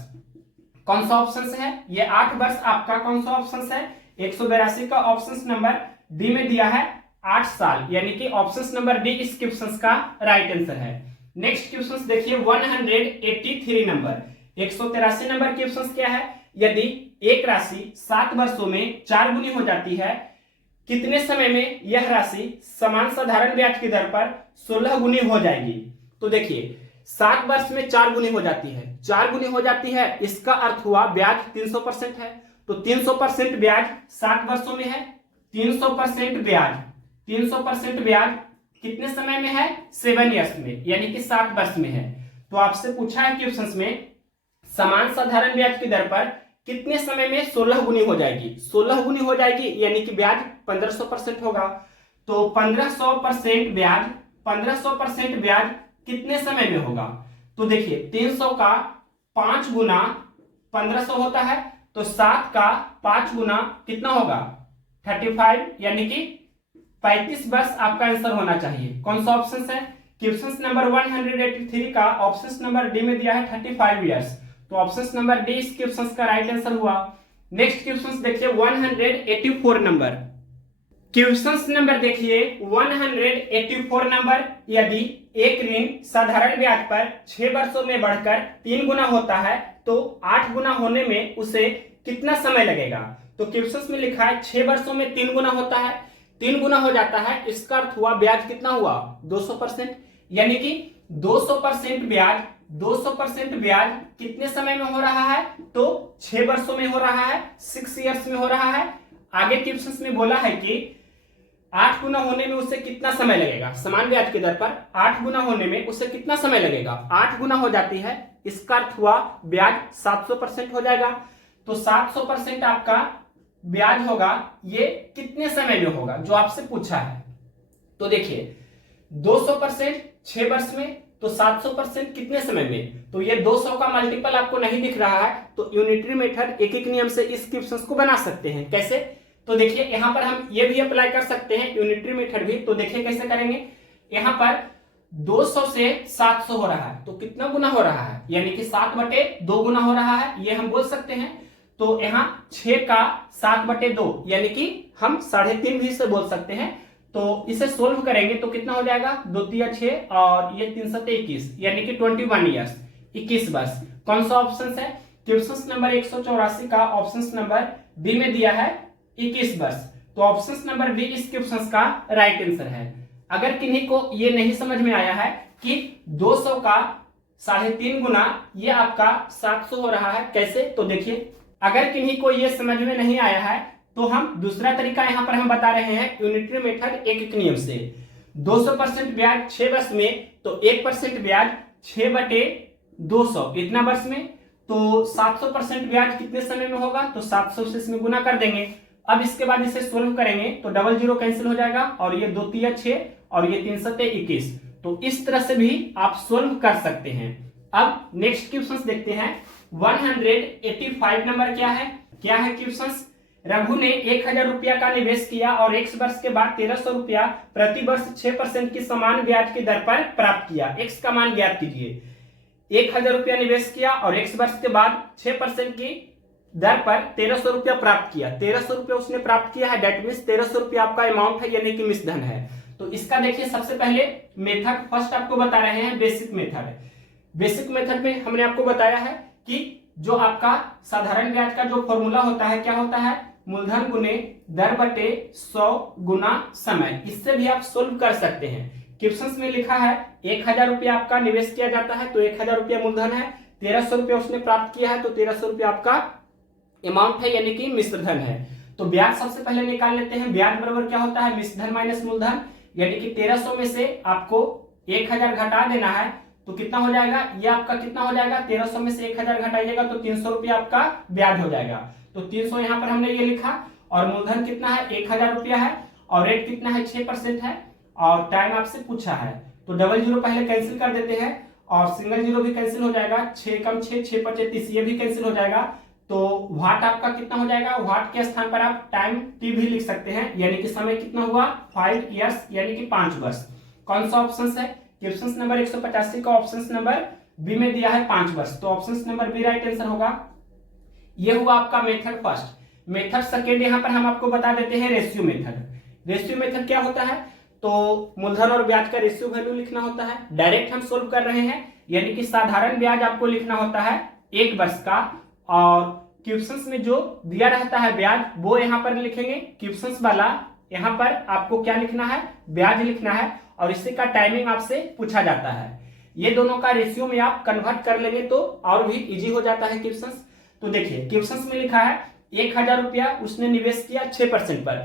कौन सा ऑप्शन है, ये 8 वर्ष आपका कौन सा ऑप्शन है, 182 का ऑप्शन नंबर डी में दिया है 8 साल, यानी कि ऑप्शन नंबर डी इस क्वेश्चन का राइट आंसर है। नेक्स्ट क्वेश्चन देखिए 183 नंबर। 183 नंबर क्वेश्चन क्या है, यदि एक राशि 7 वर्षों में 4 गुनी हो जाती है, कितने समय में यह राशि समान साधारण ब्याज की दर पर 16 गुनी हो जाएगी। तो देखिए 7 वर्ष में 4 गुनी हो जाती है, 4 गुनी हो जाती है, इसका अर्थ हुआ ब्याज 300% है। तो 300% ब्याज 7 वर्षों में है। 300% ब्याज कितने समय में है? 7 ईयर्स में, यानी कि 7 वर्ष में है। तो आपसे पूछा है क्वेश्चन में समान साधारण ब्याज की दर पर कितने समय में 16 गुनी हो जाएगी। 16 गुनी हो जाएगी यानी कि ब्याज 1500% होगा। तो 1500% ब्याज कितने समय में होगा? तो देखिए 300 का 5 गुना 1500 होता है, तो 7 का 5 गुना कितना होगा? 35, यानी कि 35 वर्ष आपका आंसर होना चाहिए। कौन सा ऑप्शन है? क्वेश्चन नंबर 183 का ऑप्शन नंबर डी में दिया है 35 इयर्स, तो ऑप्शन नंबर डी इस क्वेश्चन का राइट आंसर हुआ। नेक्स्ट क्वेश्चन देखिए 184 नंबर। क्वेश्चन नंबर देखिए 184 नंबर। यदि एक ऋण साधारण ब्याज पर 6 वर्षों में बढ़कर 3 गुना होता है तो 8 गुना होने में उसे कितना समय लगेगा? तो क्वेश्चन में लिखा है 6 वर्षों में 3 गुना होता है, 3 गुना हो जाता है, इसका अर्थ हुआ ब्याज कितना हुआ? 200%, यानी कि 200% ब्याज कितने समय में हो रहा है? तो 6 वर्षों में हो रहा है, 6 इयर्स में हो रहा है। आगे क्वेश्चन में बोला है कि 8 गुना होने में उसे कितना समय लगेगा? समान ब्याज की दर पर 8 गुना होने में उसे कितना समय लगेगा? 8 गुना हो जाती है, इसका अर्थ हुआ ब्याज 700% हो जाएगा। तो 700% आपका ब्याज होगा, ये कितने समय में होगा जो आपसे पूछा है। तो देखिए 200% 6 वर्ष में, तो 700% कितने समय में? तो ये 200 का मल्टीपल आपको नहीं दिख रहा है, तो यूनिटरी मेथड एक एक नियम से इस क्वेश्चन को बना सकते हैं। कैसे? तो देखिए यहां पर हम ये भी अप्लाई कर सकते हैं यूनिटरी मेथड भी। तो देखिए कैसे करेंगे। यहां पर 200 से 700 हो रहा है, तो कितना गुना हो रहा है? यानी कि 7/2 गुना हो रहा है, ये हम बोल सकते हैं। तो यहाँ 6 का 7/2, यानी कि हम 3.5 भी इसे बोल सकते हैं। तो इसे सोल्व करेंगे तो कितना हो जाएगा? 2 3 6 और ये 3 7 21, यानी कि 21 ईयर्स, 21 वर्ष। कौन सा ऑप्शन है? क्वेश्चन नंबर 184 का ऑप्शन नंबर बी में दिया है 21 वर्ष, तो ऑप्शन नंबर बी इस क्वेश्चन का राइट आंसर है। अगर किन्हीं को ये नहीं समझ में आया है कि 200 का 3.5 गुना ये आपका 700 हो रहा है, कैसे? तो देखिए अगर किन्हीं को ये समझ में नहीं आया है तो हम दूसरा तरीका यहां पर हम बता रहे हैं यूनिटरी मेथड एक एक नियम से। 200% ब्याज 6 वर्ष में, तो 1% ब्याज 6/200 इतना वर्ष में, तो 700% ब्याज कितने समय में होगा? तो 700 से इसमें गुना कर देंगे। अब इसके बाद इसे सोल्व करेंगे तो 00 कैंसिल हो जाएगा, और ये 2 3 6 और ये 3 7 21। तो इस तरह से भी आप सोल्व कर सकते हैं। अब नेक्स्ट क्वेश्चन देखते हैं 185 नंबर। क्या है क्वेश्चन? रघु ने 1000 रुपया का निवेश किया और 1 वर्ष के बाद 1300 रुपया प्रति वर्ष 6% की समान ब्याज की दर पर प्राप्त किया। एक्स का मान ज्ञात कीजिए। 1000 रुपया निवेश किया और 1 वर्ष के बाद 6% की दर पर 1300 रुपया प्राप्त किया। 1300 रुपया उसने प्राप्त किया है, डेट मीन्स 1300 रुपया आपका अमाउंट है, यानी कि मिश्रधन है। तो इसका देखिए सबसे पहले मेथड फर्स्ट आपको बता रहे हैं बेसिक मेथड। बेसिक मेथड में हमने आपको बताया है कि जो आपका साधारण ब्याज का जो फॉर्मूला होता है, क्या होता है? मूलधन गुने दर बटे 100 गुना समय। इससे भी आप सोल्व कर सकते हैं। क्वेश्चन में लिखा है 1000 रुपया आपका निवेश किया जाता है, तो 1000 रुपया मूलधन है, 1300 रुपया उसने प्राप्त किया है, तो 1300 रुपया आपका अमाउंट है, यानी कि मिश्रधन है। तो ब्याज सबसे पहले निकाल लेते हैं। ब्याज बराबर क्या होता है? मिश्रधन माइनस मूलधन, यानी कि 1300 में से आपको 1000 घटा देना है, तो कितना हो जाएगा? ये आपका कितना हो जाएगा? 1300 में से 1000 घटाइएगा तो 300 रुपया आपका ब्याज हो जाएगा। तो 300 यहाँ पर हमने ये लिखा, और मूलधन कितना है? 1000 रुपया है, और रेट कितना है? 6% है, और टाइम आपसे पूछा है। तो 00 पहले कैंसिल कर देते हैं, और सिंगल जीरो भी कैंसिल हो जाएगा। 6 कम 6 6 5 30, ये भी कैंसिल हो जाएगा। तो वाट आपका कितना हो जाएगा? वाट के स्थान पर आप टाइम टी भी लिख सकते हैं, यानी कि समय कितना हुआ? 5 इयर्स, यानी कि 5 वर्ष। कौन सा ऑप्शन है? क्वेश्चन नंबर 185 का ऑप्शन नंबर बी में दिया है 5 वर्ष, तो option number B right answer होगा। ये हुआ आपका मेथड फर्स्ट। मेथड सेकेंड यहां पर हम आपको बता देते हैं रेशियो मेथड। रेशियो मेथड क्या होता है? तो मूलधन और ब्याज का रेशियो वैल्यू लिखना होता है। डायरेक्ट हम सोल्व कर रहे हैं, यानी कि साधारण ब्याज आपको लिखना होता है 1 वर्ष का, और क्वेश्चंस में जो दिया रहता है ब्याज वो यहां पर लिखेंगे क्वेश्चंस वाला यहाँ पर आपको क्या लिखना है, ब्याज लिखना है, और इसी का टाइमिंग आपसे पूछा जाता है। ये दोनों का रेशियो में आप कन्वर्ट कर लेंगे तो और भी इजी हो जाता है क्वेश्चंस। तो देखिए क्वेश्चंस में लिखा है 1000 रुपया उसने निवेश किया 6% पर,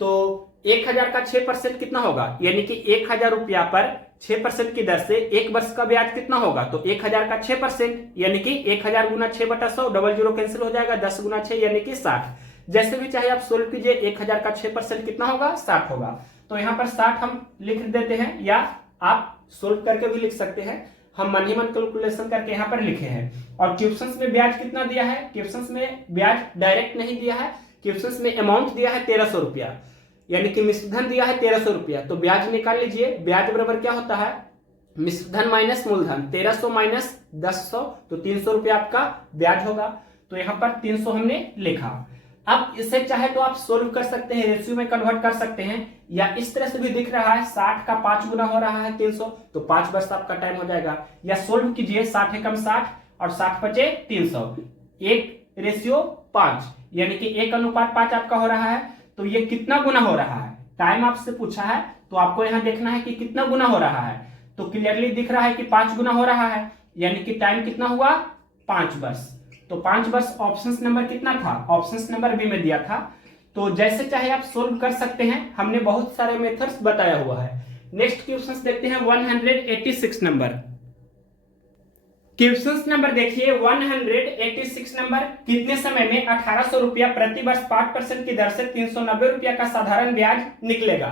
तो 1000 का 6% कितना होगा, यानी कि 1000 रुपया पर 6% की दर से एक वर्ष का ब्याज कितना होगा, तो 1000 का 6% यानी कि 1000 गुना 6/100, डबल जीरो कैंसिल हो जाएगा, 10 गुना 6 यानी कि 60। जैसे भी चाहे आप सोल्व कीजिए, 1000 का 6% कितना होगा, 60 होगा। तो यहाँ पर 60 हम लिख देते हैं, या आप सोल्व करके भी लिख सकते हैं। हम मन ही मन कैलकुलेशन करके यहाँ पर लिखे हैं। और क्वेश्चंस में ब्याज कितना दिया है, क्वेश्चंस में ब्याज डायरेक्ट नहीं दिया है, क्वेश्चंस में अमाउंट दिया है 1300 रुपया, यानी कि मिश्रधन दिया है 1300 रुपया। तो ब्याज निकाल लीजिए, ब्याज बराबर क्या होता है, मिश्रधन माइनस मूलधन, 1300 माइनस 1000, तो 300 रुपया आपका ब्याज होगा। तो यहाँ पर 300 हमने लिखा। अब इसे चाहे तो आप सोल्व कर सकते हैं, रेशियो में कन्वर्ट कर सकते हैं, या इस तरह से भी दिख रहा है 60 का 5 गुना हो रहा है 300, तो 5 वर्ष आपका टाइम हो जाएगा। या सोल्व कीजिए 60 एकम 60 और 60 बचे 300, 1:5 यानी कि 1:5 आपका हो रहा है। तो ये कितना गुना हो रहा है, टाइम आपसे पूछा है तो आपको यहाँ देखना है कि कितना गुना हो रहा है। तो क्लियरली दिख रहा है कि 5 गुना हो रहा है, यानी कि टाइम कितना हुआ, 5 वर्ष। तो 5 वर्ष ऑप्शन नंबर कितना था, ऑप्शन नंबर बी में दिया था। तो जैसे चाहे आप सोल्व कर सकते हैं, हमने बहुत सारे मेथड्स बताया हुआ है। नेक्स्ट क्वेश्चन देखते हैं 186 नंबर। क्वेश्चन नंबर देखिए 186 नंबर, कितने समय में 1800 रुपया प्रति वर्ष 5% की दर से 390 रुपया का साधारण ब्याज निकलेगा।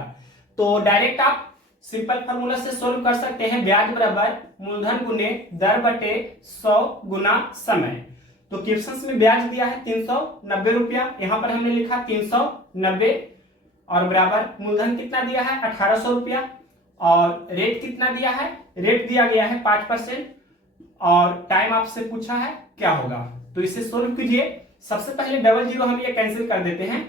तो डायरेक्ट आप सिंपल फॉर्मूला से सोल्व कर सकते हैं, ब्याज बराबर मूलधन गुने दर बटे 100 गुना समय। तो क्वेश्चन में ब्याज दिया है 390 रुपया, यहां पर हमने लिखा 390, और बराबर मूलधन कितना दिया है 1800 रुपया, और रेट कितना दिया है, रेट दिया गया है 5%, और टाइम आपसे पूछा है क्या होगा। तो इसे सोल्व कीजिए। सबसे पहले डबल जीरो हम ये कैंसिल कर देते हैं,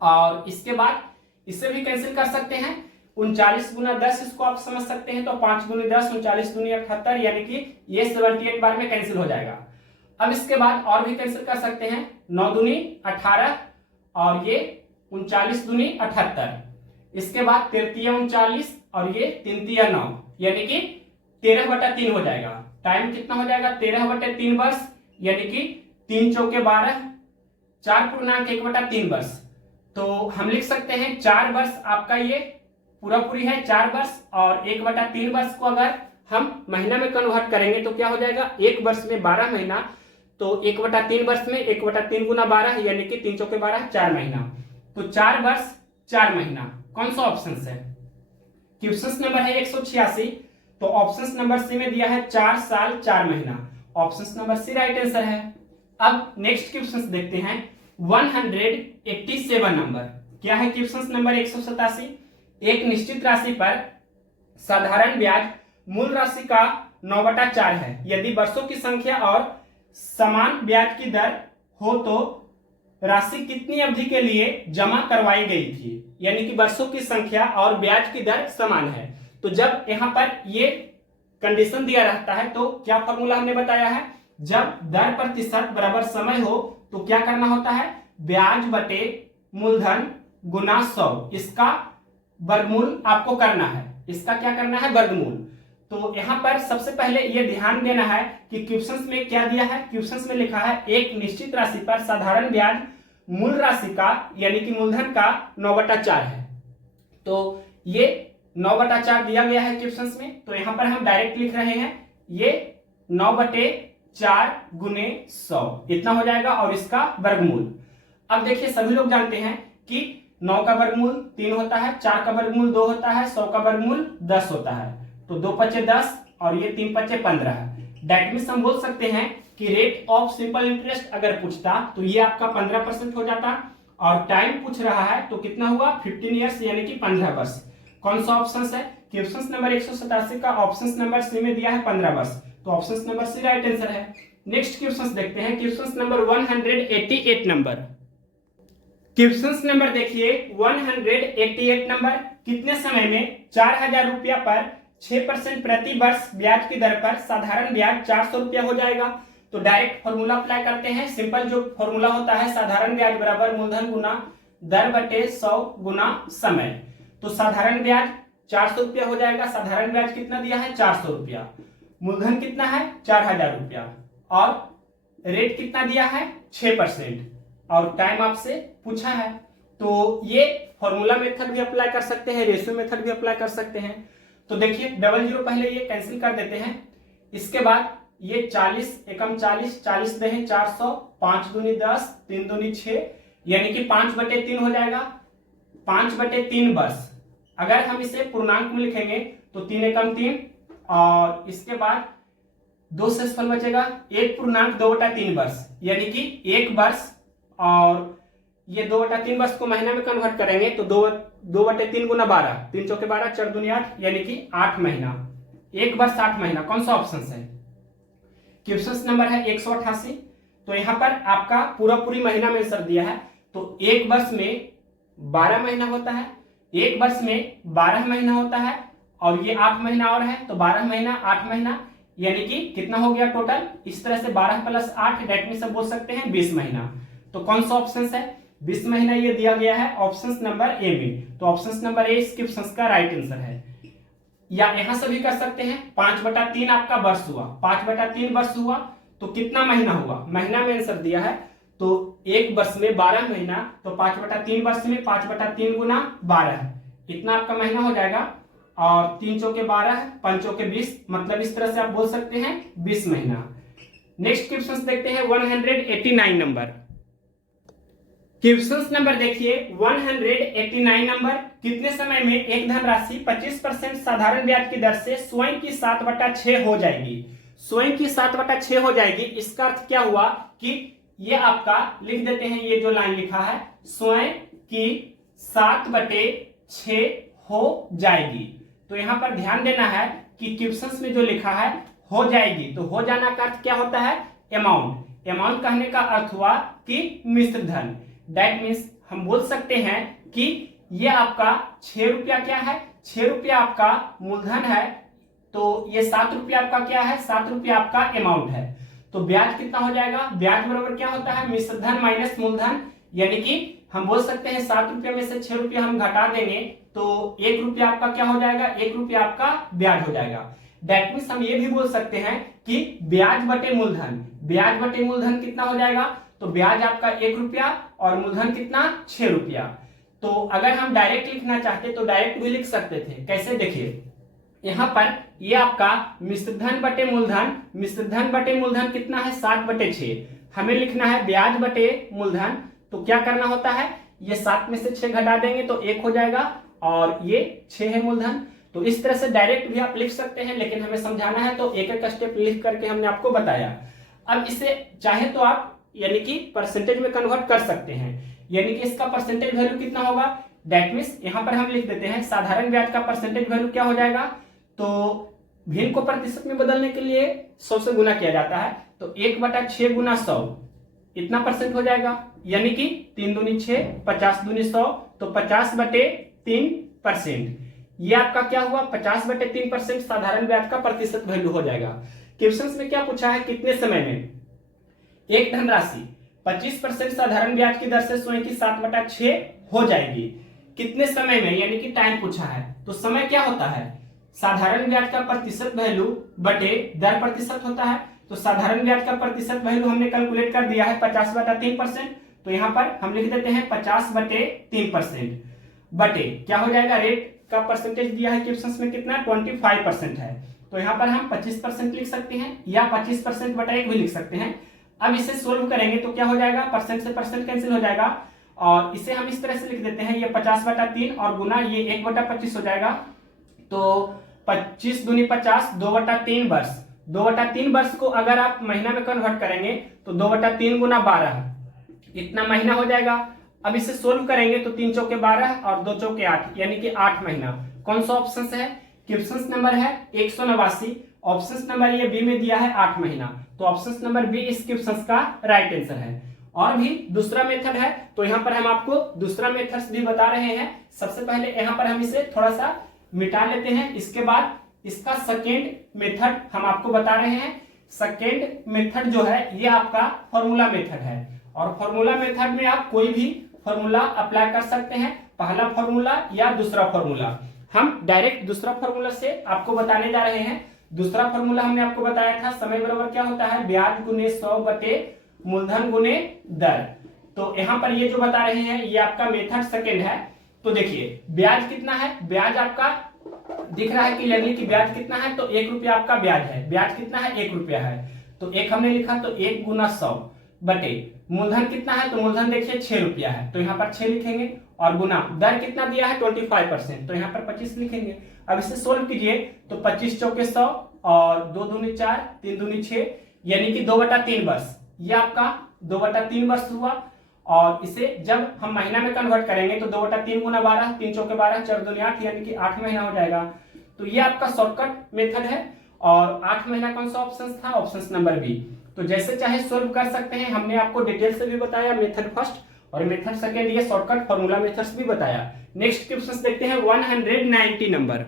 और इसके बाद इसे भी कैंसिल कर सकते हैं। 39 गुना 10 इसको आप समझ सकते हैं, तो 5 गुनी 10, 39 दूनी 78, यानी कि ये 78 बार में कैंसिल हो जाएगा। अब इसके बाद और भी कैंसिल कर सकते हैं, 9 दूनी 18, और ये 39 दूनी 78, इसके बाद 33 39, और ये 3 3 9, यानी कि 13/3 हो जाएगा। टाइम कितना हो जाएगा, 13/3 वर्ष, यानी कि 3 चौके 12, 4.1/3 वर्ष। तो हम लिख सकते हैं 4 वर्ष आपका ये पूरा पूरी है 4 वर्ष, और 1/3 वर्ष को अगर हम महीना में कन्वर्ट करेंगे तो क्या हो जाएगा, 1 वर्ष में 12 महीना, तो 1/3 वर्ष में 1/3 गुना 12, यानी कि 3 चौके 12, 4 महीना। तो 4 वर्ष 4 महीना कौन सा ऑप्शन है, क्वेश्चन नंबर है 186, तो ऑप्शन नंबर सी में दिया है 4 साल 4 महीना, option number C right answer है। अब नेक्स्ट क्वेश्चन देखते हैं 187 नंबर। क्या है क्वेश्चन नंबर 187, एक निश्चित राशि पर साधारण ब्याज मूल राशि का 9/4 है। यदि वर्षों की संख्या और समान ब्याज की दर हो तो राशि कितनी अवधि के लिए जमा करवाई गई थी, यानी कि वर्षों की संख्या और ब्याज की दर समान है। तो जब यहां पर ये कंडीशन दिया रहता है तो क्या फॉर्मूला हमने बताया है, जब दर प्रतिशत बराबर समय हो तो क्या करना होता है, ब्याज बटे मूलधन गुना 100, इसका वर्गमूल आपको करना है, इसका क्या करना है, वर्गमूल। तो यहां पर सबसे पहले ये ध्यान देना है कि क्वेश्चंस में क्या दिया है, क्वेश्चंस में लिखा है एक निश्चित राशि पर साधारण ब्याज मूल राशि का यानी कि मूलधन का 9/4 है। तो ये 9/4 दिया गया है क्वेश्चंस में, तो यहां पर हम डायरेक्ट लिख रहे हैं ये 9/4 गुने 100 इतना हो जाएगा, और इसका वर्गमूल। अब देखिए सभी लोग जानते हैं कि 9 का वर्गमूल 3 होता है, 4 का वर्गमूल 2 होता है, 100 का वर्गमूल 10 होता है। तो 2 पचे 10 और ये 3 पचे 15 है। दैट मींस हम बोल सकते हैं कि रेट ऑफ सिंपल इंटरेस्ट अगर पूछता तो ये आपका 15% हो जाता, और टाइम पूछ रहा है तो कितना हुआ 15 ईयर्स यानी कि 15 वर्ष। कौन सा ऑप्शन है, क्वेश्चन नंबर 187 का ऑप्शन नंबर सी में दिया है 15 वर्ष, तो option number C right answer है। नेक्स्ट क्वेश्चन देखते हैं, question number 188 number. Question number देखिए 188 नंबर, कितने समय में 4000 रुपया पर 6% प्रति वर्ष ब्याज की दर पर साधारण ब्याज 400 रुपया हो जाएगा। तो डायरेक्ट फॉर्मूला अप्लाई करते हैं, सिंपल जो फॉर्मूला होता है साधारण ब्याज बराबर मूलधन गुना दर बटे 100 गुना समय। तो साधारण ब्याज 400 रुपया हो जाएगा। साधारण ब्याज कितना दिया है? 400 रुपया। मूलधन कितना है? 4000 रुपया। और रेट कितना दिया है? 6%। और टाइम आपसे पूछा है। तो ये फॉर्मूला मेथड भी अप्लाई कर सकते हैं, रेशियो मेथड भी अप्लाई कर सकते हैं। तो देखिए 00 पहले ये कैंसिल कर देते हैं। इसके बाद ये 40 एकम 40, 40 दहे 400, 5 दूनी 10, 3 दूनी 6, यानी कि 5/3 हो जाएगा। 5/3 वर्ष। अगर हम इसे पूर्णांक में लिखेंगे तो 3 एकम 3, और इसके बाद 2 शेषफल बचेगा। 1 पूर्णांक 2/3 वर्ष, यानी कि 1 वर्ष। और ये 2/3 वर्ष को महीना में कन्वर्ट करेंगे तो 2/3 गुना 12, 3 चौके 12, 4 दूनी 8, यानी कि 8 महीना। 1 वर्ष 8 महीना। कौन सा ऑप्शन है? क्वेश्चन नंबर है 188। तो यहां पर आपका पूरी महीना में आंसर दिया है। तो 1 वर्ष में 12 महीना होता है, 1 वर्ष में 12 महीना होता है, और ये 8 महीना और है, तो 12 महीना 8 महीना, यानी कि कितना हो गया टोटल? इस तरह से 12 + 8 डेट में सब बोल सकते हैं 20 महीना। तो कौन सा ऑप्शन है? 20 महीना ये दिया गया है ऑप्शन नंबर ए में। तो ऑप्शन नंबर ए इस क्वेश्चन का राइट आंसर है। या यहां से भी कर सकते हैं। 5/3 आपका वर्ष हुआ, 5/3 वर्ष हुआ तो कितना महीना हुआ? महीना में आंसर दिया है। तो 1 वर्ष में 12 महीना, तो 5/3 वर्ष में 5/3 गुना 12, इतना आपका महीना हो जाएगा। और 3 चौके 12, 5 चौके 20, मतलब इस तरह से आप बोल सकते हैं 20 महीना। नेक्स्ट क्वेश्चन देखते हैं 189 नंबर। क्वेश्चन नंबर देखिए 189 नंबर। कितने समय में एक धनराशि 25% साधारण ब्याज की दर से स्वयं की 7/6 हो जाएगी? स्वयं की 7/6 हो जाएगी। इसका अर्थ क्या हुआ कि ये आपका लिख देते हैं, ये जो लाइन लिखा है, स्वयं की 7/6 हो जाएगी। तो यहां पर ध्यान देना है कि क्वेश्चन में जो लिखा है हो जाएगी, तो हो जाना का अर्थ क्या होता है? अमाउंट। अमाउंट कहने का अर्थ हुआ कि मिश्र धन। दैट मीन्स हम बोल सकते हैं कि ये आपका 6 रुपया क्या है? 6 रुपया आपका मूलधन है। तो ये 7 रुपया आपका क्या है? 7 रुपया आपका अमाउंट है। तो ब्याज कितना हो जाएगा? ब्याज बराबर क्या होता है? मिश्र धन माइनस मूलधन, यानी कि हम बोल सकते हैं 7 रुपया में से 6 रुपया हम घटा देंगे तो 1 रुपया आपका क्या हो जाएगा? 1 रुपया आपका ब्याज हो जाएगा। दैट मीन्स हम ये भी बोल सकते हैं कि ब्याज बटे मूलधन। ब्याज बटे मूलधन कितना हो जाएगा? तो ब्याज आपका 1 रुपया और मूलधन कितना? 6 रुपया। तो अगर हम डायरेक्ट लिखना चाहते तो डायरेक्ट भी लिख सकते थे। कैसे? देखिए यहां पर ये आपका मिश्रधन बटे मूलधन, मिश्रधन बटे मूलधन कितना है? 7/6। हमें लिखना है ब्याज बटे मूलधन। तो क्या करना होता है? ये 7 में से 6 घटा देंगे तो 1 हो जाएगा, और ये 6 है मूलधन। तो इस तरह से डायरेक्ट भी आप लिख सकते हैं, लेकिन हमें समझाना है तो एक एक स्टेप लिख करके हमने आपको बताया। अब इसे चाहे तो आप यानी कि परसेंटेज में कन्वर्ट कर सकते हैं, यानी कि इसका परसेंटेज वैल्यू कितना होगा? दैट मीन्स यहां पर हम लिख देते हैं साधारण ब्याज का परसेंटेज वैल्यू क्या हो जाएगा? तो भिन्न को प्रतिशत में बदलने के लिए 100 से गुना किया जाता है। तो 1/6 गुना 100 इतना परसेंट हो जाएगा, यानी कि 3 दूनी 6, 50 दूनी 100, तो 50/3%। ये आपका क्या हुआ? 50/3% साधारण ब्याज का प्रतिशत वैल्यू हो जाएगा। क्वेश्चन में क्या पूछा है? कितने समय में एक धनराशि 25% साधारण ब्याज की दर से स्वयं की 7/6 हो जाएगी? कितने समय में, यानी कि टाइम पूछा है। तो समय क्या होता है? साधारण ब्याज का प्रतिशत वैल्यू बटे दर प्रतिशत होता है। तो साधारण ब्याज का प्रतिशत वैल्यू हमने कैलकुलेट कर दिया है 50/3%। तो यहां पर हम लिख देते हैं 50/3% बटे क्या हो जाएगा? रेट का परसेंटेज दिया है क्वेश्चन में कितना? 25% है। तो यहां पर हम 25% लिख सकते हैं या 25%/1 भी लिख सकते हैं। अब इसे सोल्व करेंगे तो क्या हो जाएगा? परसेंट से परसेंट कैंसिल हो जाएगा, और इसे हम इस तरह से लिख देते हैं, ये 50/3 और गुना ये 1/25 हो जाएगा। तो 25 दूनी 50, 2/3 वर्ष। 2/3 वर्ष को अगर आप महीना में कन्वर्ट करेंगे तो 2/3 गुना 12 इतना महीना हो जाएगा। अब इसे सोल्व करेंगे तो 3 चौके 12 और 2 चौके 8, यानी कि 8 महीना। कौन सा ऑप्शन है? क्वेश्चन नंबर है 189। ऑप्शन नंबर ये बी में दिया है 8 महीना। तो ऑप्शन नंबर बी इस क्वेश्चन का राइट आंसर है। और भी दूसरा मेथड है, तो यहाँ पर हम आपको दूसरा मेथड भी बता रहे हैं। सबसे पहले यहाँ पर हम इसे थोड़ा सा मिटा लेते हैं, इसके बाद इसका सेकेंड मेथड हम आपको बता रहे हैं। सेकेंड मेथड जो है ये आपका फॉर्मूला मेथड है, और फॉर्मूला मेथड में आप कोई भी फॉर्मूला अप्लाई कर सकते हैं, पहला फॉर्मूला या दूसरा फॉर्मूला। हम डायरेक्ट दूसरा फॉर्मूला से आपको बताने जा रहे हैं। दूसरा फॉर्मूला हमने आपको बताया था, समय बराबर क्या होता है, ब्याज गुने 100 बटे मूलधन गुने दर। तो यहाँ पर ये जो बता रहे हैं ये आपका मेथड सेकंड है। तो देखिए ब्याज कितना है, ब्याज आपका दिख रहा है कि लगली की ब्याज कितना है, तो 1 रुपया आपका ब्याज है। ब्याज कितना है, 1 रुपया है, तो 1 हमने लिखा, तो 1 गुना 100 बटे मूलधन कितना है, तो मूलधन देखिए 6 रुपया है, तो यहाँ पर 6 लिखेंगे, और गुना दर कितना दिया है 25%, तो यहाँ पर 25 लिखेंगे। अब इसे सोल्व कीजिए तो 25 चौके 100 और 2 दूनी 4 3 दूनी 6, यानी कि 2/3 वर्ष, ये आपका 2/3 वर्ष हुआ। और इसे जब हम महीना में कन्वर्ट करेंगे तो 2/3 गुना 12, 3 चौके 12, 4 दूनी 8, यानी कि 8 महीना हो जाएगा। तो ये आपका शॉर्टकट मेथड है। और 8 महीना कौन सा ऑप्शन था, ऑप्शन नंबर बी। तो जैसे चाहे सोल्व कर सकते हैं, हमने आपको डिटेल से भी बताया, मेथड फर्स्ट और मेथड सेकेंड, ये शॉर्टकट फॉर्मूला मेथड्स भी बताया। नेक्स्ट क्वेश्चन देखते हैं 190 नंबर।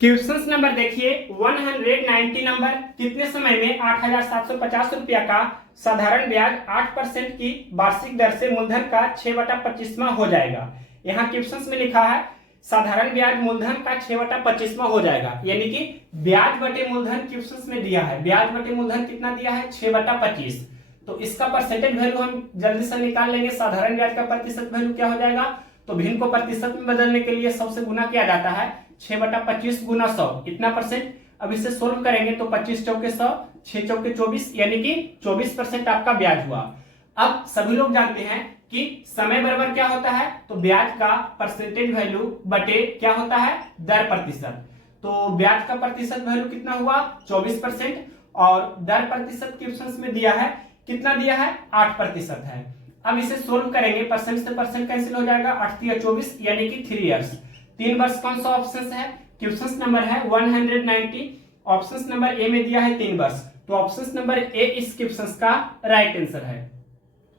क्वेश्चन नंबर देखिए 190 नंबर, कितने समय में 8,750 रुपया का साधारण ब्याज 8% की वार्षिक दर से मूलधन का 6/25वां हो जाएगा। यहाँ क्वेश्चन में लिखा है साधारण ब्याज मूलधन का 6/25वां हो जाएगा, यानी कि ब्याज बटे मूलधन क्वेश्चन में दिया है, ब्याज बटे मूलधन कितना दिया है 6/25। तो इसका परसेंटेज वैल्यू हम जल्दी से निकाल लेंगे। साधारण ब्याज का प्रतिशत वैल्यू क्या हो जाएगा, तो भिन्न को प्रतिशत में बदलने के लिए 100 से गुना किया जाता है, 6/25 गुना 100 इतना परसेंट। अब इसे सोल्व करेंगे तो 25 चौके 100, 6 चौके 24, यानी कि 24% आपका ब्याज हुआ। अब सभी लोग जानते हैं कि समय बराबर क्या होता है, तो ब्याज का परसेंटेज वैल्यू बटे क्या होता है, दर प्रतिशत। तो ब्याज का प्रतिशत वैल्यू कितना हुआ 24%, और दर प्रतिशत क्वेश्चन में दिया है कितना दिया है 8% है। अब इसे सोल्व करेंगे, परसेंट से परसेंट कैंसिल हो जाएगा, 8 या 24, यानी कि 3 इयर्स। 3 वर्ष कौन सा ऑप्शन है, क्वेश्चन नंबर है 190, ऑप्शन नंबर ए में दिया है 3 वर्ष, तो ऑप्शन नंबर ए इस क्वेश्चन का राइट आंसर है।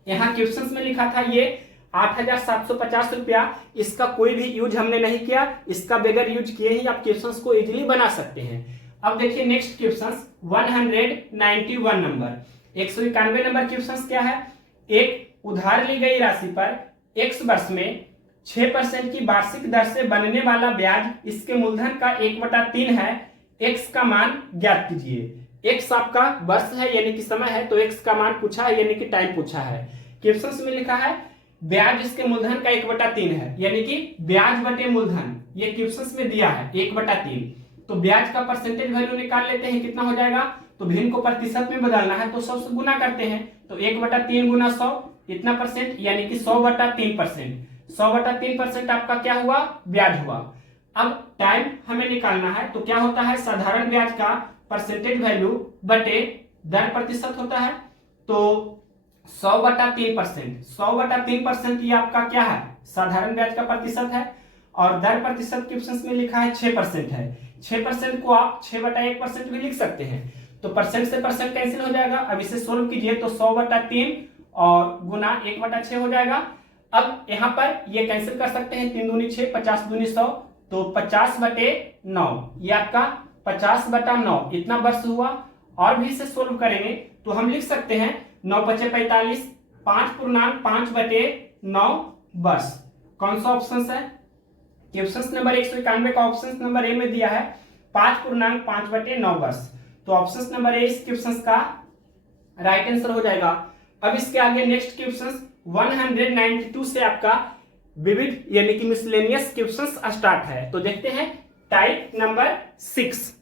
यहाँ क्वेश्चन में लिखा था ये 8,750 रुपया, इसका कोई भी यूज हमने नहीं किया, इसका बगैर यूज किए ही आप क्वेश्चन को इजीली बना सकते हैं। अब देखिए next question 191 number, 191 number question क्या है, एक उधार ली गई राशि पर x वर्ष में 6% की वार्षिक दर से बनने वाला ब्याज इसके मूलधन का 1/3 है, x का मान ज्ञात कीजिए। x आपका वर्ष है यानी कि समय है, तो x का मान पूछा है यानी कि टाइम पूछा है। क्वेश्चन में लिखा है ब्याज इसके मूलधन का 1/3 है, यानी कि ब्याज बटे मूलधन, ये क्वेश्चन में दिया है 1/3। तो ब्याज का परसेंटेज वैल्यू निकाल लेते हैं, कितना हो जाएगा, तो भिन्न को प्रतिशत में बदलना है तो 100 से गुना करते हैं, तो 1/3 गुना 100 इतना परसेंट, यानी कि 100/3%। 100/3% आपका क्या हुआ, ब्याज हुआ। अब टाइम हमें निकालना है, तो क्या होता है, साधारण ब्याज का परसेंटेज वैल्यू बटे दर प्रतिशत होता है, तो 100/3%। 100/3% ये आपका क्या है, साधारण ब्याज का प्रतिशत है, और दर प्रतिशत क्वेश्चन में लिखा है 6% है। 6% को आप 6/1% भी लिख सकते हैं, तो परसेंट से परसेंट कैंसिल हो जाएगा। अब इसे सोल्व कीजिए तो 100/3 और गुना 1/6 हो जाएगा। अब यहाँ पर ये कैंसिल कर सकते हैं, 3 दूनी 6, 50 दूनी 100, तो 50/9, ये आपका 50/9 इतना वर्ष हुआ। और भी इसे सोल्व करेंगे तो हम लिख सकते हैं 9×5 = 45, 5/5/9 वर्ष। कौन सा ऑप्शन है, क्वेश्चन नंबर 191 का ऑप्शन नंबर ए में दिया है 5/5/9 वर्ष, तो ऑप्शन नंबर ए इस क्वेश्चन का राइट आंसर हो जाएगा। अब इसके आगे नेक्स्ट क्वेश्चन 192 से आपका विविध यानी कि मिसलेनियस क्वेश्चंस स्टार्ट है। तो देखते हैं टाइप नंबर 6।